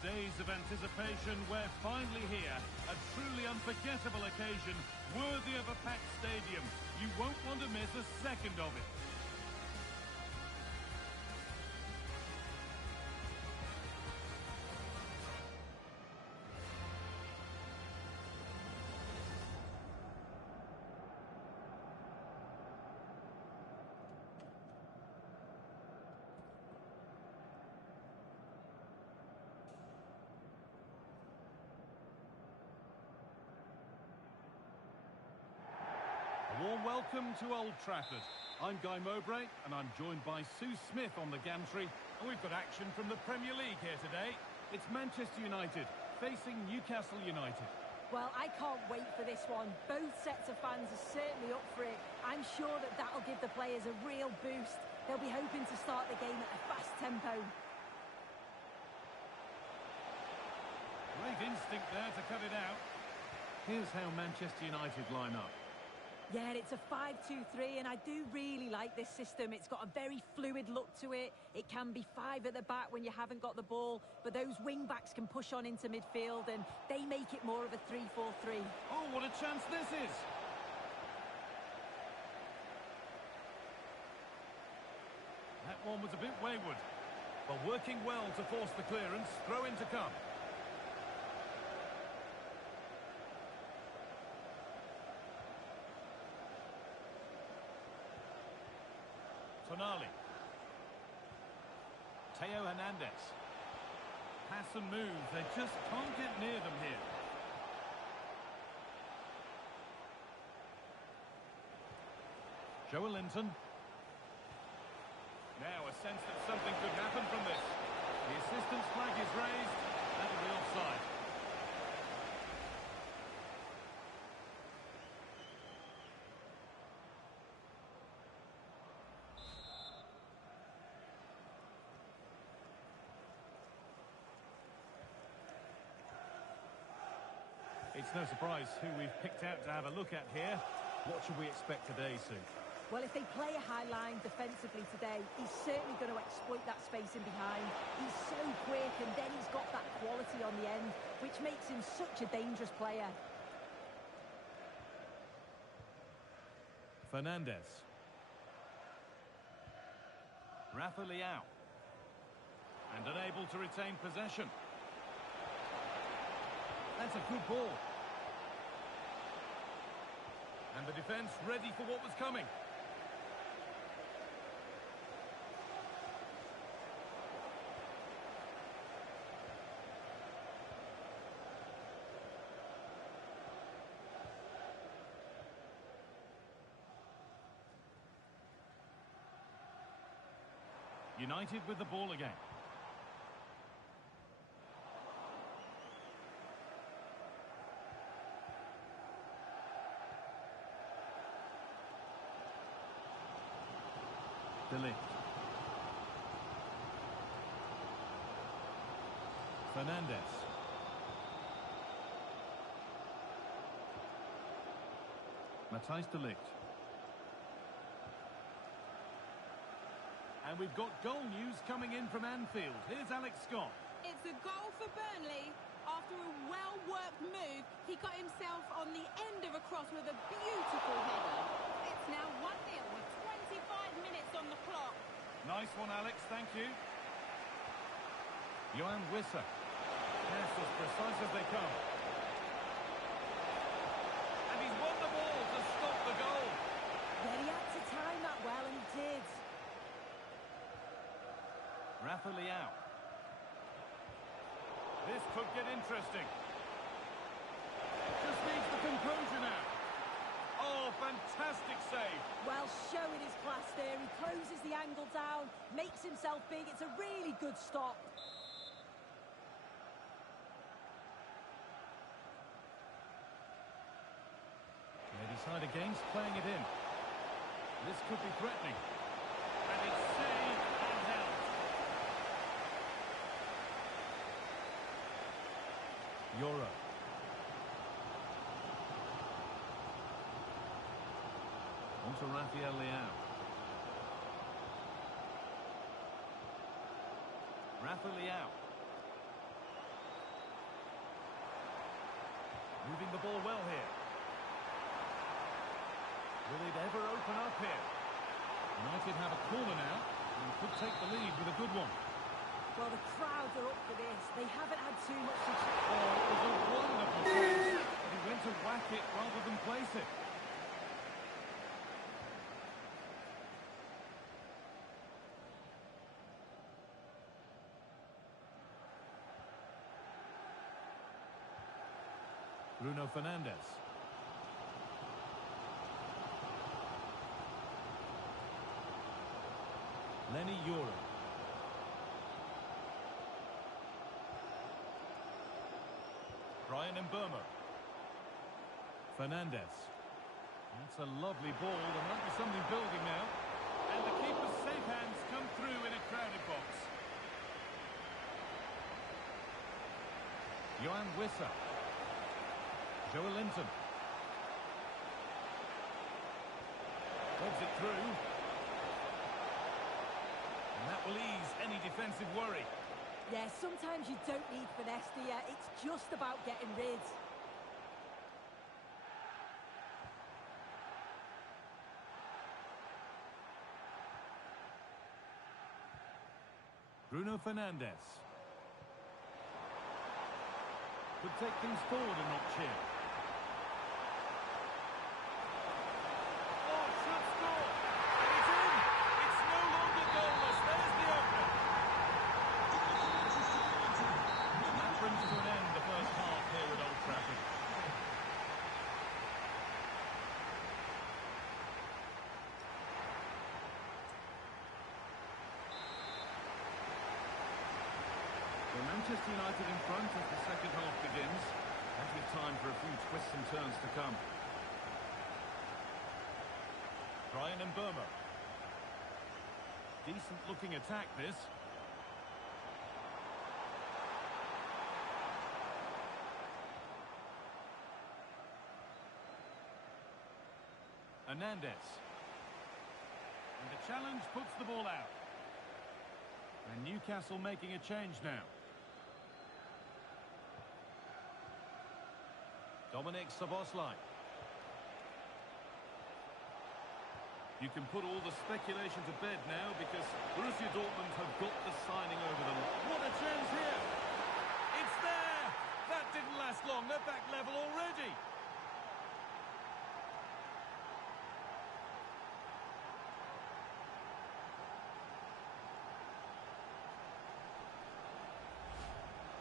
Days of anticipation, we're finally here. A truly unforgettable occasion, worthy of a packed stadium. You won't want to miss a second of it. Warm welcome to Old Trafford. I'm Guy Mowbray, and I'm joined by Sue Smith on the gantry. And we've got action from the Premier League here today. It's Manchester United facing Newcastle United. Well, I can't wait for this one. Both sets of fans are certainly up for it. I'm sure that that'll give the players a real boost. They'll be hoping to start the game at a fast tempo. Great instinct there to cut it out. Here's how Manchester United line up. Yeah, it's a 5-2-3, and I do really like this system. It's got a very fluid look to it. It can be 5 at the back when you haven't got the ball, but those wing-backs can push on into midfield, and they make it more of a 3-4-3. Oh, what a chance this is! That one was a bit wayward, but working well to force the clearance. Throw in to come. Tonali. Teo Hernandez. Pass and move. They just can't get near them here. Joelinton. Now a sense that something could happen from this. The assistant's flag is raised. That'll be offside. It's no surprise who we've picked out to have a look at here. What should we expect today, Sue? Well, if they play a high line defensively today, he's certainly going to exploit that space in behind. He's so quick, and then he's got that quality on the end, which makes him such a dangerous player. Fernandez. Rafa Leao. And unable to retain possession. That's a good ball. And the defence ready for what was coming. United with the ball again. De Ligt. Fernandez. Matthijs de Ligt. And we've got goal news coming in from Anfield. Here's Alex Scott. It's a goal for Burnley. After a well-worked move, he got himself on the end of a cross with a beautiful header. It's now 1-0 with 25 minutes on the clock. Nice one, Alex. Thank you. Johan Wissa. Pass as precise as they come. And he's won the ball to stop the goal. Yeah, he had to time that well, and he did. Rafa Leao. This could get interesting. Just needs the composure now. Oh, fantastic save. Well, showing his class there. He closes the angle down, makes himself big. It's a really good stop. They decide against playing it in. This could be threatening. And it's saved and held. Euro. On to Rafael Leao. Rafa Leao. moving the ball well here. Will it ever open up here? United have a corner now and could take the lead with a good one. Well, the crowds are up for this. They haven't had too much to... Oh, it was a wonderful pass. He went to whack it rather than place it. Bruno Fernandes. Lenny Yoro. Brian Mbeumo. Fernandes. That's a lovely ball. There might be something building now. And the keeper's safe hands come through in a crowded box. Johan Wissa. Joe Linton. Lobs it through. And that will ease any defensive worry. Yeah, sometimes you don't need finesse, do you? It's just about getting rid. Bruno Fernandes. Could take things forward a notch here. Oh, should score! And it's in! It's no longer goalless. There's the opener. And that brings to an end the first half here at Old Trafford. Well, Manchester United in front as the second half begins. Plenty of time for a few twists and turns to come. Brian Mbeumo. Decent looking attack this. Hernandez. And the challenge puts the ball out. And Newcastle making a change now. Dominic Szoboszlai. You can put all the speculation to bed now because Borussia Dortmund have got the signing over them. What a chance here! It's there! That didn't last long. They're back level already.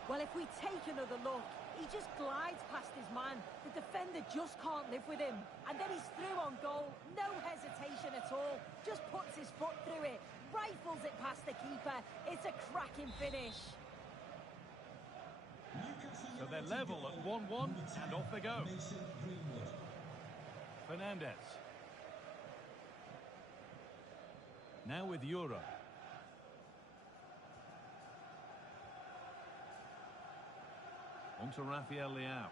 Well, if we take another look, he just glides past his man. The defender just can't live with him. And then he's through on goal. No hesitation at all. Just puts his foot through it. Rifles it past the keeper. It's a cracking finish. So they're level at 1-1 and off they go. Fernandes. Now with Euro. On to Rafael Leao.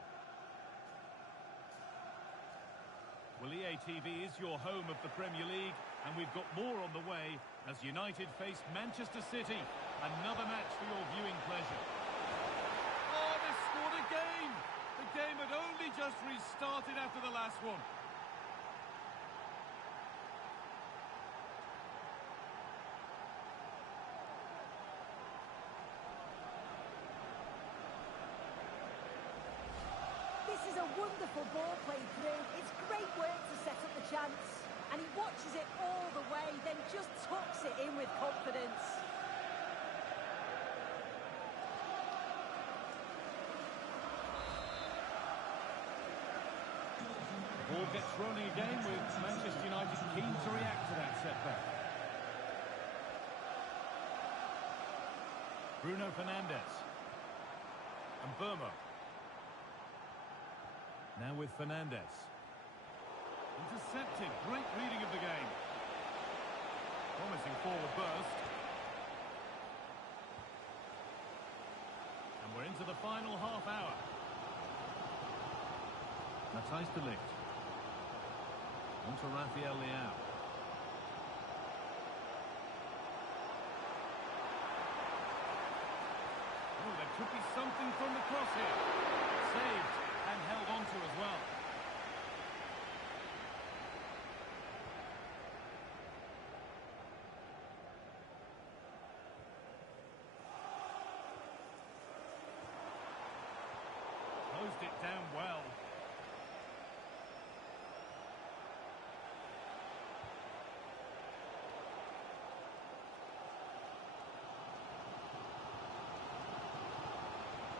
Well, EA TV is your home of the Premier League, and we've got more on the way as United face Manchester City. Another match for your viewing pleasure. Oh, they scored again! The game had only just restarted after the last one. This is a wonderful ball played through. It's great work to set up the chance. And he watches it all the way, then just tucks it in with confidence. The ball gets rolling again with Manchester United keen to react to that setback. Bruno Fernandes. And Mbeumo. Now with Fernandes. Intercepted. Great reading of the game. Promising forward burst. And we're into the final half hour. Matthijs de Ligt. On to Rafael Leao. Oh, there could be something from the cross here. Saved and held on to. pressure as well. Closed it down well.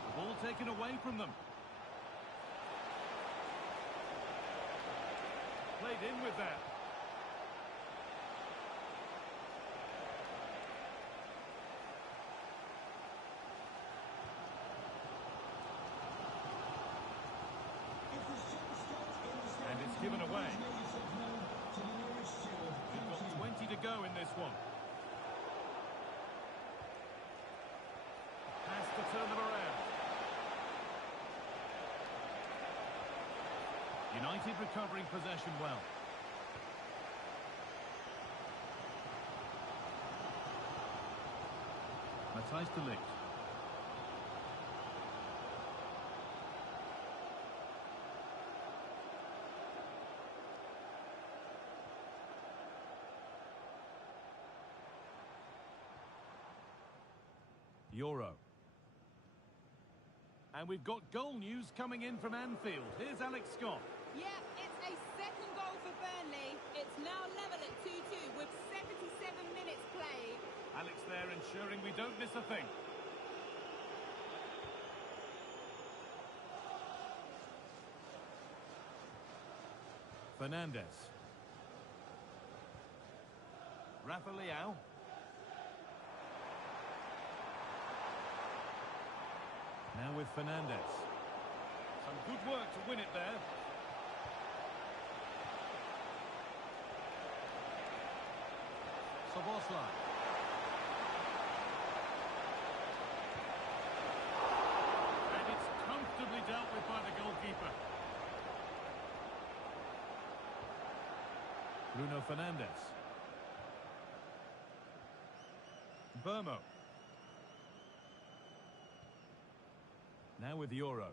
The ball taken away from them. Played in with that. And it's given away. We've got 20 to go in this one. Has to turn them around. United recovering possession well. Matthijs de Ligt. Euro. And we've got goal news coming in from Anfield. Here's Alex Scott. Yeah, it's a second goal for Burnley. It's now level at 2-2 with 77 minutes played. Alex there ensuring we don't miss a thing. Fernandes. Rafa Leao. Now with Fernandes. Some good work to win it there. Szoboszlai. And it's comfortably dealt with by the goalkeeper. Bruno Fernandes. Burmo. Now with Euro.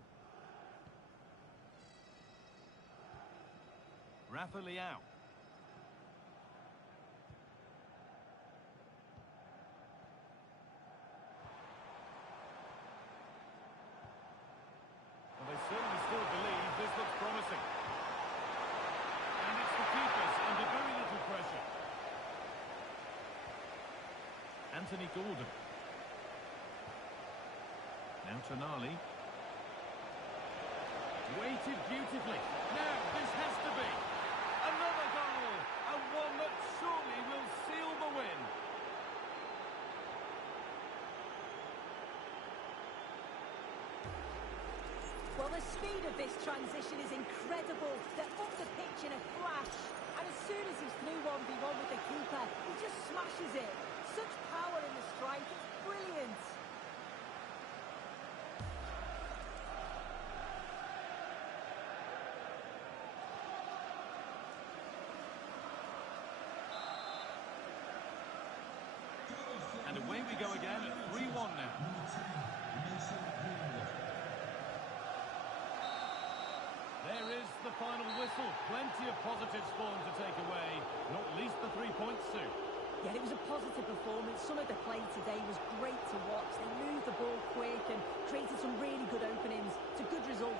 Rafa Leao. Well, they certainly still believe this looks promising. And it's the keepers under very little pressure. Anthony Gordon. Now Tonali. Waited beautifully. Now this has to be another goal, and one that surely will seal the win. Well, the speed of this transition is incredible. They're up the pitch in a flash, and as soon as he's through 1v1 with the keeper, he just smashes it. Such power in the strike, it's brilliant. And away we go again at 3-1 now. There is the final whistle. Plenty of positives for them to take away, not least the 3 points too. Yeah, it was a positive performance. Some of the play today was great to watch. They moved the ball quick and created some really good openings. It's a good result.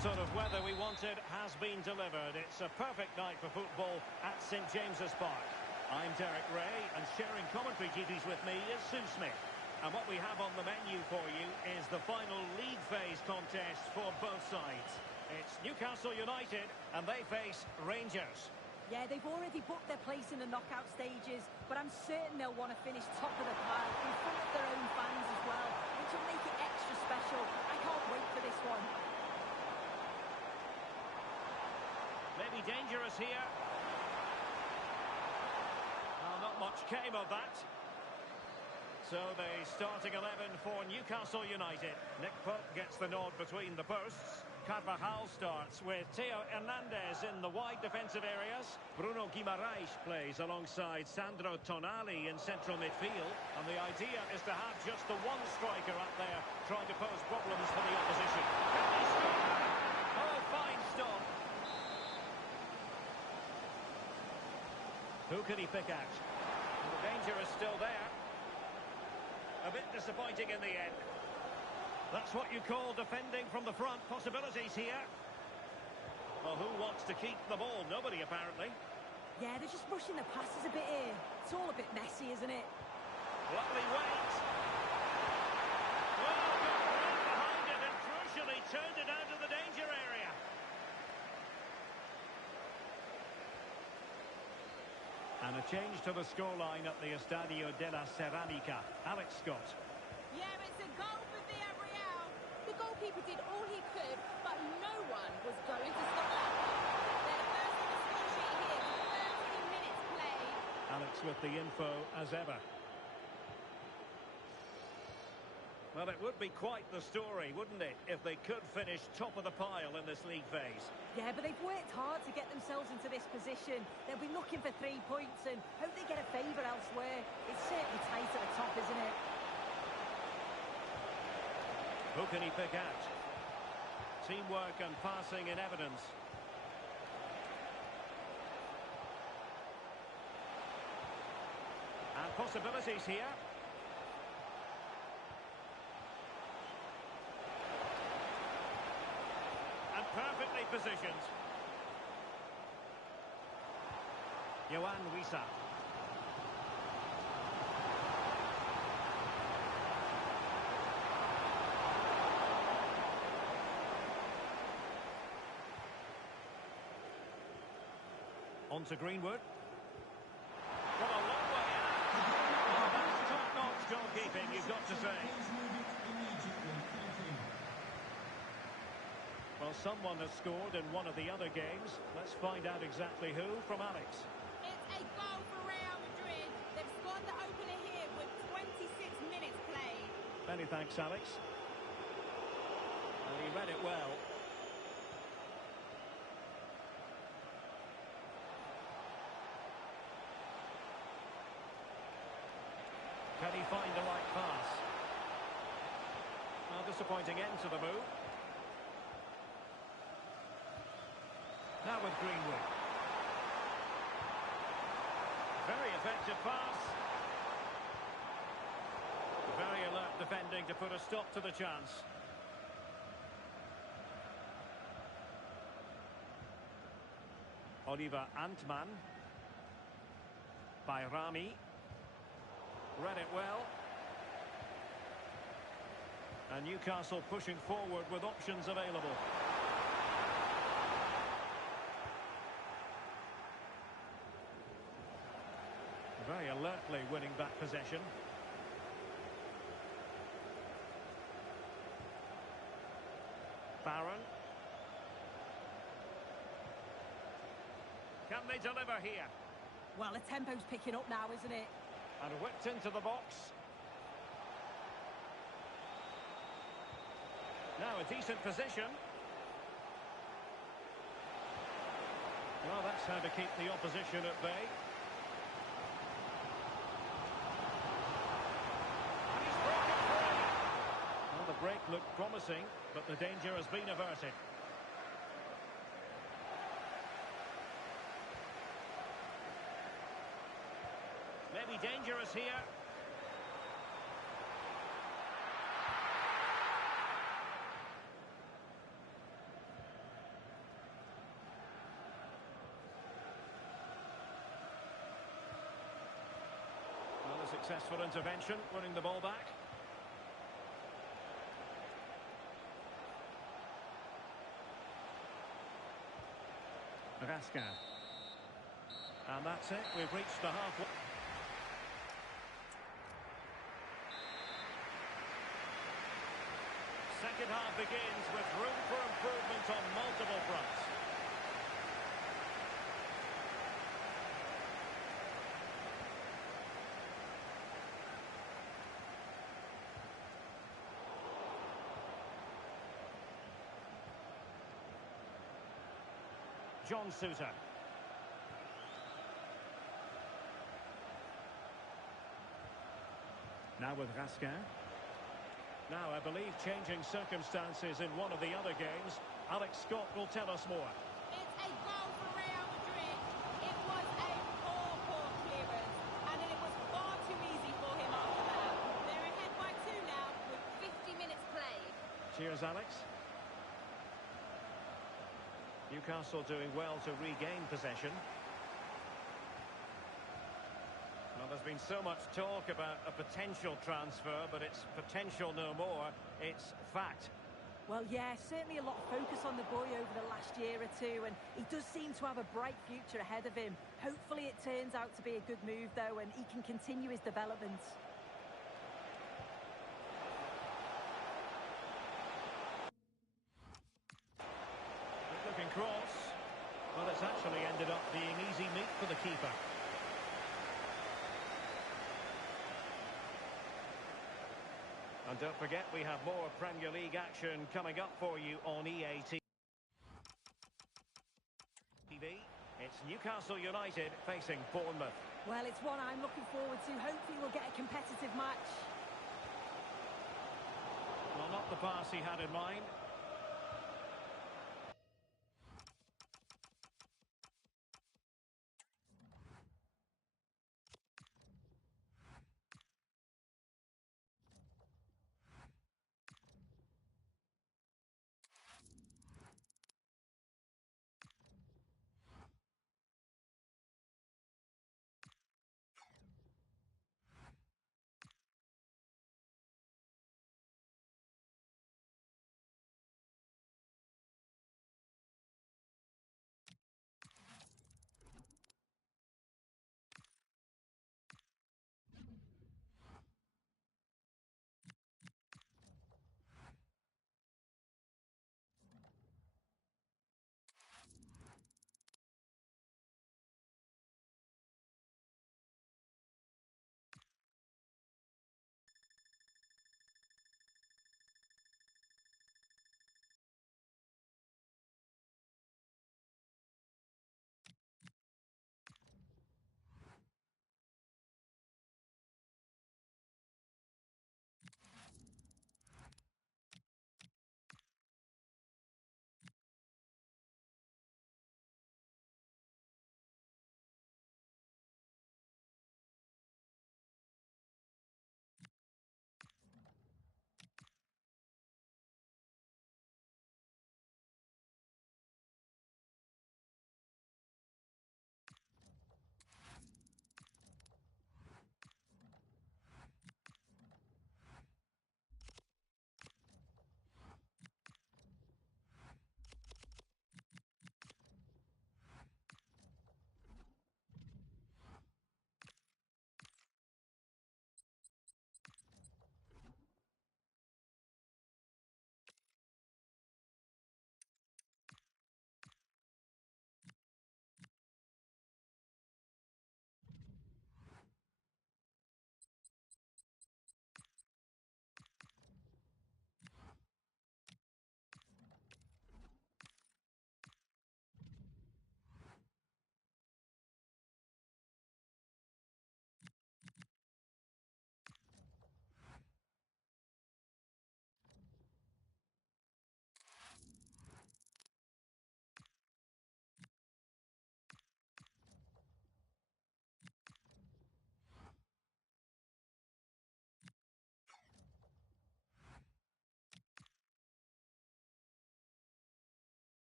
sort of weather we wanted has been delivered. It's a perfect night for football at St James's Park. I'm Derek Ray, and sharing commentary duties with me is Sue Smith. And what we have on the menu for you is the final league phase contest for both sides. It's Newcastle United, and they face Rangers. Yeah, they've already booked their place in the knockout stages, but I'm certain they'll want to finish top of the pile in front of their own fans as well, which will make it extra special. I can't wait for this one. Maybe dangerous here. Well, not much came of that. So the starting 11 for Newcastle United. Nick Pope gets the nod between the posts. Carvajal starts with Theo Hernandez in the wide defensive areas. Bruno Guimaraes plays alongside Sandro Tonali in central midfield. And the idea is to have just the one striker up there trying to pose problems for the opposition. Can he score? Oh, fine stop. Who can he pick out? And the danger is still there. A bit disappointing in the end. That's what you call defending from the front. Possibilities here. Well, who wants to keep the ball? Nobody, apparently. Yeah, they're just rushing the passes a bit here. It's all a bit messy, isn't it? Lovely wait. Well, got right behind it and crucially turned it out of the danger area. And a change to the scoreline at the Estadio de la Ceramica. Alex Scott. Yeah, it's a goal for Villarreal. The goalkeeper did all he could, but no one was going to stop that one. They're first on the score sheet here with 13 minutes played. Alex with the info as ever. Well, it would be quite the story, wouldn't it, if they could finish top of the pile in this league phase. Yeah, but they've worked hard to get themselves into this position. They'll be looking for 3 points and hope they get a favour elsewhere. It's certainly tight at the top, isn't it? Who can he pick out? Teamwork and passing in evidence. And possibilities here. And perfectly positioned. Johan Wissa. On to Greenwood. From a long way out. Oh, that's top-notch goalkeeping, you've got to say. Well, someone has scored in one of the other games. Let's find out exactly who from Alex. It's a goal for Real Madrid. They've scored the opener here with 26 minutes played. Many thanks, Alex. And he read it well. Can he find the right pass? Well, disappointing end to the move. Now with Greenwood. Very effective pass. Very alert defending to put a stop to the chance. Oliver Antman. Bayrami. Read it well. And Newcastle pushing forward with options available. Very alertly winning back possession. Barron. Can they deliver here? Well, the tempo's picking up now, isn't it? And whipped into the box. Now a decent position. Well, that's how to keep the opposition at bay. And he's broken free. Well, the break looked promising, but the danger has been averted. Maybe dangerous here. Successful intervention, winning the ball back. Raskin. And that's it, we've reached the halfway. Second half begins with room for improvement on multiple fronts. John Suter. Now with Raskin. Now, I believe changing circumstances in one of the other games. Alex Scott will tell us more. It's a goal for Real Madrid. It was a poor clearance, and it was far too easy for him after that. They're ahead by 2 now with 50 minutes played. Cheers, Alex. Newcastle doing well to regain possession. Well, there's been so much talk about a potential transfer, but it's potential no more. It's fact. Well, yeah, certainly a lot of focus on the boy over the last year or two, and he does seem to have a bright future ahead of him. Hopefully it turns out to be a good move, though, and he can continue his development. Good-looking cross. Well, it's actually ended up being easy meat for the keeper. And don't forget, we have more Premier League action coming up for you on EA TV. It's Newcastle United facing Bournemouth. Well, it's one I'm looking forward to. Hopefully we'll get a competitive match. Well, not the pass he had in mind.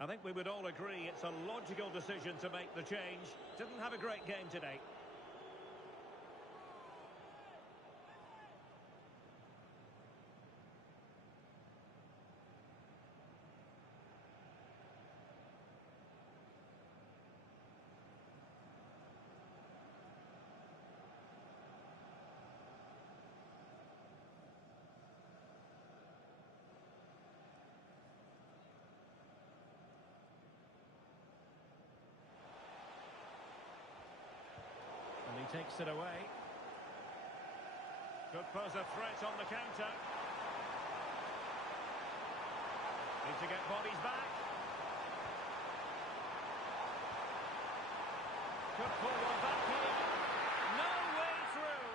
I think we would all agree it's a logical decision to make the change. Didn't have a great game today. And he takes it away. Could pose a threat on the counter. Need to get bodies back. Could pull one back here. No way through.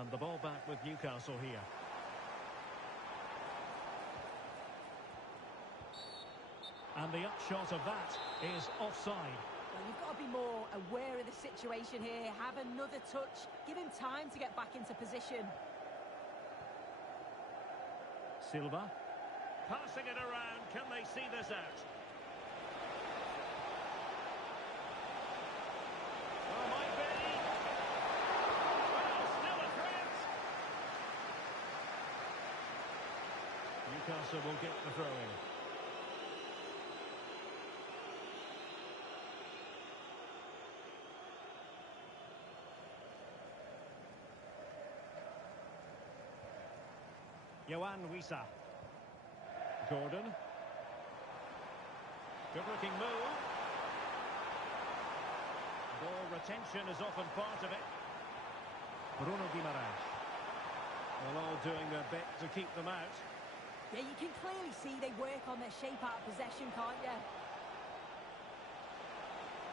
And the ball back with Newcastle here. And the upshot of that is offside. Well, you've got to be more aware of the situation here. Have another touch. Give him time to get back into position. Silva. Passing it around. Can they see this out? Oh, might be. Well, still a threat. Newcastle will get the throw-in. Yohan Wissa. Gordon. Good-looking move. Ball retention is often part of it. Bruno Guimaraes. Well, all doing their bit to keep them out. Yeah, you can clearly see they work on their shape out of possession, can't you?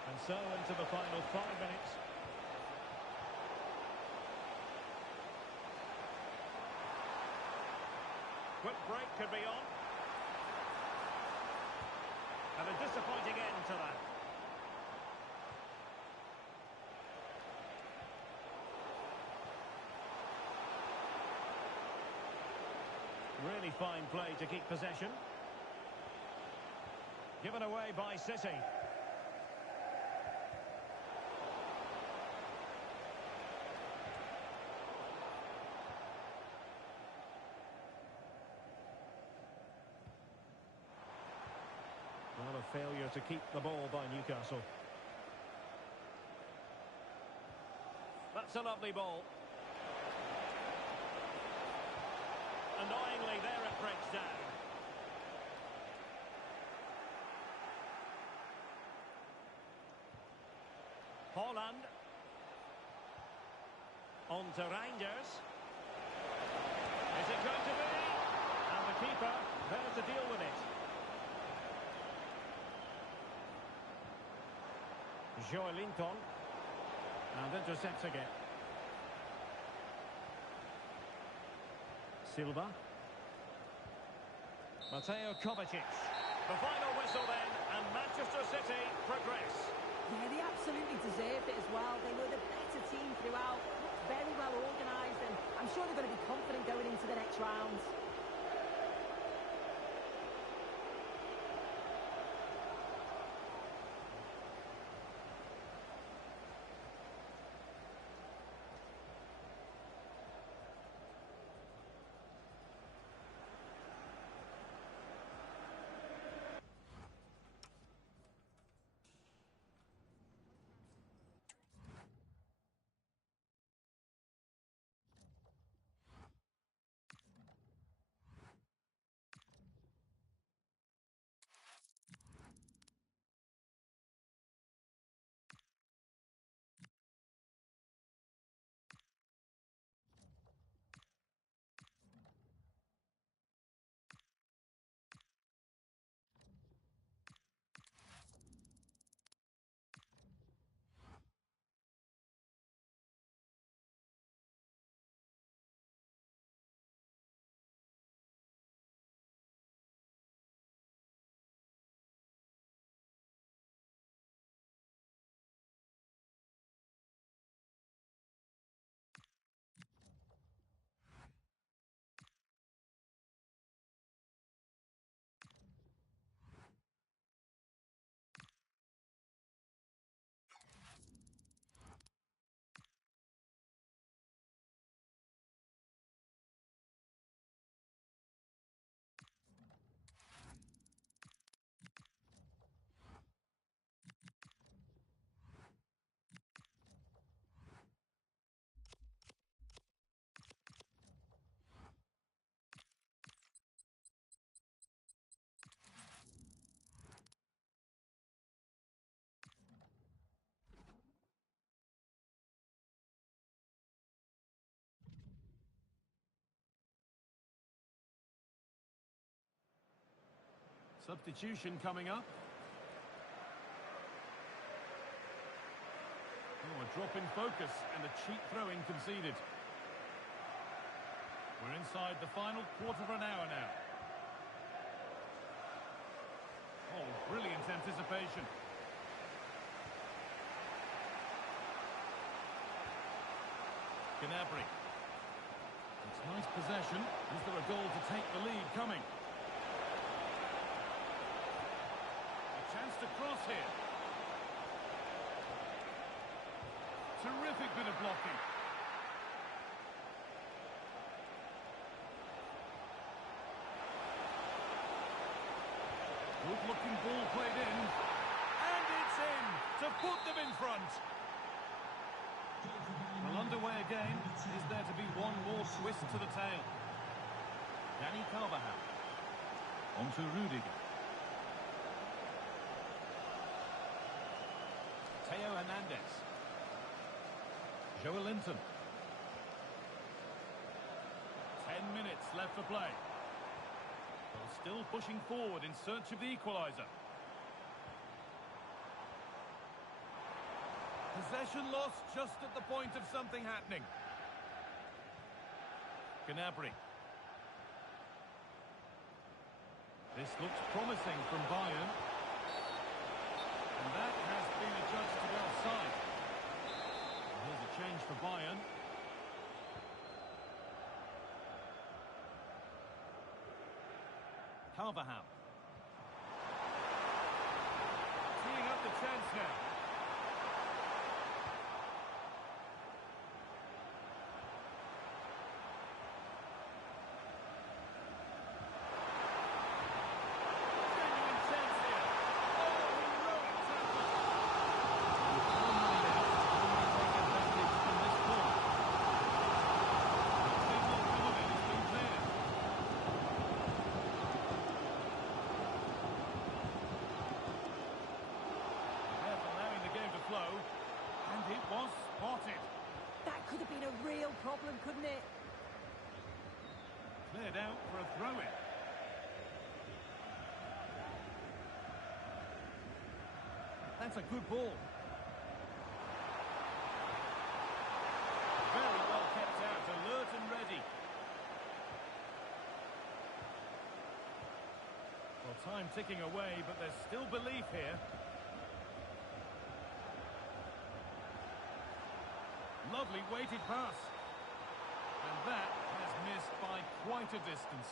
And so into the final 5 minutes. Quick break could be on. And a disappointing end to that. Really fine play to keep possession. Given away by City. Well, a failure to keep the ball by Newcastle. That's a lovely ball. Annoyingly, there it breaks down. Holland. On to Reinders. Is it going to be? And the keeper there to deal with it. Joelinton. And intercepts again. Silva. Mateo Kovacic. The final whistle then, and Manchester City progress. Yeah, they absolutely deserved it as well. They were the better team throughout, looked very well organised, and I'm sure they're going to be confident going into the next round. Substitution coming up. Oh, a drop in focus and a cheap throw-in conceded. We're inside the final quarter of an hour now. Oh, brilliant anticipation. Gnabry. It's nice possession. Is there a goal to take the lead coming? A chance to cross here. Terrific bit of blocking. Good-looking ball played in. And it's in to put them in front. Well, underway again. Is there to be one more twist to the tale? Danny Carvajal. On to Rudiger. Theo Hernandez. Joelinton. 10 minutes left to play. Well, still pushing forward in search of the equaliser. Possession lost just at the point of something happening. Gnabry. This looks promising from Bayern. And that has been adjudged to be offside. Here's a change for Bayern. Carvajal. Teeing up the chance now. Genuine chance here. Oh, heroic tackle. With 1 minute out, only take advantage from this corner. Nothing will come of it, it's been clear. Allowing the game to flow, and it was spotted. That could have been a real problem, couldn't it? Cleared out for a throw-in. That's a good ball. Very well kept out, alert and ready. Well, time ticking away, but there's still belief here. Lovely weighted pass. And that has missed by quite a distance.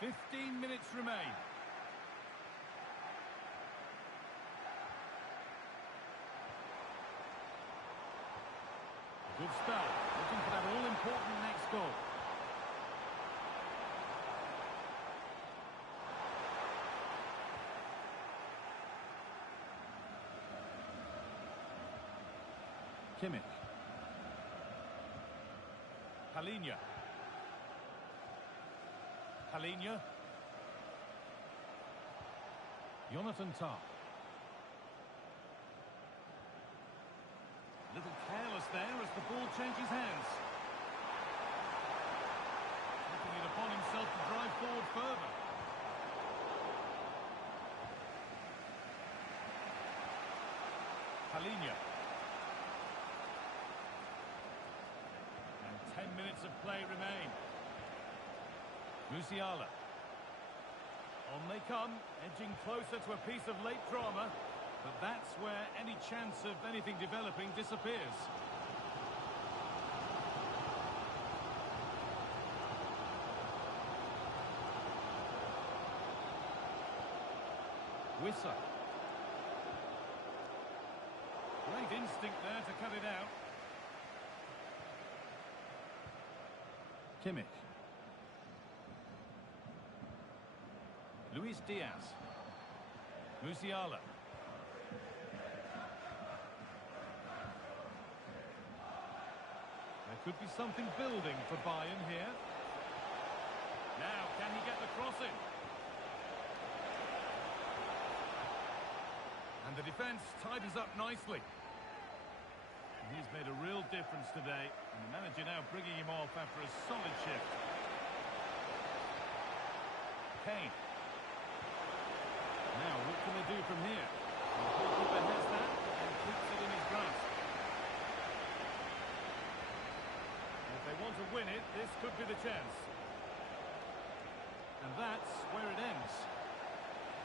15 minutes remain. Good start. Looking for that all-important next goal. Kimmich. Palhinha. Palhinha. Jonathan Tah. A little careless there as the ball changes hands. Taking it upon himself to drive forward further. Palhinha. And 10 minutes of play remain. Musiala. On they come, edging closer to a piece of late drama. But that's where any chance of anything developing disappears. Wissa. Great instinct there to cut it out. Kimmich. Luis Diaz. Musiala. There could be something building for Bayern here. Now, can he get the cross in? And the defence tidies up nicely. And he's made a real difference today. And the manager now bringing him off after a solid shift. Kane. Now, what can they do from here? The goalkeeper has that and keeps it in his grasp. If they want to win it, this could be the chance. And that's where it ends.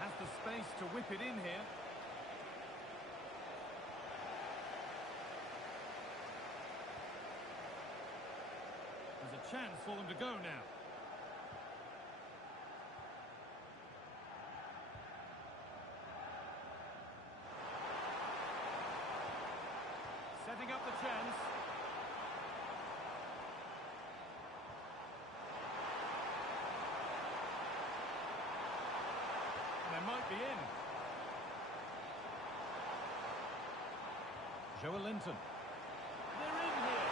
Has the space to whip it in here. There's a chance for them to go now. Setting up the chance. They might be in. Joe Linton. They're in here.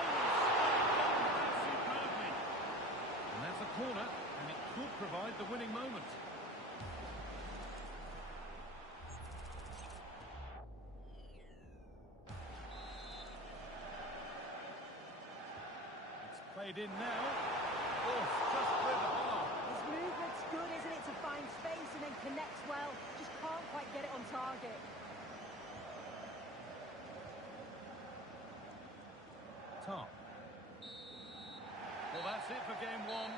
Oh, superbly. And that's a corner, and it could provide the winning moment. It's played in now. Oh, just clear the bar. His movement's good, isn't it, to find space and then connects well. Just can't quite get it on target. Tah. Well, that's it for game one.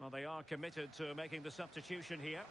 Well, they are committed to making the substitution here.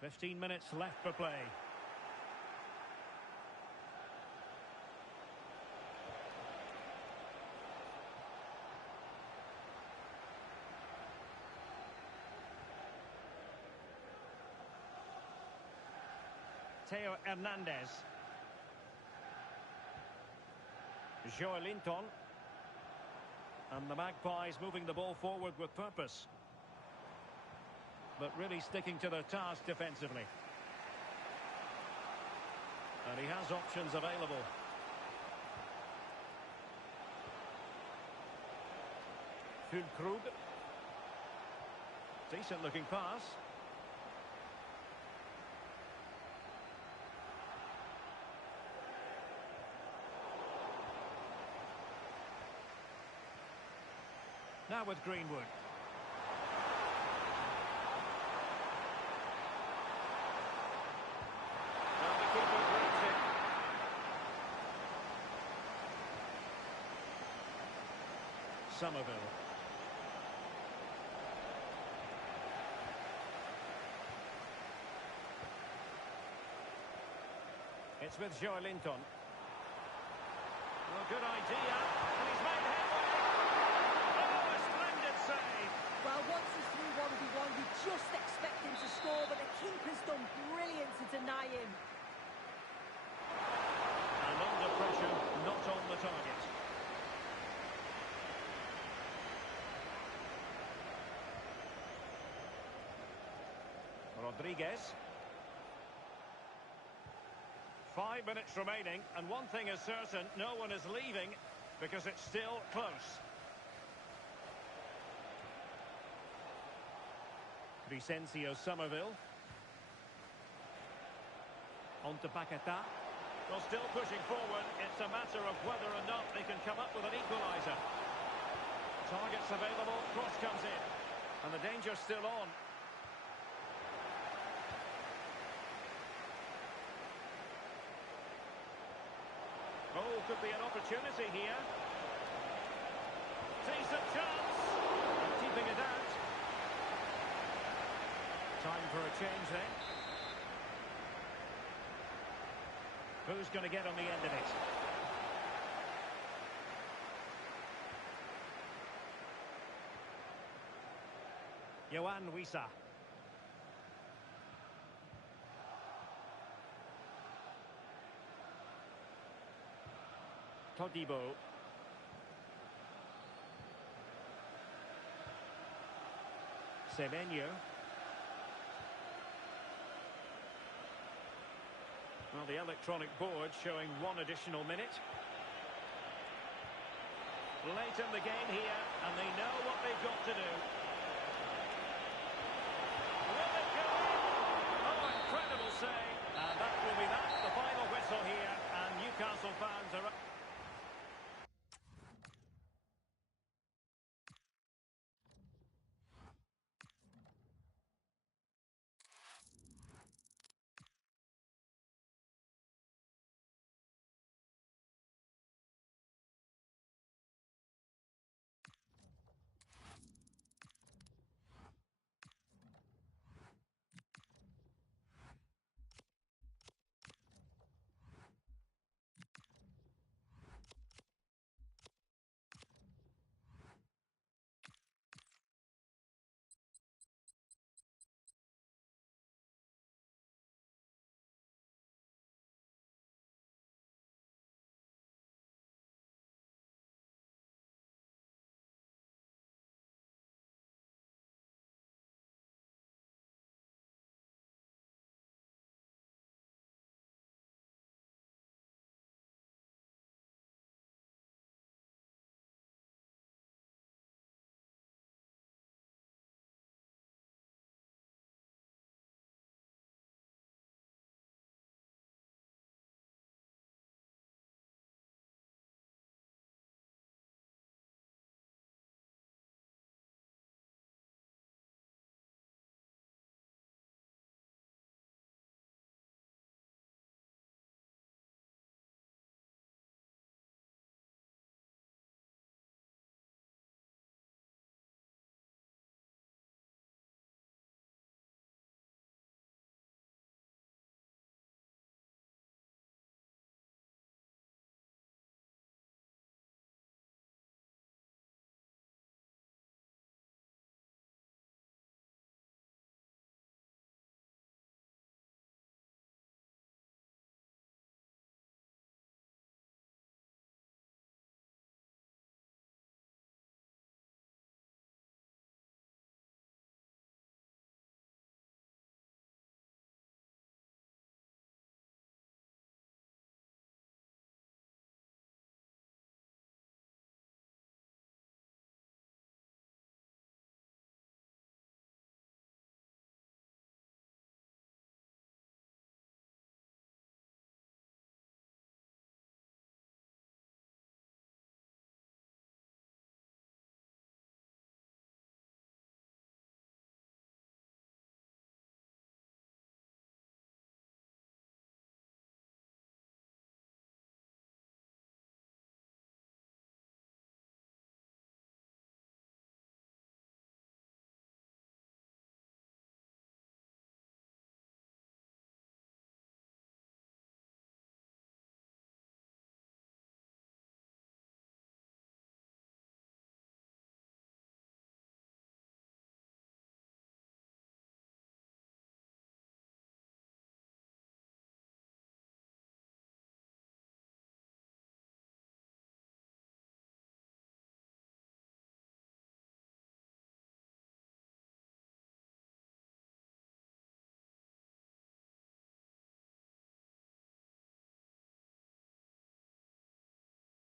15 minutes left for play. Theo Hernandez. Joelinton. And the Magpies moving the ball forward with purpose. But really sticking to their task defensively. And he has options available. Füllkrug. Decent looking pass. Now with Greenwood. Well, the keeper grabs it. Somerville. It's with Joelinton. Well, good idea. And he's made headway. Oh, a splendid save. Well, once he's through 1v1, you just expect him to score, but the keeper's done brilliant to deny him. And under pressure, not on the target. Rodriguez. 5 minutes remaining, and one thing is certain, no one is leaving because it's still close. Vicencio Somerville. On to Paquetá. Well, still pushing forward. It's a matter of whether or not they can come up with an equaliser. Targets available, cross comes in. And the danger's still on. Oh, could be an opportunity here. Decent chance. And keeping it out. Time for a change then. Who's going to get on the end of it? Yohan Wissa. Todibo. Semenyo. Well, the electronic board showing one additional minute. Late in the game here, and they know what they've got to do.